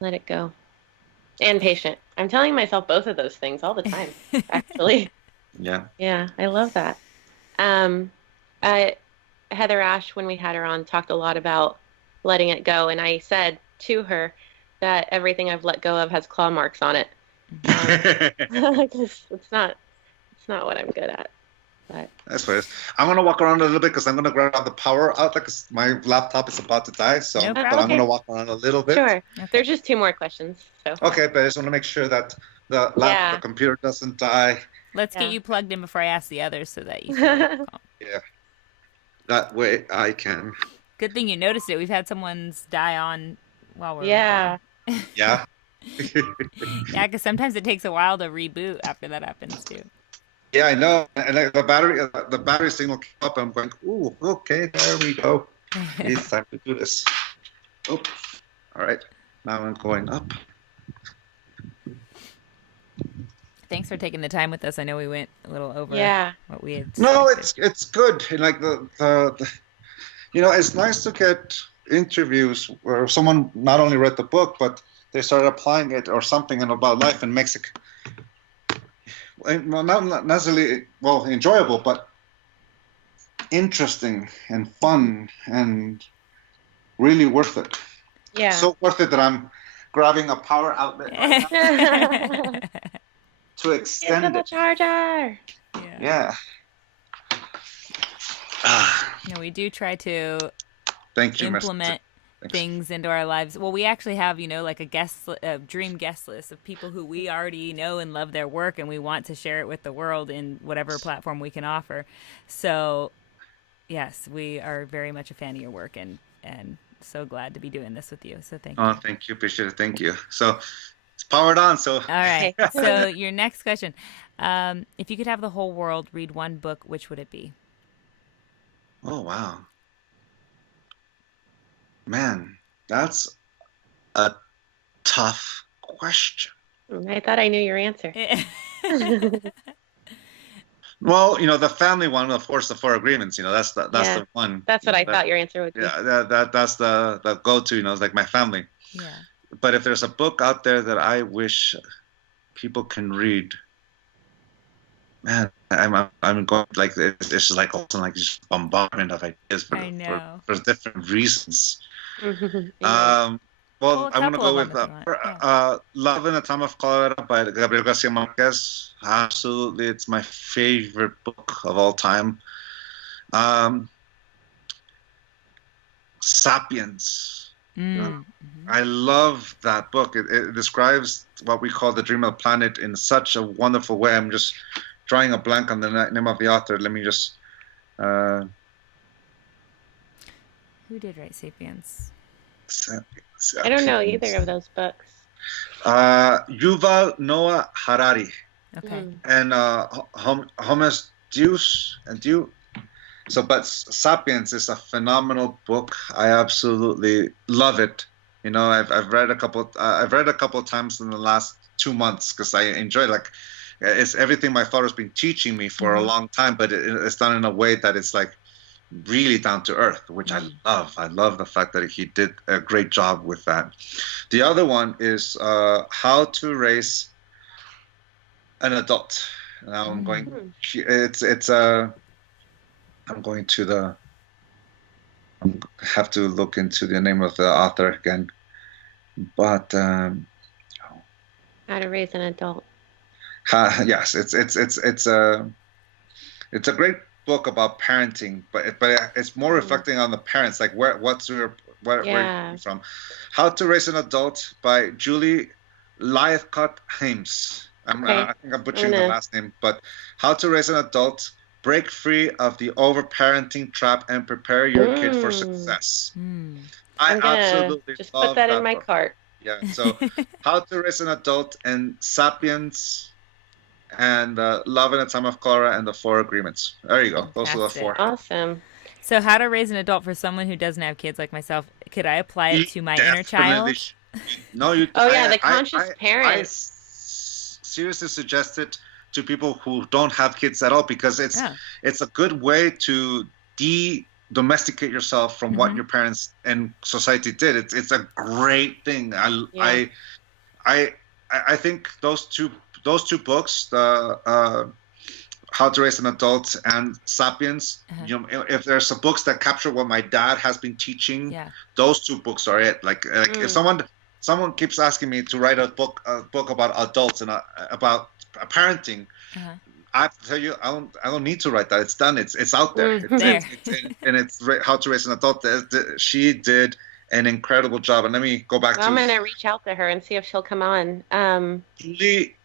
Let it go. And patient. I'm telling myself both of those things all the time, actually. Yeah. Yeah, I love that. Heather Ash, when we had her on, talked a lot about letting it go, and I said to her that everything I've let go of has claw marks on it, because it's not what I'm good at. But that's what it is. I'm gonna walk around a little bit because I'm gonna grab the power outlet because my laptop is about to die. So, No but problem. I'm gonna walk around a little bit. sure, there's just two more questions. So Okay, but I just want to make sure that the computer doesn't die. Let's get you plugged in before I ask the others so that you can calm. Yeah. That way I can. Good thing you noticed it. We've had someone's die on while we're Yeah. Yeah, because sometimes it takes a while to reboot after that happens too. Yeah, I know. And the battery signal came up, and I'm going, ooh, okay, there we go. It's time to do this. Oh, all right. Now I'm going up. Thanks for taking the time with us. I know we went a little over what we had. No, it's good. And like the it's nice to get interviews where someone not only read the book, but they started applying it or something about life and makes it not necessarily enjoyable, but interesting and fun and really worth it. Yeah. So worth it that I'm grabbing a power outlet right now to extend Get to the charger. Yeah. No, we do try to Thank you, implement things into our lives. Well, we actually have, like a dream guest list of people who we already know and love their work, and we want to share it with the world in whatever platform we can offer. So, yes, we are very much a fan of your work, and so glad to be doing this with you. So thank you. Oh, thank you. Appreciate it. Thank you. So it's powered on. So all right. So your next question: if you could have the whole world read one book, which would it be? Oh wow. Man, that's a tough question. I thought I knew your answer. Well, the family one, of course, the Four Agreements. That's Yeah, the one. that's what I thought your answer would be. Yeah, that's the go-to. It's like my family. Yeah. But if there's a book out there that I wish people can read, man, I'm going like it's just like also like just bombardment of ideas I know. for different reasons. Yeah. Well, a I'm gonna couple go of with them if you want. Love in the Time of Cholera by Gabriel Garcia Marquez. Absolutely, it's my favorite book of all time. Sapiens. I love that book. It describes what we call the dream of the planet in such a wonderful way. I'm just drawing a blank on the name of the author. Let me just. Who did write Sapiens? I don't know either of those books. Yuval Noah Harari. Okay. And Homus Deus and Deus. So, but Sapiens is a phenomenal book. I absolutely love it. I've read a couple. I've read a couple of times in the last 2 months because I enjoy it's everything my father's been teaching me for a long time, but it's done in a way that it's like really down to earth, which I love. I love the fact that he did a great job with that. The other one is How to Raise an Adult. Now I'm going. I'm going to the. I have to look into the name of the author again, but How to Raise an Adult. yes, it's a great book about parenting, but it's more reflecting on the parents, like where you're coming from. How to Raise an Adult by Julie Lythcott-Hames. I think I'm butchering the last name, but How to Raise an Adult. Break free of the overparenting trap and prepare your kid for success. I absolutely just love put that in my book. cart. Yeah. So, How to Raise an Adult and Sapiens and Love in a Time of Cholera and the Four Agreements. There you go. Those are the four. Awesome. So, How to Raise an Adult for someone who doesn't have kids like myself. Could I apply it to my inner child? No, you. Oh yeah, the conscious parent. I seriously suggest it to people who don't have kids at all because it's a good way to domesticate yourself from what your parents and society did. It's a great thing. I think those two books, the How to Raise an Adult and Sapiens, if there's books that capture what my dad has been teaching, those two books are it. Like if someone keeps asking me to write a book about adults and about parenting, I have to tell you, I don't need to write that. It's done. It's out there. It's How to Raise an Adult. She did an incredible job. And let me go back to. I'm gonna reach out to her and see if she'll come on. Julie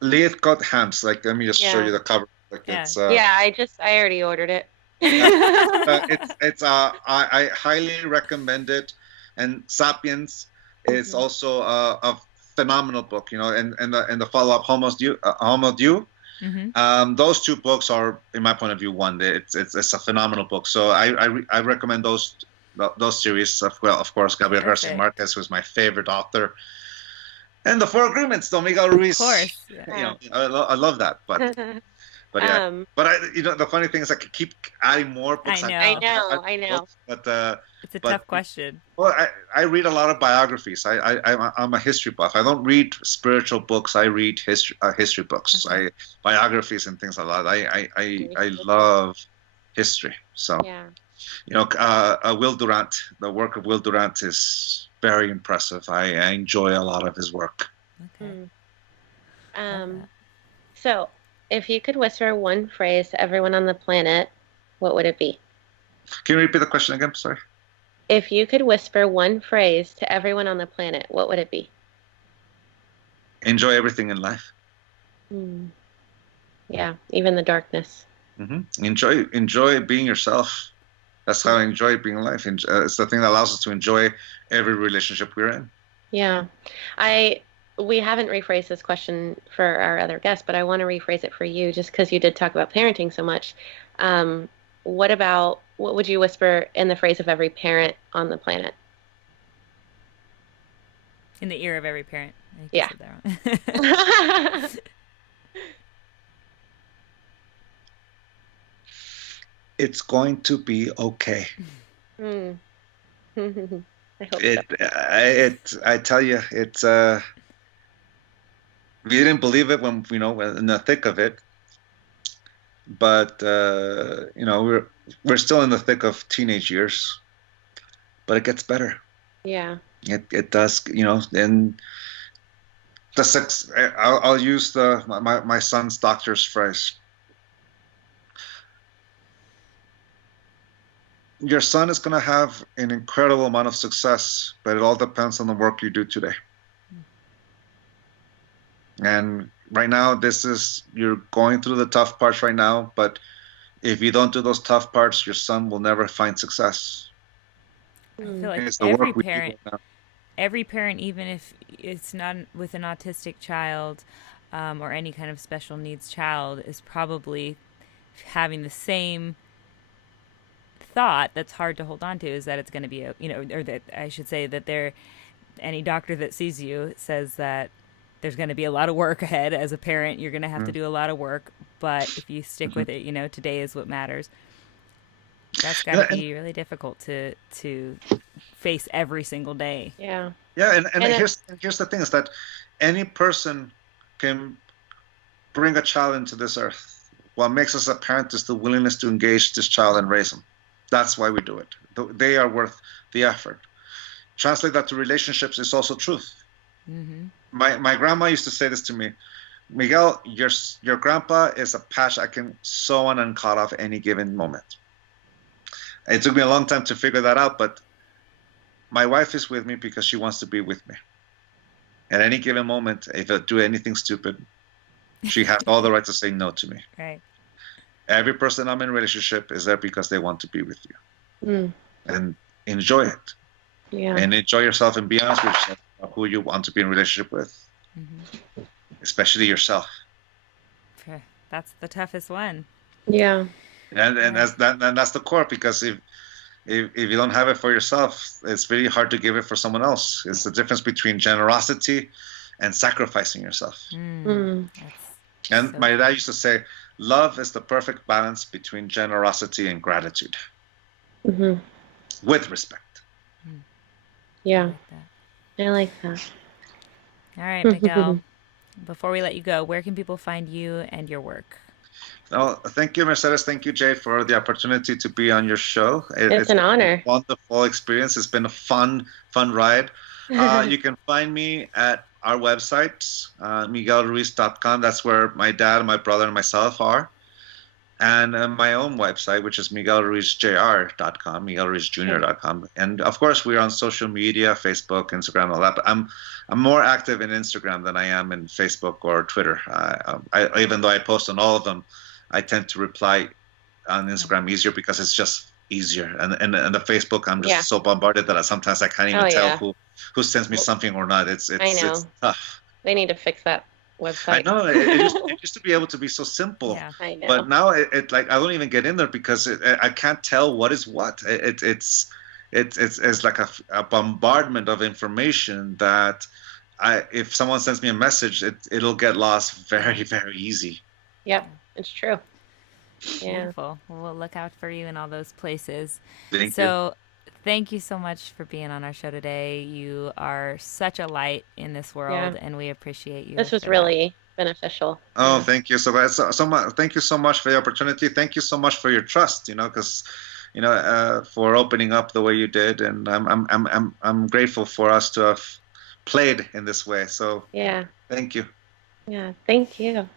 Lythcott-Hames. Like, let me just show you the cover. Like, it's. I already ordered it. I highly recommend it. And Sapiens is also a phenomenal book, and the follow-up Homo Deus. Those two books are, in my point of view, one. It's a phenomenal book. So I recommend those series. Of course, Gabriel Garcia Marquez was my favorite author, and the Four Agreements, Miguel Ruiz. Of course, I love that, but. But the funny thing is I could keep adding more books. I know. But it's a tough question. Well, I read a lot of biographies. I'm a history buff. I don't read spiritual books. I read history books. Biographies and things like that. I love history. So Will Durant, the work of Will Durant is very impressive. I enjoy a lot of his work. Okay. So, if you could whisper one phrase to everyone on the planet, what would it be? Can you repeat the question again? Sorry. If you could whisper one phrase to everyone on the planet, what would it be? Enjoy everything in life. Yeah, even the darkness. Enjoy being yourself. That's how I enjoy being in life. It's the thing that allows us to enjoy every relationship we're in. Yeah. We haven't rephrased this question for our other guests, but I want to rephrase it for you just because you did talk about parenting so much. What would you whisper in the phrase of every parent on the planet? In the ear of every parent. I think Yeah. you said that wrong. It's going to be okay. Mm. I hope so. I tell you, it's we didn't believe it when in the thick of it, but we're still in the thick of teenage years, but it gets better. Yeah. It does, and I'll use my son's doctor's phrase. Your son is going to have an incredible amount of success, but it all depends on the work you do today. And right now, you're going through the tough parts right now, but if you don't do those tough parts, your son will never find success. I feel like It's the work we do right now. every parent, even if it's not with an autistic child or any kind of special needs child, is probably having the same thought that's hard to hold on to, is that it's going to be or that I should say that any doctor that sees you says that there's going to be a lot of work ahead. As a parent, you're going to have to do a lot of work, but if you stick with it, today is what matters. That's got to be really difficult to face every single day. Yeah. Yeah, and here's the thing, is that any person can bring a child into this earth. What makes us a parent is the willingness to engage this child and raise them. That's why we do it. They are worth the effort. Translate that to relationships is also truth. Mm-hmm. My grandma used to say this to me: Miguel, your grandpa is a patch I can sew on and cut off any given moment. It took me a long time to figure that out, but my wife is with me because she wants to be with me. At any given moment, if I do anything stupid, she has all the right to say no to me. Right. Every person I'm in a relationship is there because they want to be with you. And enjoy it. Yeah. And enjoy yourself, and be honest with yourself about who you want to be in a relationship with, especially yourself. Okay. That's the toughest one. Yeah. And that's the core, because if you don't have it for yourself, it's really hard to give it for someone else. It's the difference between generosity and sacrificing yourself. And my dad used to say, love is the perfect balance between generosity and gratitude, with respect. Yeah. I like that. All right, Miguel. Before we let you go, where can people find you and your work? Well, thank you, Mercedes. Thank you, Jay, for the opportunity to be on your show. It's an honor. A wonderful experience. It's been a fun ride. You can find me at our website, miguelruiz.com. That's where my dad, my brother, and myself are. And my own website, which is miguelruizjr.com, miguelruizjr.com. And of course, we're on social media, Facebook, Instagram, all that. But I'm more active in Instagram than I am in Facebook or Twitter. Even though I post on all of them, I tend to reply on Instagram easier because it's just easier. And the Facebook, I'm just so bombarded that sometimes I can't even tell who sends me something or not. It's tough. They need to fix that website. I know it used to be able to be so simple, I know. but now it like I don't even get in there because I can't tell what is what. It's like a bombardment of information that if someone sends me a message, it'll get lost very, very easy. Yep, it's true. Yeah. Beautiful. Well, we'll look out for you in all those places. Thank you. Thank you so much for being on our show today. You are such a light in this world, and we appreciate you. This was really beneficial. Oh, thank you so much. Thank you so much for the opportunity. Thank you so much for your trust. Because for opening up the way you did, and I'm grateful for us to have played in this way. So thank you. Yeah, thank you.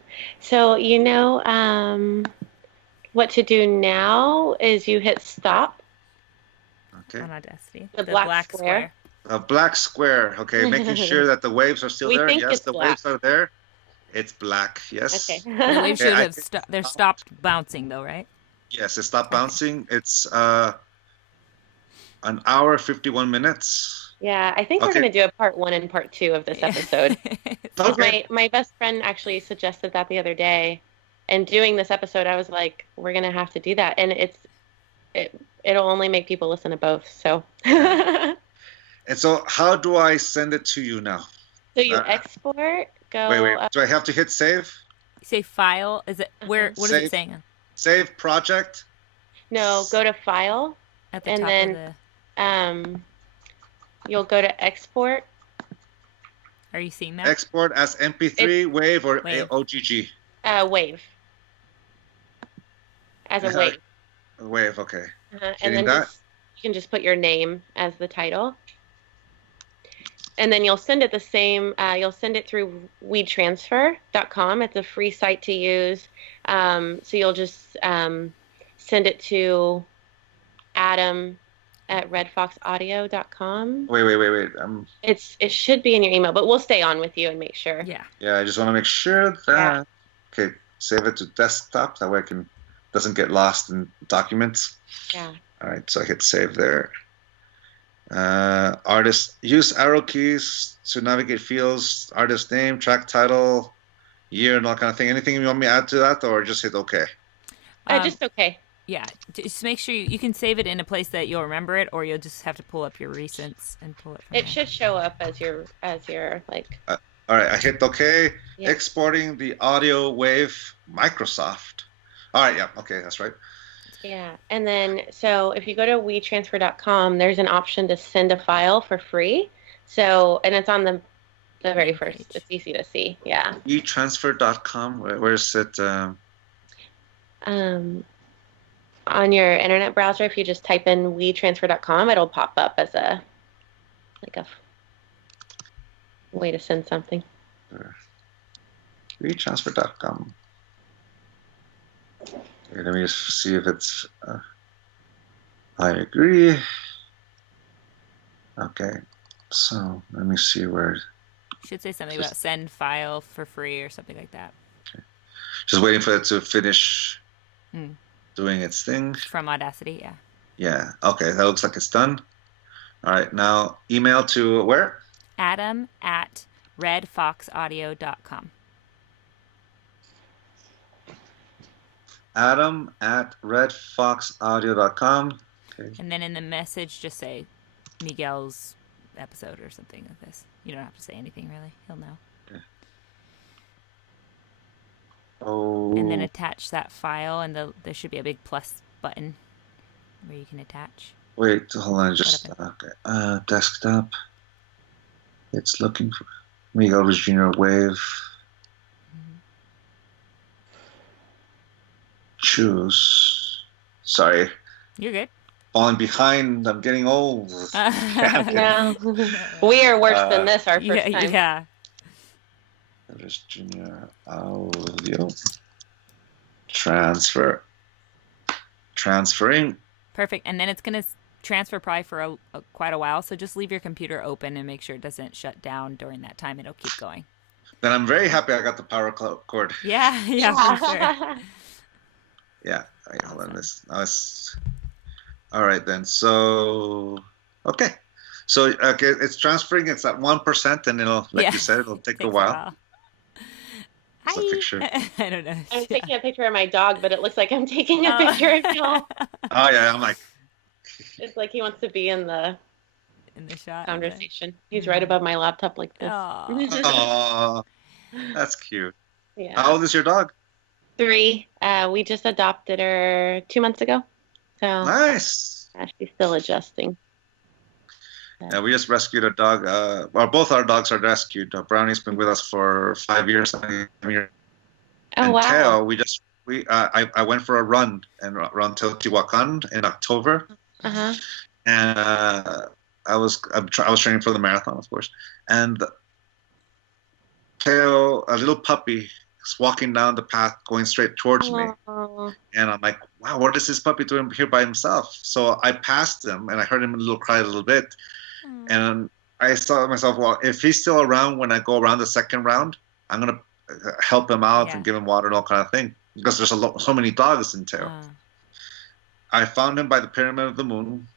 So what to do now is you hit stop. Okay. On Audacity. The black square. A black square. Okay, making sure that the waves are still there. Yes, the waves are there. It's black. Yes. Okay. The waves should have they're stopped bouncing though, right? Yes, it stopped bouncing. It's an hour 51 minutes. Yeah, I think we're going to do a part 1 and part 2 of this episode. My best friend actually suggested that the other day, and doing this episode, I was like, we're going to have to do that, and it'll only make people listen to both. So. And so how do I send it to you now? So you Uh, export, go wait. up. Do I have to hit save? Say file. Is it where? What is it Save. saying Save project. No, go to file, at the and top then of the? you'll go to export. Are you seeing that? Export as MP3, WAV, or Wave. OGG. Wave. As a wave. WAV, okay. And Getting then that? you can just put your name as the title. And then you'll send it the same, you'll send it through WeTransfer.com. It's a free site to use. So you'll just send it to Adam at redfoxaudio.com. Wait. It should be in your email, but we'll stay on with you and make sure. Yeah. Yeah, I just want to make sure that. Okay, save it to desktop. That way it doesn't get lost in documents. Yeah. All right, so I hit save there. Artist, use arrow keys to navigate fields, artist name, track title, year, and all kind of thing. Anything you want me to add to that, or just hit OK? Just okay. Yeah, just make sure you can save it in a place that you'll remember it, or you'll just have to pull up your recents and pull it from It there. should show up as your like. All right, I hit OK. Yeah. Exporting the audio wave, Microsoft. All right, yeah, okay, that's right. Yeah, and then so if you go to WeTransfer.com, there's an option to send a file for free. So, and it's on the very first. Page. It's easy to see. Yeah. WeTransfer.com. Where's it? On your internet browser, if you just type in WeTransfer.com, it'll pop up as a way to send something. WeTransfer.com. Okay, let me just see if it's. I agree. Okay, so let me see where. You should say something about send file for free or something like that. Just waiting for it to finish doing its thing. From Audacity, yeah. Yeah. Okay, that looks like it's done. All right, now email to where? Adam at redfoxaudio.com. Adam at redfoxaudio.com. Okay. And then in the message, just say Miguel's episode or something like this. You don't have to say anything really. He'll know. Okay. Oh. And then attach that file, and there should be a big plus button where you can attach. Wait, hold on. Just okay. Desktop. It's looking for Miguel Ruiz Jr. Wave. Choose. Sorry. You're good. Falling behind. I'm getting old. No, we are worse than this our first time. Yeah. Ruiz Jr. Audio. Transferring. Perfect. And then it's going to transfer probably for quite a while. So just leave your computer open and make sure it doesn't shut down during that time. It'll keep going. Then I'm very happy I got the power cord. Yeah, for sure. Yeah. Right, hold on. All right then. So okay. So okay, it's transferring. It's at 1%, and it'll, like you said, it'll take a while. Hi. A picture. I don't know. I'm taking a picture of my dog, but it looks like I'm taking a picture of y'all. Oh yeah, I'm like. It's like he wants to be in the shot conversation. He's right above my laptop like this. Oh, that's cute. Yeah. How old is your dog? 3. We just adopted her 2 months ago. So Nice. she's still adjusting. Yeah, we just rescued a dog. Well, both our dogs are rescued. Brownie's been with us for 5 years. Oh, And wow. Teo, I went for a run around Teotihuacan in October. Uh-huh. And I was training for the marathon, of course. And Teo, a little puppy, is walking down the path, going straight towards me. And I'm like, wow, what is this puppy doing here by himself? So I passed him, and I heard him cry a little bit. And I thought to myself, well, if he's still around when I go around the second round, I'm going to help him out and give him water and all kind of thing. Because there's so many dogs in Teo. I found him by the Pyramid of the Moon.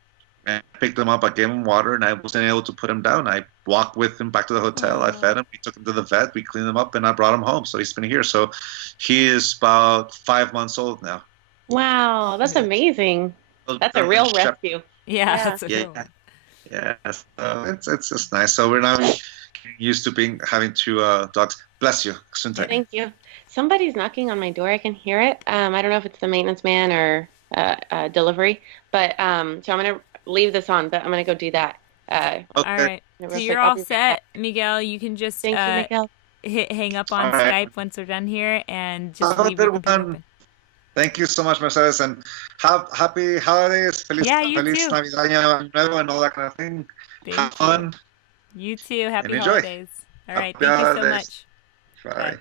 And I picked him up. I gave him water, and I wasn't able to put him down. I walked with him back to the hotel. I fed him. We took him to the vet. We cleaned him up, and I brought him home. So he's been here. So he is about 5 months old now. Wow, that's amazing. That's a real rescue. Yeah, that's a real one. Yeah, so it's just nice. So we're now getting used to having two dogs. Bless you, Suntek. Thank you. Somebody's knocking on my door. I can hear it. I don't know if it's the maintenance man or delivery, but so I'm gonna leave this on, but I'm gonna go do that. All Okay. right. Real So quick. you're I'll all be right back. set, Miguel. You can just Thank you, Miguel. hang up All on right. Skype once we're done here and just Have a leave your good computer one. open. Thank you so much, Mercedes, and have happy holidays, Yeah, you feliz too. Navidad, Año Nuevo, and all that kind of thing. Have Thank you. fun You too. Happy and enjoy. holidays. All right. Happy Thank you so holidays. much. Bye. Bye.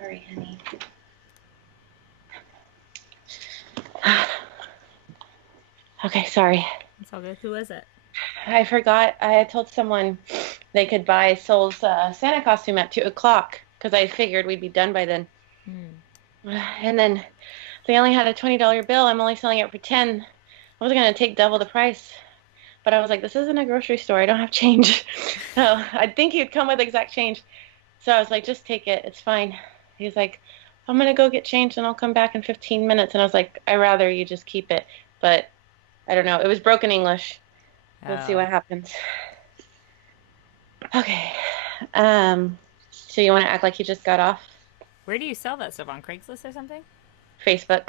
Sorry, honey. Okay, sorry. It's all good. Who was it? I forgot. I had told someone they could buy Soul's Santa costume at 2 o'clock because I figured we'd be done by then. And then they only had a $20 bill. I'm only selling it for 10. I was gonna take double the price, but I was like, this isn't a grocery store. I don't have change. So I think he'd come with exact change. So I was like, just take it. It's fine. He's like, I'm gonna go get changed and I'll come back in 15 minutes. And I was like, I'd rather you just keep it. But I don't know. It was broken English. We'll see what happens. Okay. So you want to act like you just got off Where do you sell that stuff, on Craigslist or something? Facebook?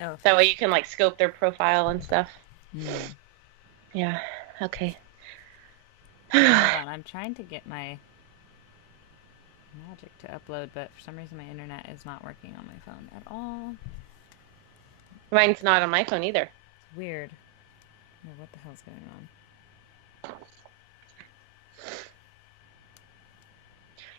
Oh. That way you can like scope their profile and stuff. Mm. Yeah. Okay. Hold on. I'm trying to get my... Magic to upload, but for some reason my internet is not working on my phone at all. Mine's not on my phone either. It's weird. What the hell's going on?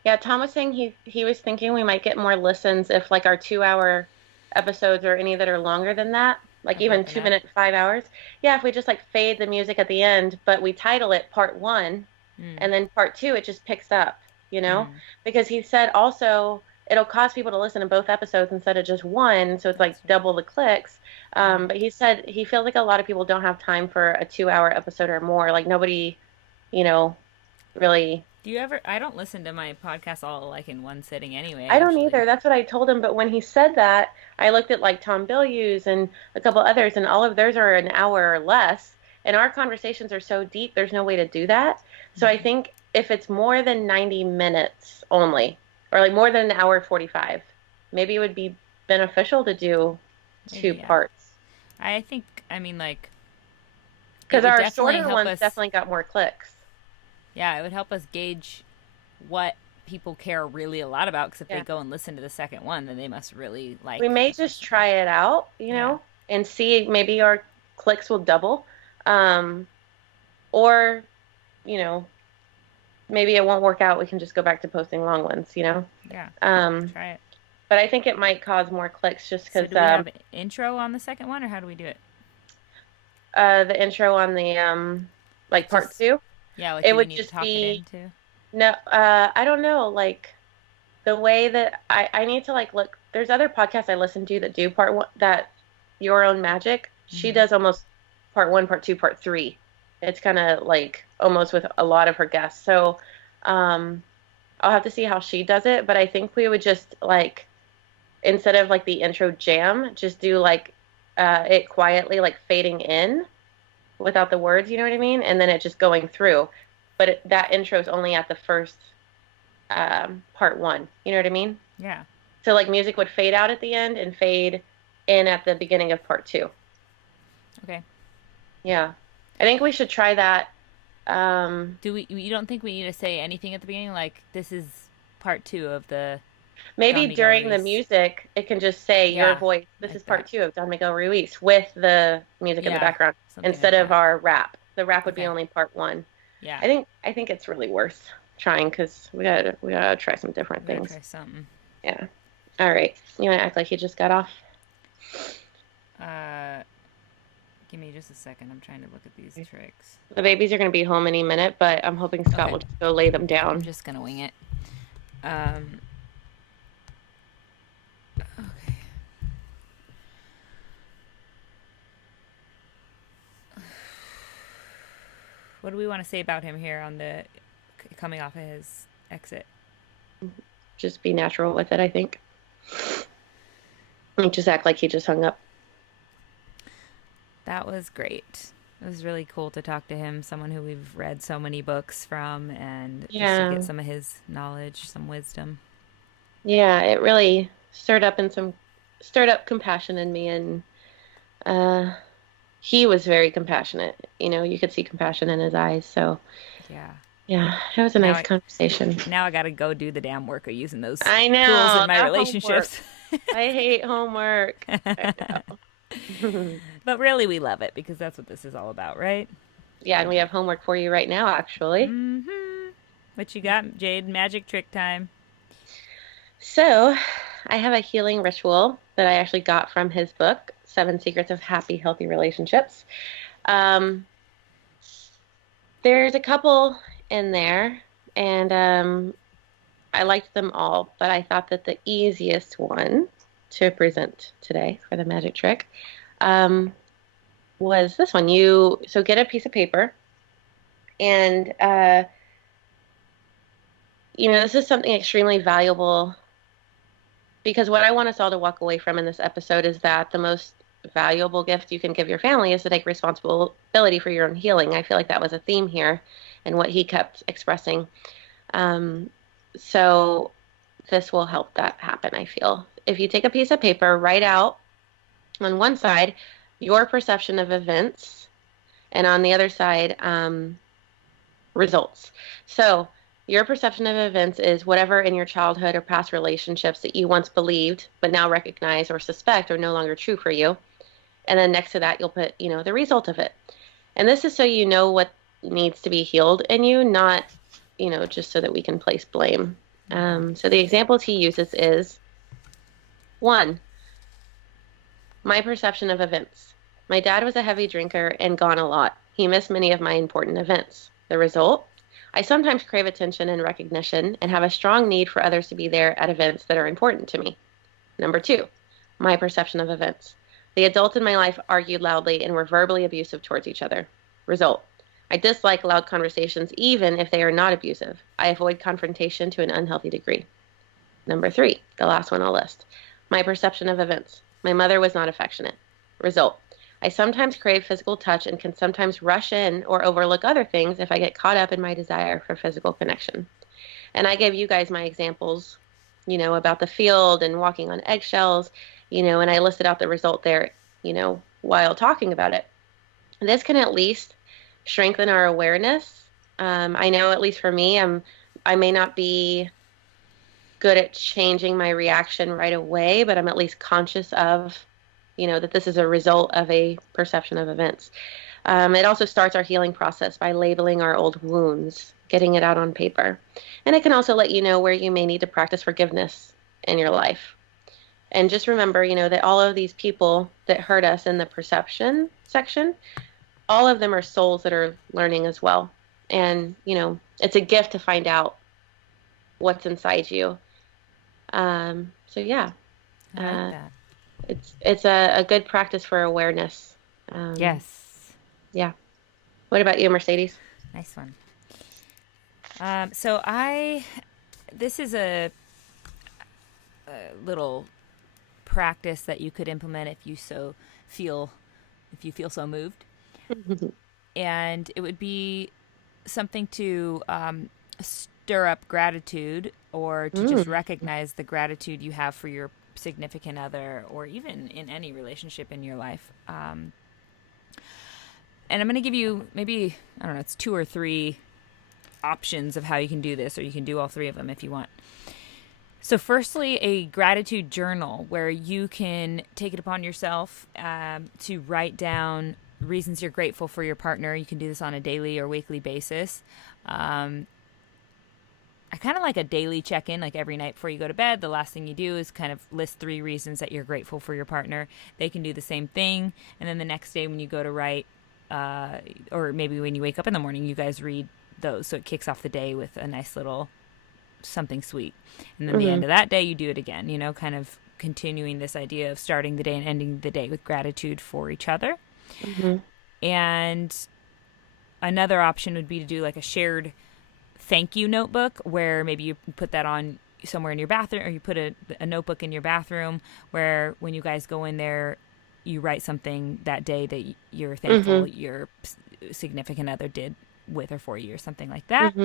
Yeah, Tom was saying he was thinking we might get more listens if like our 2-hour episodes or any that are longer than that, like even 2 minute, 5 hours. Yeah, if we just like fade the music at the end, but we title it part 1, and then part 2 it just picks up, you know? Because he said also it'll cause people to listen to both episodes instead of just one, so it's like double the clicks. But he said he feels like a lot of people don't have time for a 2-hour episode or more. Like nobody, you know, really. Do you ever? I don't listen to my podcast all like in one sitting anyway. I don't either. That's what I told him. But when he said that, I looked at like Tom Bilyeu's and a couple others, and all of theirs are an hour or less. And our conversations are so deep, there's no way to do that. So I think if it's more than 90 minutes only, or like more than an hour 45, maybe it would be beneficial to do two parts. I think, I mean, like, because our shorter ones definitely got more clicks. Yeah, it would help us gauge what people care really a lot about, because if they go and listen to the second one, then they must really like. We may just try it out, you know, and see, maybe our clicks will double, or, you know, maybe it won't work out. We can just go back to posting long ones, you know. Yeah. Try it. But I think it might cause more clicks just because. So do we have an intro on the second one, or how do we do it? The intro on the like part 2. Yeah, like it would just be. No, I don't know. Like the way that I need to like look. There's other podcasts I listen to that do part 1. That Your Own Magic. She does almost part 1, part 2, part 3. It's kind of like almost with a lot of her guests. So I'll have to see how she does it. But I think we would just like, instead of like the intro jam, just do like it quietly, like fading in without the words, you know what I mean? And then it just going through. But that intro is only at the first part 1. You know what I mean? Yeah. So like music would fade out at the end and fade in at the beginning of part 2. Okay. Yeah. I think we should try that. You don't think we need to say anything at the beginning? Like, this is part 2 of the... Maybe during the music, it can just say your voice. This is part 2 of Don Miguel Ruiz with the music in the background instead of our rap. The rap would be only part 1. Yeah. I think it's really worth trying, because we gotta try some different things. Try something. Yeah. All right. You want to act like you just got off? Give me just a second. I'm trying to look at these tricks. The babies are going to be home any minute, but I'm hoping Scott will just go lay them down. I'm just going to wing it. Okay. What do we want to say about him here on the coming off of his exit? Just be natural with it, I think. Just act like he just hung up. That was great. It was really cool to talk to him, someone who we've read so many books from, and just to get some of his knowledge, some wisdom. Yeah, it really stirred up compassion in me, and he was very compassionate. You know, you could see compassion in his eyes. So yeah, it was a nice conversation. Now I got to go do the damn work of using those tools in my relationships. I hate homework. I know. But really, we love it, because that's what this is all about, right? Yeah, and we have homework for you right now, actually. Mm-hmm. What you got, Jade? Magic trick time. So, I have a healing ritual that I actually got from his book, 7 Secrets of Happy, Healthy Relationships. There's a couple in there, and I liked them all, but I thought that the easiest one to present today for the magic trick was this one. So get a piece of paper, and this is something extremely valuable, because what I want us all to walk away from in this episode is that the most valuable gift you can give your family is to take responsibility for your own healing. I feel like that was a theme here and what he kept expressing. So this will help that happen, I feel. If you take a piece of paper, write out on one side your perception of events, and on the other side, results. So Your perception of events is whatever in your childhood or past relationships that you once believed but now recognize or suspect are no longer true for you. And then next to that, you'll put, the result of it. And this is so you know what needs to be healed in you, not, just so that we can place blame. So the examples he uses is 1, my perception of events. My dad was a heavy drinker and gone a lot. He missed many of my important events. The result? I sometimes crave attention and recognition and have a strong need for others to be there at events that are important to me. Number 2, my perception of events. The adults in my life argued loudly and were verbally abusive towards each other. Result: I dislike loud conversations even if they are not abusive. I avoid confrontation to an unhealthy degree. Number 3, the last one I'll list. My perception of events. My mother was not affectionate. Result: I sometimes crave physical touch and can sometimes rush in or overlook other things if I get caught up in my desire for physical connection. And I gave you guys my examples, about the field and walking on eggshells, and I listed out the result there, while talking about it. This can at least strengthen our awareness. I know, at least for me, I may not be good at changing my reaction right away, but I'm at least conscious of, that this is a result of a perception of events. It also starts our healing process by labeling our old wounds, getting it out on paper. And it can also let you know where you may need to practice forgiveness in your life. And just remember, that all of these people that hurt us in the perception section, all of them are souls that are learning as well. And, it's a gift to find out what's inside you. So yeah, I like that. It's a good practice for awareness. Yes. Yeah. What about you, Mercedes? Nice one. This is a little practice that you could implement if you feel so moved. And it would be something to stir up gratitude, or to just recognize the gratitude you have for your significant other, or even in any relationship in your life. And I'm going to give you maybe, I don't know, it's 2 or 3 options of how you can do this, or you can do all 3 of them if you want. So firstly, a gratitude journal where you can take it upon yourself to write down reasons you're grateful for your partner. You can do this on a daily or weekly basis. I kind of like a daily check-in, like every night before you go to bed. The last thing you do is kind of list 3 reasons that you're grateful for your partner. They can do the same thing. And then the next day when you go to write, or maybe when you wake up in the morning, you guys read those. So it kicks off the day with a nice little something sweet. And then the end of that day, you do it again, kind of continuing this idea of starting the day and ending the day with gratitude for each other. And another option would be to do like a shared thank you notebook, where maybe you put that on somewhere in your bathroom, or you put a notebook in your bathroom where when you guys go in there, you write something that day that you're thankful your significant other did with or for you, or something like that.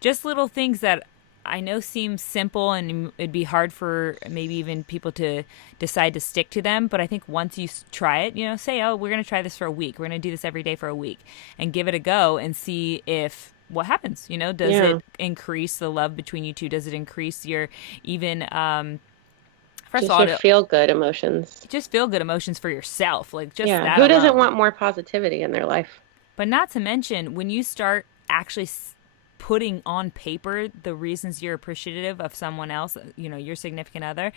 Just little things that I know seem simple, and it'd be hard for maybe even people to decide to stick to them. But I think once you try it, say, oh, we're going to try this for a week. We're going to do this every day for a week, and give it a go and see what happens. Does it increase the love between you two? Does it increase your even first of all, feel good emotions? Just feel good emotions for yourself, like just that. Who doesn't want more positivity in their life? But not to mention, when you start actually putting on paper the reasons you're appreciative of someone else, your significant other,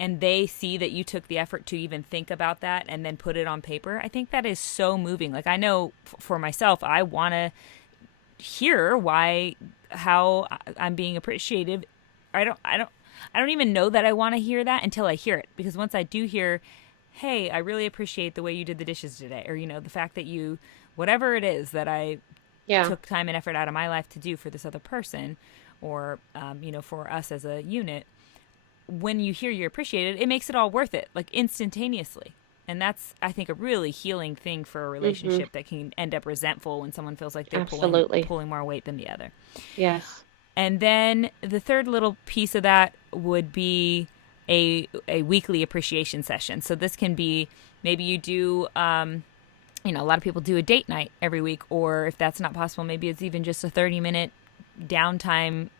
and they see that you took the effort to even think about that and then put it on paper, I think that is so moving. Like, I know for myself, I want to hear how I'm being appreciative. I don't even know that I want to hear that until I hear it, because once I do hear, hey, I really appreciate the way you did the dishes today, or the fact that you, whatever it is that I took time and effort out of my life to do for this other person, or for us as a unit, when you hear you're appreciated, it makes it all worth it, like instantaneously. And that's, I think, a really healing thing for a relationship that can end up resentful when someone feels like they're pulling more weight than the other. Yes. And then the third little piece of that would be a weekly appreciation session. So this can be, maybe you do, a lot of people do a date night every week, or if that's not possible, maybe it's even just a 30-minute downtime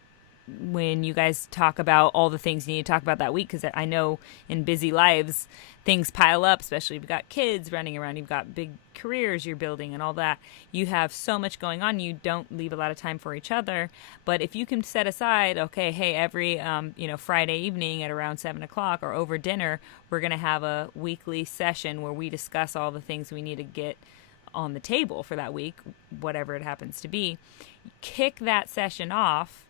when you guys talk about all the things you need to talk about that week, because I know in busy lives things pile up, especially if you've got kids running around, you've got big careers you're building and all that. You have so much going on, you don't leave a lot of time for each other. But if you can set aside, okay, hey, every Friday evening at around 7 o'clock or over dinner, we're going to have a weekly session where we discuss all the things we need to get on the table for that week, whatever it happens to be. Kick that session off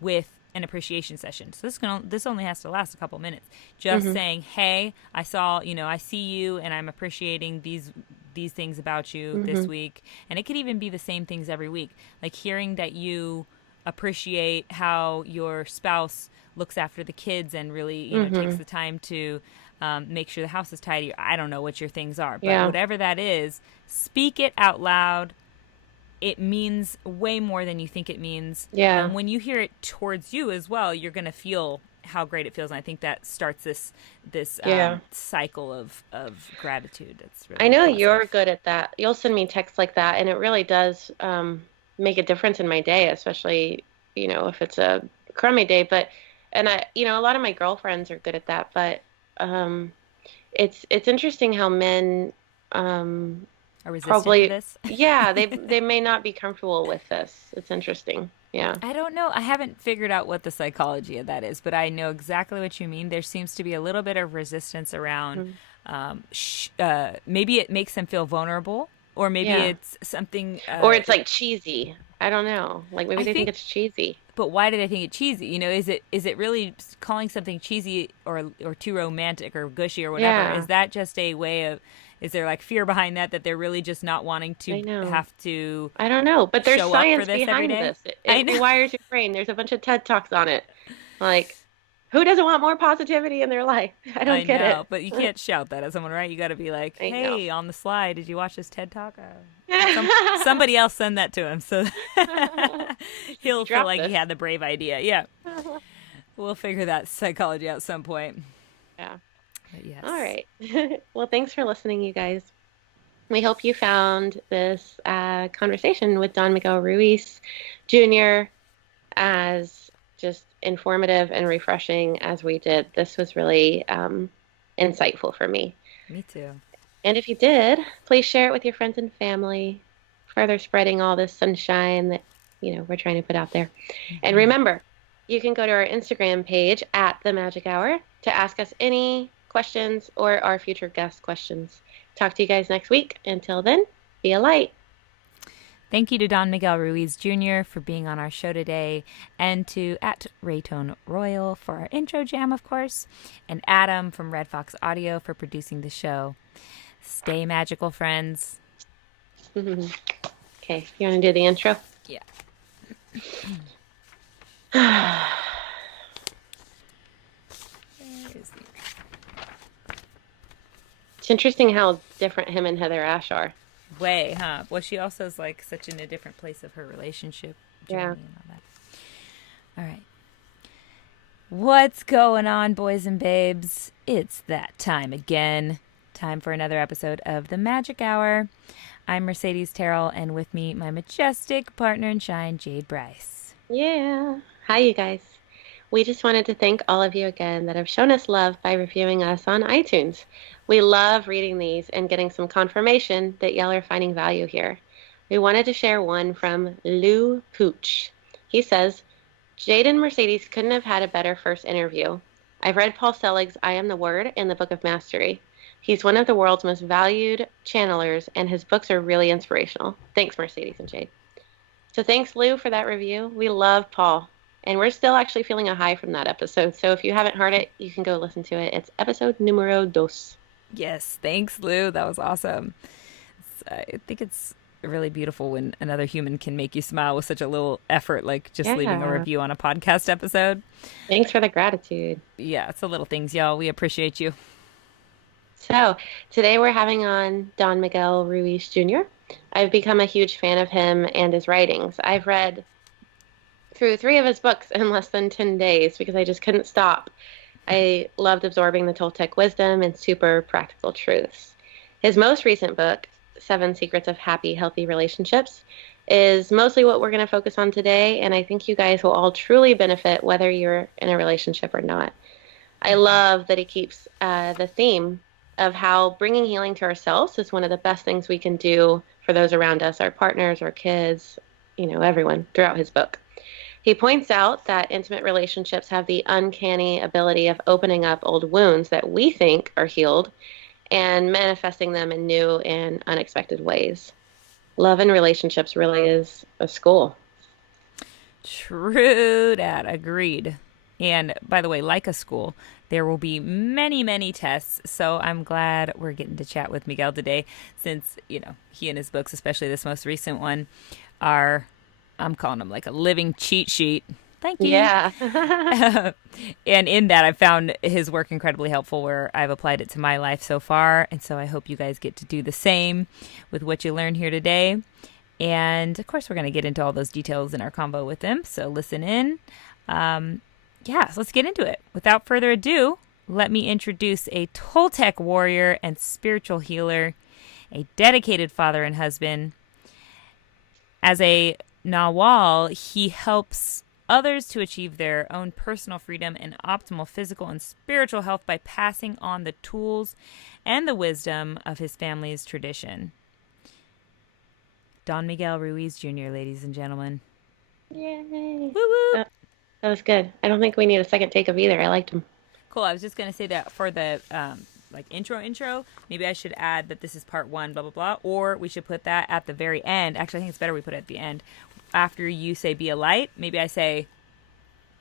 with an appreciation session. So this only has to last a couple minutes. Just saying, hey, I see you, and I'm appreciating these things about you this week. And it could even be the same things every week. Like hearing that you appreciate how your spouse looks after the kids and really takes the time to make sure the house is tidy. I don't know what your things are, but whatever that is, speak it out loud. It means way more than you think it means. Yeah. When you hear it towards you as well, you're going to feel how great it feels. And I think that starts this cycle of gratitude. That's really I know positive. you're good at that. You'll send me texts like that, and it really does make a difference in my day, especially, if it's a crummy day. And a lot of my girlfriends are good at that, but it's interesting how men Are resistant probably to this? yeah, they may not be comfortable with this. It's interesting. Yeah. I don't know. I haven't figured out what the psychology of that is, but I know exactly what you mean. There seems to be a little bit of resistance around maybe it makes them feel vulnerable, or maybe it's something or it's like cheesy. I don't know. Like maybe they think it's cheesy. But why do they think it's cheesy? Is it really calling something cheesy or too romantic or gushy or whatever? Yeah. Is that just a way of, is there like fear behind that they're really just not wanting to have to I don't know, but there's show up science for this every behind day? this. It rewires your brain. There's a bunch of TED Talks on it. Like, who doesn't want more positivity in their life? I don't get it. But you can't shout that at someone, right? You got to be like, hey, on the slide, did you watch this TED Talk? Somebody else send that to him, so he'll feel like he had the brave idea. Yeah. We'll figure that psychology out at some point. Yeah. But yes. All right. Well, thanks for listening, you guys. We hope you found this conversation with Don Miguel Ruiz Jr. as just informative and refreshing as we did. This was really insightful for me. Me too. And if you did, please share it with your friends and family, further spreading all this sunshine that, we're trying to put out there. And remember, you can go to our Instagram page at The Magic Hour to ask us any questions or our future guest questions. Talk to you guys next week. Until then, be a light. Thank you to Don Miguel Ruiz Jr. for being on our show today, and to @Raytone Royal for our intro jam, of course, and Adam from Red Fox Audio for producing the show. Stay magical, friends. Okay, you want to do the intro? Yeah. It's interesting how different him and Heather Ash are. Way, huh? Well, she also is like such in a different place of her relationship journey and all that. All right. What's going on, boys and babes? It's that time again. Time for another episode of The Magic Hour. I'm Mercedes Terrell, and with me, my majestic partner in shine, Jade Bryce. Yeah. Hi, you guys. We just wanted to thank all of you again that have shown us love by reviewing us on iTunes. We love reading these and getting some confirmation that y'all are finding value here. We wanted to share one from Lou Pooch. He says, Jade and Mercedes couldn't have had a better first interview. I've read Paul Selig's I Am the Word and the Book of Mastery. He's one of the world's most valued channelers, and his books are really inspirational. Thanks, Mercedes and Jade. So thanks, Lou, for that review. We love Paul. And we're still actually feeling a high from that episode. So if you haven't heard it, you can go listen to it. It's episode numero 2. Yes, thanks, Lou. That was awesome. I think it's really beautiful when another human can make you smile with such a little effort, like just leaving a review on a podcast episode. Thanks for the gratitude. Yeah, it's the little things, y'all. We appreciate you. So today we're having on Don Miguel Ruiz Jr. I've become a huge fan of him and his writings. I've read through 3 of his books in less than 10 days because I just couldn't stop. I loved absorbing the Toltec wisdom and super practical truths. His most recent book, 7 Secrets of Happy, Healthy Relationships, is mostly what we're going to focus on today. And I think you guys will all truly benefit whether you're in a relationship or not. I love that he keeps the theme of how bringing healing to ourselves is one of the best things we can do for those around us, our partners, our kids, everyone throughout his book. He points out that intimate relationships have the uncanny ability of opening up old wounds that we think are healed and manifesting them in new and unexpected ways. Love in relationships really is a school. True that. Agreed. And by the way, like a school, there will be many, many tests. So I'm glad we're getting to chat with Miguel today since, he and his books, especially this most recent one, are, I'm calling them like a living cheat sheet. Thank you. Yeah. And in that, I've found his work incredibly helpful where I've applied it to my life so far. And so I hope you guys get to do the same with what you learn here today. And of course, we're going to get into all those details in our convo with him. So listen in. So let's get into it. Without further ado, let me introduce a Toltec warrior and spiritual healer, a dedicated father and husband. As a Nahwal, he helps others to achieve their own personal freedom and optimal physical and spiritual health by passing on the tools and the wisdom of his family's tradition. Don Miguel Ruiz Jr., ladies and gentlemen. Yay. Woo woo! That was good. I don't think we need a second take of either. I liked him. Cool. I was just going to say that for the intro, maybe I should add that this is part 1, blah, blah, blah. Or we should put that at the very end. Actually, I think it's better we put it at the end. After you say be a light, maybe I say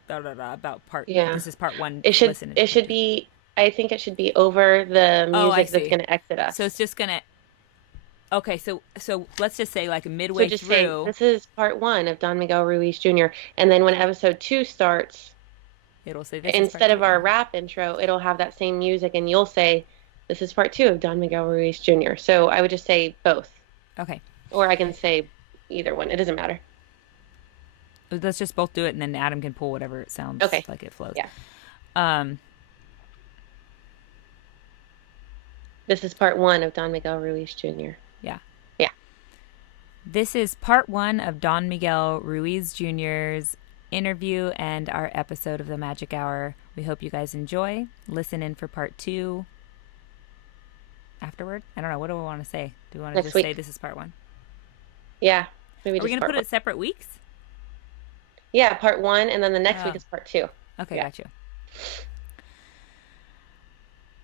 blah, blah, blah, about part. Yeah. This is part 1. It should be, I think it should be over the music that's going to exit us. So it's just going to, okay, so let's just say like midway just through. Say, this is part 1 of Don Miguel Ruiz Jr. And then when episode 2 starts, it'll say this instead of our rap intro, it'll have that same music and you'll say, this is part 2 of Don Miguel Ruiz Jr. So I would just say both. Okay. Or I can say either one. It doesn't matter. Let's just both do it and then Adam can pull whatever it sounds like it flows. Yeah. This is part 1 of Don Miguel Ruiz Jr. Yeah. Yeah. This is part 1 of Don Miguel Ruiz Jr.'s interview and our episode of the Magic Hour. We hope you guys enjoy. Listen in for part 2 afterward. I don't know. What do we want to say? Do we want to just say this is part 1? Yeah. Maybe Are we going to put it separate weeks? Yeah, part 1, and then the next week is part 2. Okay, Gotcha.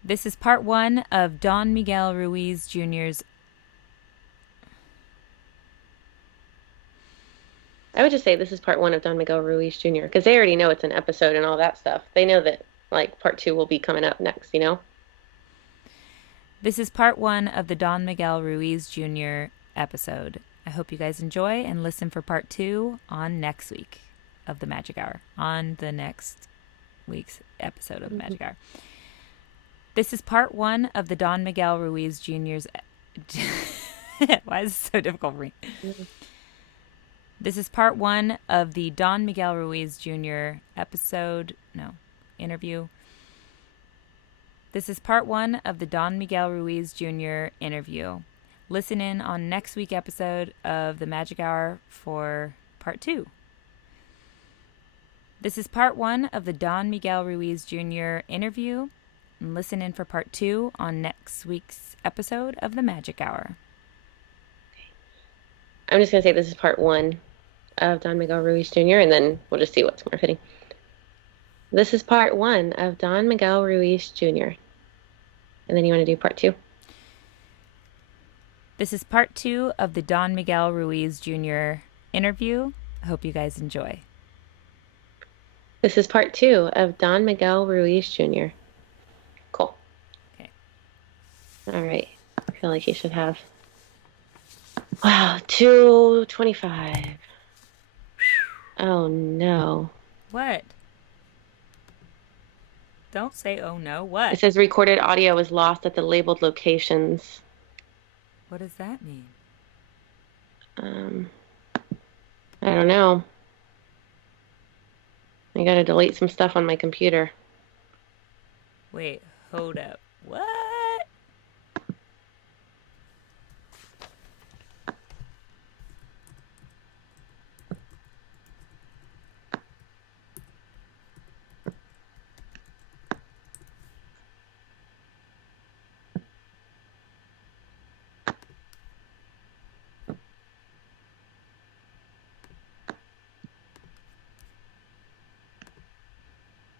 This is part 1 of Don Miguel Ruiz Jr.'s. I would just say this is part 1 of Don Miguel Ruiz Jr. because they already know it's an episode and all that stuff. They know that part 2 will be coming up next, This is part 1 of the Don Miguel Ruiz Jr. episode. I hope you guys enjoy and listen for part 2 on next week of the Magic Hour, on the next week's episode of the Magic Hour. This is part 1 of the Don Miguel Ruiz Jr.'s. Why is this so difficult for me? This is part 1 of the Don Miguel Ruiz Jr. interview. This is part 1 of the Don Miguel Ruiz Jr. interview. Listen in on next week's episode of the Magic Hour for part 2. This is part 1 of the Don Miguel Ruiz Jr. interview. And listen in for part 2 on next week's episode of the Magic Hour. I'm just going to say this is part 1 of Don Miguel Ruiz Jr., and then we'll just see what's more fitting. This is part 1 of Don Miguel Ruiz Jr. And then you want to do part 2? This is part 2 of the Don Miguel Ruiz Jr. interview. I hope you guys enjoy. This is part 2 of Don Miguel Ruiz Jr. Cool. Okay. All right. I feel like he should have. Wow, 2:25. Oh no. What? Don't say oh no. What? It says recorded audio was lost at the labeled locations. What does that mean? I don't know. I gotta delete some stuff on my computer. Wait, hold up. What?